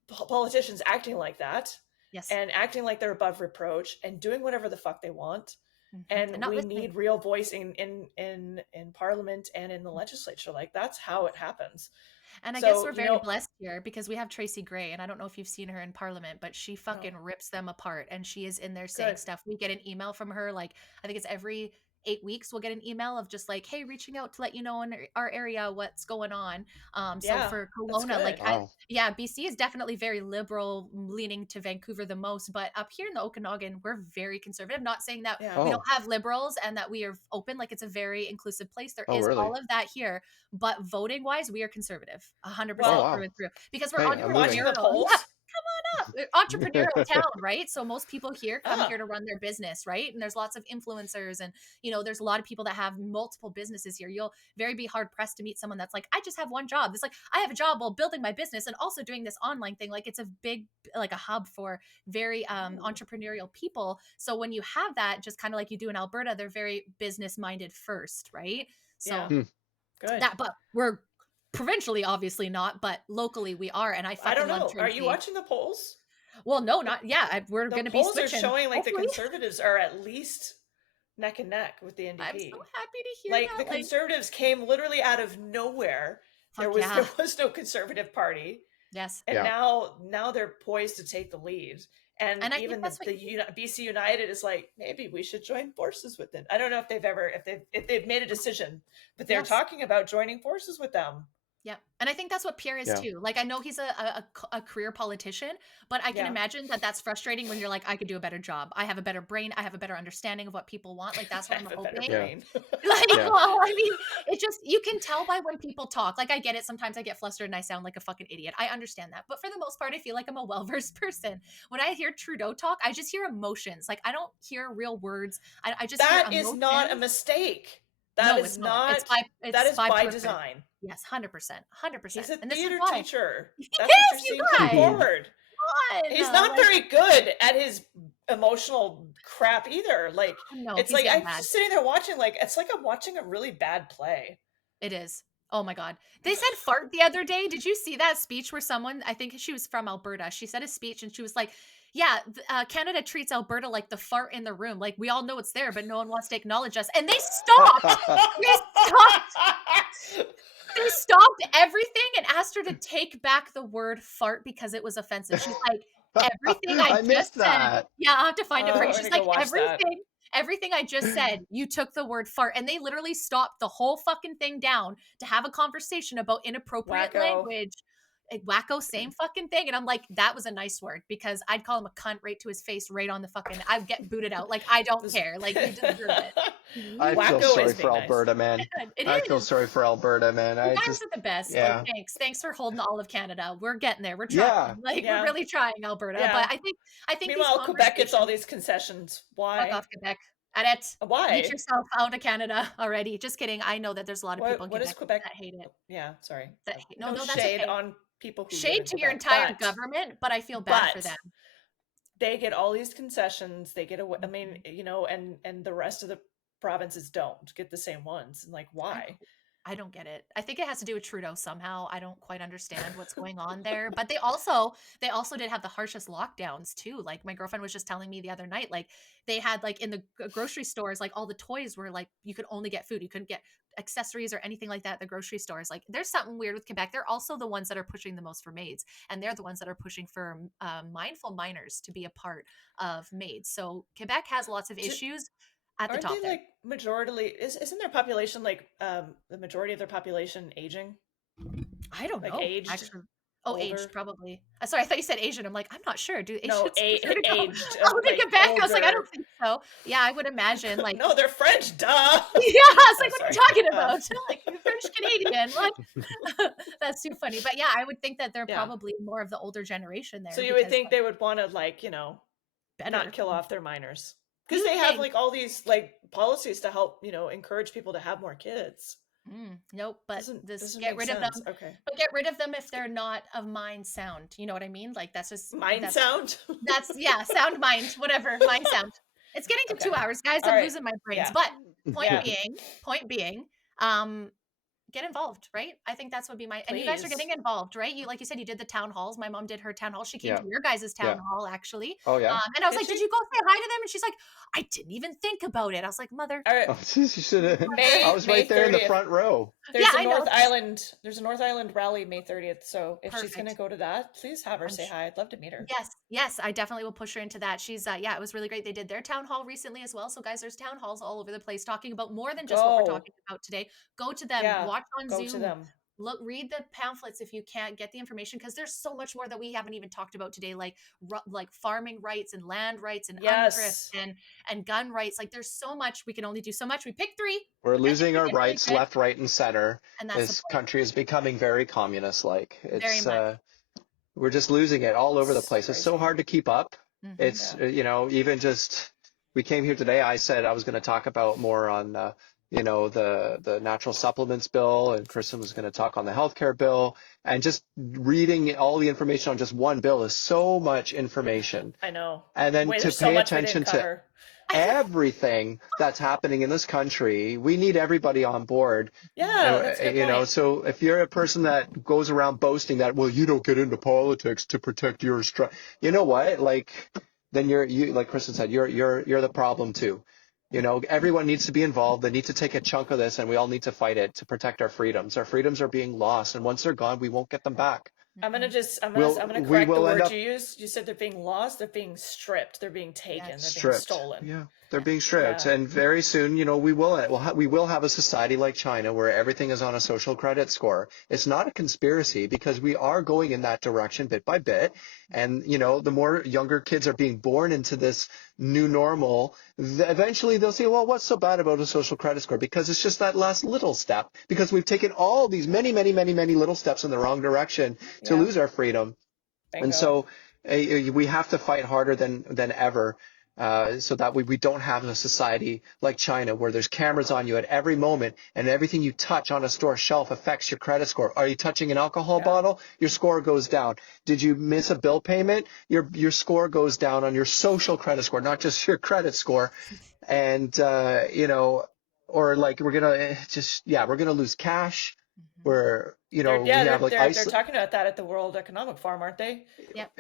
politicians acting like that Yes. and acting like they're above reproach and doing whatever the fuck they want. And And not we listening. need real voice in parliament and in the legislature. Like, that's how it happens. And I guess So, we're very blessed here because we have Tracy Gray, and I don't know if you've seen her in Parliament, but she fucking rips them apart, and she is in there saying good. stuff. We get an email from her, like, I think it's every 8 weeks we'll get an email of just like, hey, reaching out to let you know in our area what's going on. So Yeah, for that's Kelowna, like, good. Wow. yeah, BC is definitely very liberal, leaning to Vancouver the most, but up here in the Okanagan, we're very conservative. Not saying that Yeah. we don't Oh. have liberals and that we are open, like it's a very inclusive place. There Oh, is really? all of that here, but voting wise, we are conservative, 100% Oh, Well, through wow. and through, because we're Hey, you're I'm moving. watching the entrepreneurial. Yeah, polls? entrepreneurial town, right? So most people here come Ah, here to run their business, right? And there's lots of influencers, and there's a lot of people that have multiple businesses here. You'll very be hard pressed to meet someone that's like, I just have one job. It's like, I have a job while building my business and also doing this online thing. Like, it's a big, like a hub for very entrepreneurial people. So when you have that, just kind of like you do in Alberta, they're very business minded first, right? yeah. So Good. that, but we're provincially obviously not, but locally we are, and I I fucking don't love know. Are you Tracy. watching the polls? Well, no, not we're The going to be polls are switching. showing like the Hopefully. Conservatives are at least neck and neck with the I'm so NDP. happy to hear Like, that. the Conservatives came literally out of nowhere. There Fuck yeah. was no Conservative Party, Yes. and Yeah. now they're poised to take the lead. And And I think even that's the BC United is like, maybe we should join forces with them. I don't know if they've made a decision, but they're Yes. talking about joining forces with them. Yeah. And I think that's what Pierre is Yeah. too. Like, I know he's a career politician, but I can Yeah. imagine that that's frustrating when you're like, I could do a better job. I have a better brain. I have a better understanding of what people want. Like, that's what I'm I have a better hoping. Yeah. brain. Like, Yeah. well, I mean, it just, you can tell by when people talk. Like, I get it. Sometimes I get flustered and I sound like a fucking idiot. I understand that. But for the most part, I feel like I'm a well-versed person. When I hear Trudeau talk, I just hear emotions. Like, I don't hear real words. I just hear That emotions. is not a mistake. No, That it's is not. not. It's That is by by purpose. design. Yes, 100%. 100%. He's a And this is theater why. teacher. He That's what you're is, you seeing come guys. forward. Come He's on. not Like, very good at his emotional crap either. Like, no, it's he's like getting I'm bad. just sitting there watching. Like, it's like I'm watching a really bad play. It is. Oh my God. They said fart the other day. Did you see that speech where someone, I think she was from Alberta, she said a speech and she was like, yeah, Canada treats Alberta like the fart in the room. Like, we all know it's there, but no one wants to acknowledge us. And they stopped. They stopped everything and asked her to take back the word fart because it was offensive. She's like, everything I I just missed said. that. Yeah, I'll have to find it for Oh, you. I'm She's gonna like, go watch that. everything I just said, you took the word fart. And they literally stopped the whole fucking thing down to have a conversation about inappropriate Wacko. language. Wacko, same fucking thing. And I'm like, that was a nice word, because I'd call him a cunt right to his face, right on the fucking, I'd get booted out. Like, I don't care. Like, you deserve it. I feel Wacko sorry is for being nice. Alberta, man. It I feel is. sorry for Alberta, man. You I guys just, are the best. yeah. Like, thanks for holding all of Canada. We're getting there. We're trying. Yeah. Like, Yeah. we're really trying, Alberta. Yeah. But I think Meanwhile, these Quebec gets all conversations- these concessions. Fuck Why? off, Quebec. At it. Why? Get yourself out of Canada already. Just kidding. I know that there's a lot of people in What is Quebec, Quebec? that hate it. Yeah, sorry. That hate, no, No that's shade okay. on people who live Shade in to your Quebec, entire but government, but I feel bad for them. they get all these concessions. They get away. I mean, Mm-hmm. and the rest of the provinces don't get the same ones. And like, why? I don't get it. I think it has to do with Trudeau somehow. I don't quite understand what's going on there. But they also did have the harshest lockdowns too. Like, my girlfriend was just telling me the other night, like, they had, like, in the grocery stores, like, all the toys were like, you could only get food. You couldn't get accessories or anything like that at the grocery stores. Like, there's something weird with Quebec. They're also the ones that are pushing the most for maids, and they're the ones that are pushing for mindful minors to be a part of maids. So Quebec has lots of issues at the Aren't top they there. like majority? Isn't their population like the majority of their population aging? I don't Like know. aged? Actually. Oh, Older? aged, probably. Sorry, I thought you said Asian. I'm like, I'm not sure. Do No, Asians prefer to go aged. out to like Quebec? I was like, I don't older. think so. Yeah, I would imagine, like, No, they're French. Duh. yeah, I was like, what are you sorry. talking about? Like, you're French Canadian. Like, that's too funny. But yeah, I would think that they're Yeah. probably more of the older generation there. So you would because, think like, they would want to, like, better. not kill off their minors, because You'd they have think. like all these like policies to help encourage people to have more kids. Nope, but Doesn't get make rid of them. sense. Okay. But get rid of them if they're not of mind sound. You know what I mean? Like, that's just Mind that's, sound. That's sound mind, whatever, mind sound. It's getting to Okay. 2 hours, guys. All I'm right. losing my brains. Yeah. But point Yeah. being, get involved, right? I think that's would be my, and you guys are getting Please. involved, right? You, like you said, you did the town halls. My mom did her town hall. She came Yeah. to your guys' town Yeah. hall, actually. Oh yeah. And I was Did like, did she? you go say hi to them? And she's like, I didn't even think about it. I was like, mother. All right. Oh, geez, you should have. I May was May right there in the 30th. front row. There's Yeah, a I know. There's a North Island rally May 30th. So if she's Perfect. gonna go to that, please have her I'm say sh- hi. I'd love to meet her. Yes, I definitely will push her into that. She's yeah, it was really great. They did their town hall recently as well. So guys, there's town halls all over the place talking about more than just what we're Go. talking about today. Go to them, Yeah. watch on Go to Zoom, them. look, read the pamphlets if you can't get the information, because there's so much more that we haven't even talked about today, like farming rights and land rights and Yes. and gun rights. Like there's so much, we can only do so much. We picked three. We're I think losing we our did really rights good, left, right, and center. and that's the This point. country is becoming very communist-like. Very It's much. we're just losing it all over the It's place. It's so crazy. hard to keep up. Mhm. It's Yeah. even just we came here today. I said I was going to talk about more on the natural supplements bill, and Kristin was going to talk on the healthcare bill. And just reading all the information on just one bill is so much information. I know. And then Wait, to there's so pay much we attention didn't to cover. everything that's happening in this country, we need everybody on board. Yeah, that's a good point. So if you're a person that goes around boasting that, well, you don't get into politics to protect your you know what? Like, then you like Kristin said, you're the problem too. Everyone needs to be involved. They need to take a chunk of this, and we all need to fight it to protect our freedoms. Our freedoms are being lost, and once they're gone, we won't get them back. I'm gonna We correct the will end word up you used. You said they're being lost. They're being stripped. They're being taken. Yes. They're being stripped. stolen. Yeah, they're being stripped, Yeah. and very soon, we will have a society like China where everything is on a social credit score. It's not a conspiracy because we are going in that direction bit by bit, and the more younger kids are being born into this new normal, eventually they'll say, well, what's so bad about a social credit score? Because it's just that last little step. Because we've taken all these many, many, many, many little steps in the wrong direction to Yeah. lose our freedom. Bingo. And so we have to fight harder than ever so that we don't have a society like China where there's cameras on you at every moment and everything you touch on a store shelf affects your credit score. Are you touching an alcohol bottle? Your score goes down. Did you miss a bill payment? Your score goes down on your social credit score, not just your credit score. And, or like we're going to lose cash. Where we have like they're talking about that at the World Economic Forum, aren't they? Yep.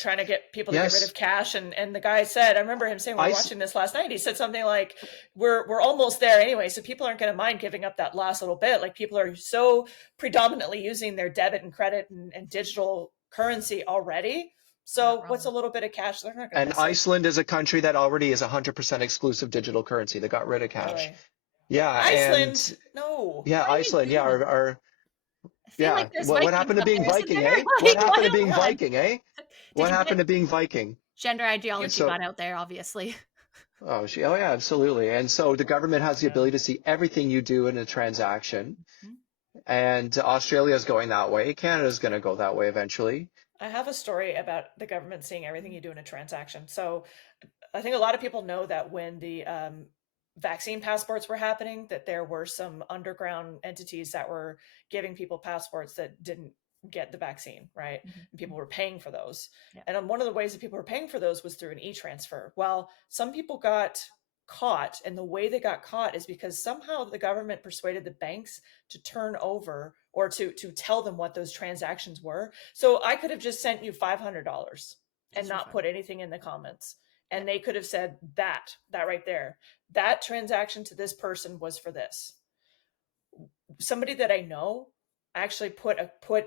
Trying to get people to get rid of cash, and the guy said, I remember him saying, we were watching this last night. He said something like, "We're almost there anyway, so people aren't going to mind giving up that last little bit. Like people are so predominantly using their debit and credit and digital currency already. So what's a little bit of cash? They're not going to." And Iceland is a country that already is 100% exclusive digital currency. They got rid of cash. Really? Yeah, Iceland, no. Yeah, Iceland. Yeah, Like what happened to being Viking, eh? What happened to being Viking, eh? What happened to being Viking? Gender ideology got out there, obviously. Oh, yeah, absolutely. And so the government has the ability to see everything you do in a transaction. And Australia's going that way. Canada's going to go that way eventually. I have a story about the government seeing everything you do in a transaction. So I think a lot of people know that when the vaccine passports were happening, that there were some underground entities that were giving people passports that didn't get the vaccine, right? And people were paying for those. Yeah. And one of the ways that people were paying for those was through an e-transfer. Well, some people got caught, and the way they got caught is because somehow the government persuaded the banks to turn over or to tell them what those transactions were. So I could have just sent you $500 and not put anything in the comments. And they could have said that right there, that transaction to this person was for this. Somebody that I know actually put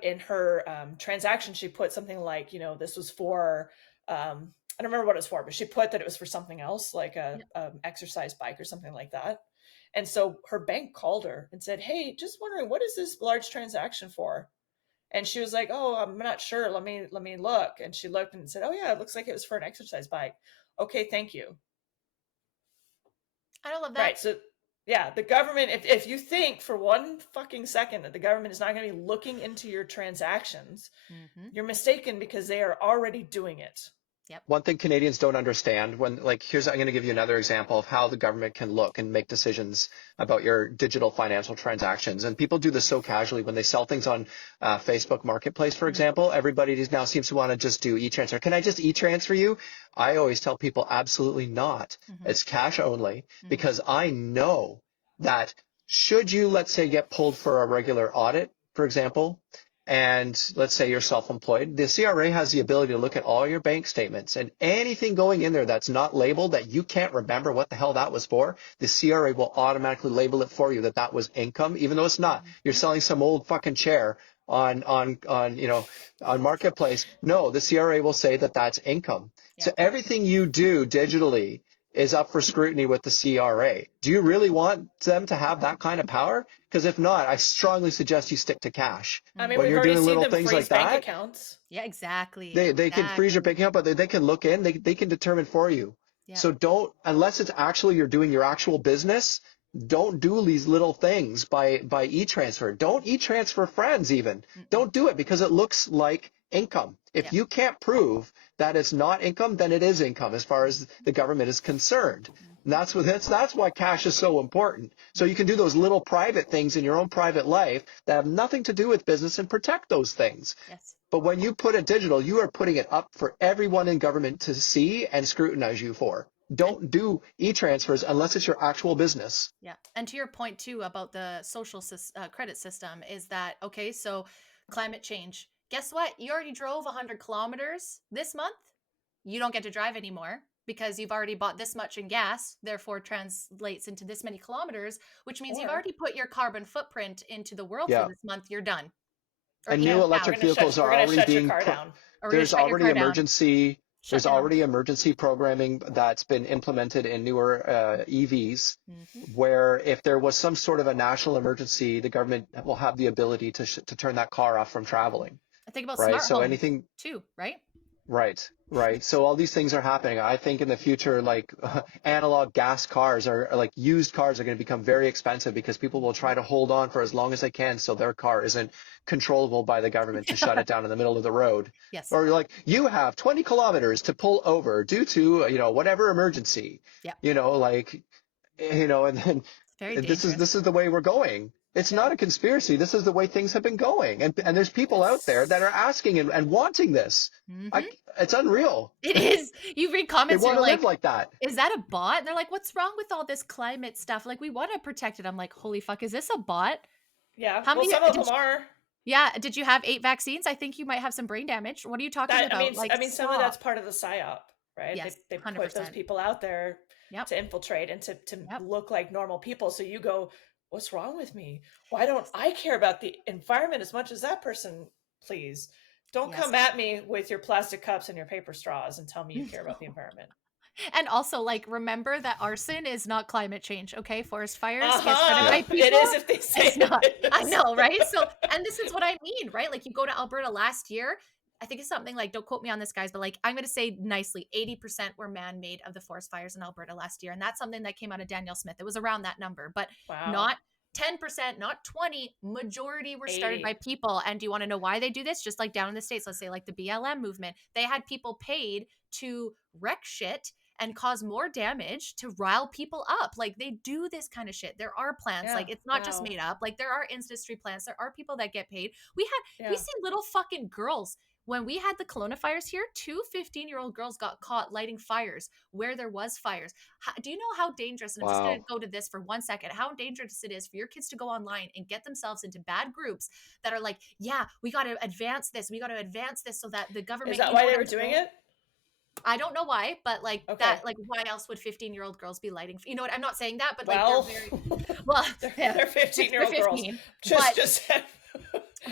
in her transaction, she put something like, this was for, I don't remember what it was for, but she put that it was for something else, like a exercise bike or something like that. And so her bank called her and said, hey, just wondering, what is this large transaction for? And she was like, oh, I'm not sure. Let me look. And she looked and said, oh yeah, it looks like it was for an exercise bike. Okay, thank you. I don't love that. Right. So yeah, the government, if you think for one fucking second that the government is not going to be looking into your transactions, you're mistaken, because they are already doing it. Yep. One thing Canadians don't understand I'm going to give you another example of how the government can look and make decisions about your digital financial transactions. And people do this so casually when they sell things on Facebook Marketplace, for example. Everybody now seems to want to just do e-transfer. Can I just e-transfer you? I always tell people absolutely not. It's cash only, because I know that should you, let's say, get pulled for a regular audit, for example, and let's say you're self-employed, the CRA has the ability to look at all your bank statements, and anything going in there that's not labeled, that you can't remember what the hell that was for, the CRA will automatically label it for you that was income, even though it's not. You're selling some old fucking chair on Marketplace. No, the CRA will say that that's income. Yeah. So everything you do digitally is up for scrutiny with the CRA. Do you really want them to have that kind of power? Because if not, I strongly suggest you stick to cash. I mean, When we've you're already doing seen little them things freeze like bank that, accounts. Yeah, exactly. they can freeze your bank account, but they can look in, they can determine for you. Yeah. So don't, unless it's actually you're doing your actual business, don't do these little things by e-transfer. Don't e-transfer friends even. Don't do it because it looks like income. If you can't prove that it's not income, then it is income as far as the government is concerned. And that's why cash is so important. So you can do those little private things in your own private life that have nothing to do with business and protect those things. Yes. But when you put it digital, you are putting it up for everyone in government to see and scrutinize you for. Don't do e-transfers unless it's your actual business. Yeah. And to your point too about the social credit system is that, okay, so climate change, guess what? You already drove 100 kilometers this month. You don't get to drive anymore because you've already bought this much in gas, therefore translates into this many kilometers, which means you've already put your carbon footprint into the world for this month. You're done. And new electric vehicles are already being there's already emergency programming that's been implemented in newer EVs, where if there was some sort of a national emergency, the government will have the ability to turn that car off from traveling. I think about right. smart homes too, right? Right. So all these things are happening. I think in the future, like analog gas cars are like used cars are going to become very expensive because people will try to hold on for as long as they can so their car isn't controllable by the government to shut it down in the middle of the road. Yes. Or like you have 20 kilometers to pull over due to, whatever emergency. Yeah. And then this is the way we're going. It's not a conspiracy. This is the way things have been going. And there's people out there that are asking and wanting this. It's unreal. It is. You read comments. They want to live like that. Is that a bot? And they're like, what's wrong with all this climate stuff? Like, we want to protect it. I'm like, holy fuck, is this a bot? Yeah. Some of them are. Yeah. Did you have 8 vaccines? I think you might have some brain damage. What are you talking about? I mean, some of that's part of the psyop, right? Yes, they 100%. put those people out there to infiltrate and to look like normal people. So you go, what's wrong with me? Why don't I care about the environment as much as that person, please? Don't come at me with your plastic cups and your paper straws and tell me you care about the environment. And also, like, remember that arson is not climate change, okay? Forest fires get started by people. It is if they say it's not. I know, right? So, and this is what I mean, right? Like, you go to Alberta last year, I think it's something like, don't quote me on this, guys, but like, I'm going to say nicely, 80% were man-made of the forest fires in Alberta last year. And that's something that came out of Danielle Smith. It was around that number, but not 10%, not 20, majority were started by people. And do you want to know why they do this? Just like down in the States, let's say like the BLM movement, they had people paid to wreck shit and cause more damage to rile people up. Like they do this kind of shit. There are plants. Like it's not just made up. Like there are industry plants. There are people that get paid. We see little fucking girls. When we had the Kelowna fires here, 2 15-year-old girls got caught lighting fires where there was fires. Do you know how dangerous, and I'm just going to go to this for 1 second, how dangerous it is for your kids to go online and get themselves into bad groups that are like, yeah, we got to advance this. We got to advance this so that the government. Is that why they were doing it? I don't know why, but like that, like why else would 15-year-old girls be lighting? You know what? I'm not saying that, but like they're 15-year-old girls. Just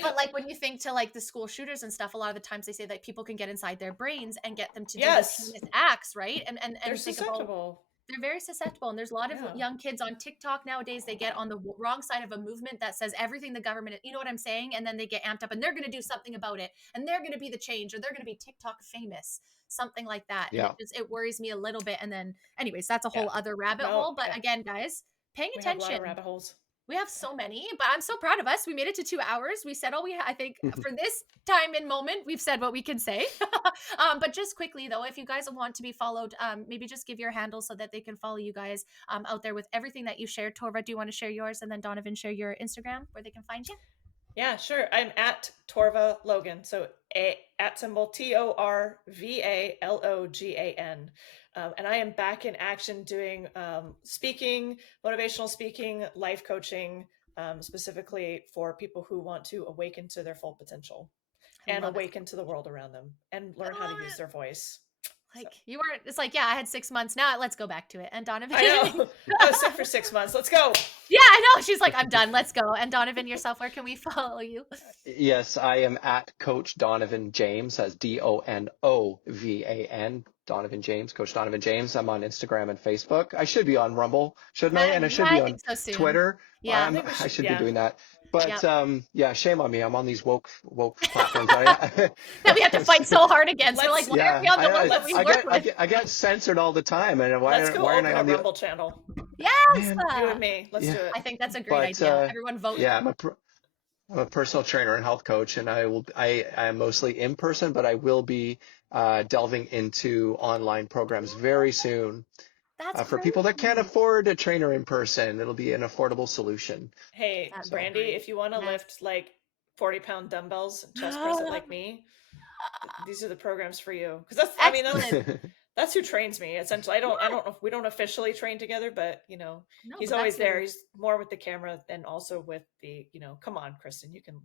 But like when you think to like the school shooters and stuff, a lot of the times they say that people can get inside their brains and get them to do these acts, right? And they're susceptible. They're very susceptible. And there's a lot of young kids on TikTok nowadays. They get on the wrong side of a movement that says everything the government, you know what I'm saying? And then they get amped up and they're going to do something about it. And they're going to be the change, or they're going to be TikTok famous, something like that. Yeah. And it worries me a little bit. And then anyways, that's a whole other rabbit hole. But again, guys, paying attention. We have a lot of rabbit holes. We have so many, but I'm so proud of us. We made it to 2 hours. We said all I think for this time and moment, we've said what we can say. But just quickly though, if you guys want to be followed, maybe just give your handle so that they can follow you guys out there with everything that you shared. Torva, do you want to share yours? And then Donovan, share your Instagram where they can find you? Yeah, sure. I'm at Torva Logan. So at symbol TORVALOGAN. And I am back in action doing speaking, motivational speaking, life coaching, specifically for people who want to awaken to their full potential I and love it. awaken to the world around them and I learn how to love use it. their voice. So Like you weren't. It's like, yeah, I had 6 months. Now let's go back to it. And Donovan. I know. I was sick for 6 months. Let's go. Yeah, I know. She's like, I'm done. Let's go. And Donovan, yourself, where can we follow you? Yes, I am at Coach Donovan James. That's Donovan, Donovan James, Coach Donovan James. I'm on Instagram and Facebook. I should be on Rumble, shouldn't I? And I Yeah, should be I on think so soon. Twitter. Yeah. I think we I should, should be yeah. doing that. But Yep. yeah, shame on me. I'm on these woke platforms. That we have to fight so hard against. We're like, why are we on the ones that we work with? I get censored all the time, and Let's go aren't I open a on the Rumble channel. Yes. man? You and me. Let's do it. I think that's a great idea. Everyone vote. Yeah, I'm a personal trainer and health coach, and I'm mostly in person, but I will be delving into online programs very soon That's for people that can't great. afford a trainer in person. It'll be an affordable solution. Hey, That'd be Brandy, great. if you want to Yes. lift like 40-pound dumbbells, chest press it like me, these are the programs for you. Because that's, I mean, Excellent. that's who trains me essentially. I don't know if we don't officially train together, but No, he's but always that's there. He's more with the camera and also with the, come on, Kristin, you can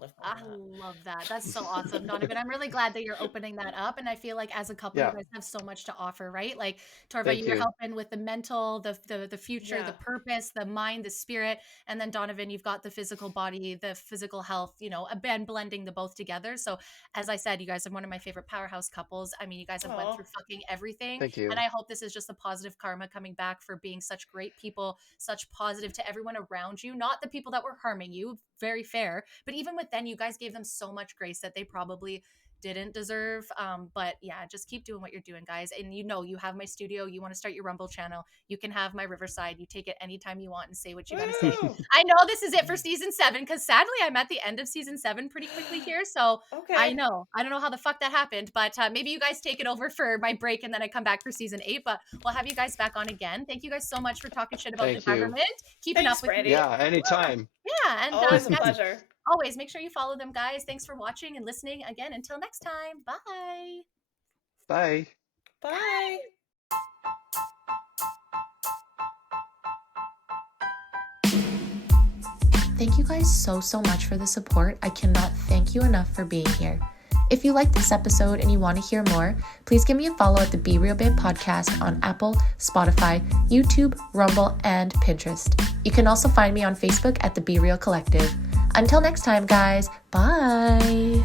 lift more I than that. love that. That's so awesome, Donovan. I'm really glad that you're opening that up. And I feel like as a couple, you Yeah, guys have so much to offer, right? Like Torva, thank you're you. helping with the mental, the future, the Yeah. purpose, the mind, the spirit. And then Donovan, you've got the physical body, the physical health, and blending the both together. So as I said, you guys are one of my favorite powerhouse couples. I mean, you guys have went Oh, through fucking everything. Thank And you. I hope this is just a positive karma coming back for being such great people, such positive to everyone around you, not the people that were harming you, very fair. But even with them, you guys gave them so much grace that they probably didn't deserve. But yeah, just keep doing what you're doing, guys. And you have my studio. You want to start your Rumble channel. You can have my Riverside. You take it anytime you want and say what you got to say. woo! I know this is it for season 7 because sadly I'm at the end of season 7 pretty quickly here. So I Okay. know. I don't know how the fuck that happened, but maybe you guys take it over for my break and then I come back for season 8. But we'll have you guys back on again. Thank you guys so much for talking shit about the Thank you. government, keeping Thanks, up with me. Brandy. Yeah, anytime. Yeah, and Always a guys, pleasure. always make sure you follow them, guys. Thanks for watching and listening again. Until next time, bye. Bye. Bye. Thank you guys so much for the support. I cannot thank you enough for being here. If you like this episode and you want to hear more, please give me a follow at the Be Real Babe podcast on Apple, Spotify, YouTube, Rumble, and Pinterest. You can also find me on Facebook at the Be Real Collective. Until next time, guys, bye.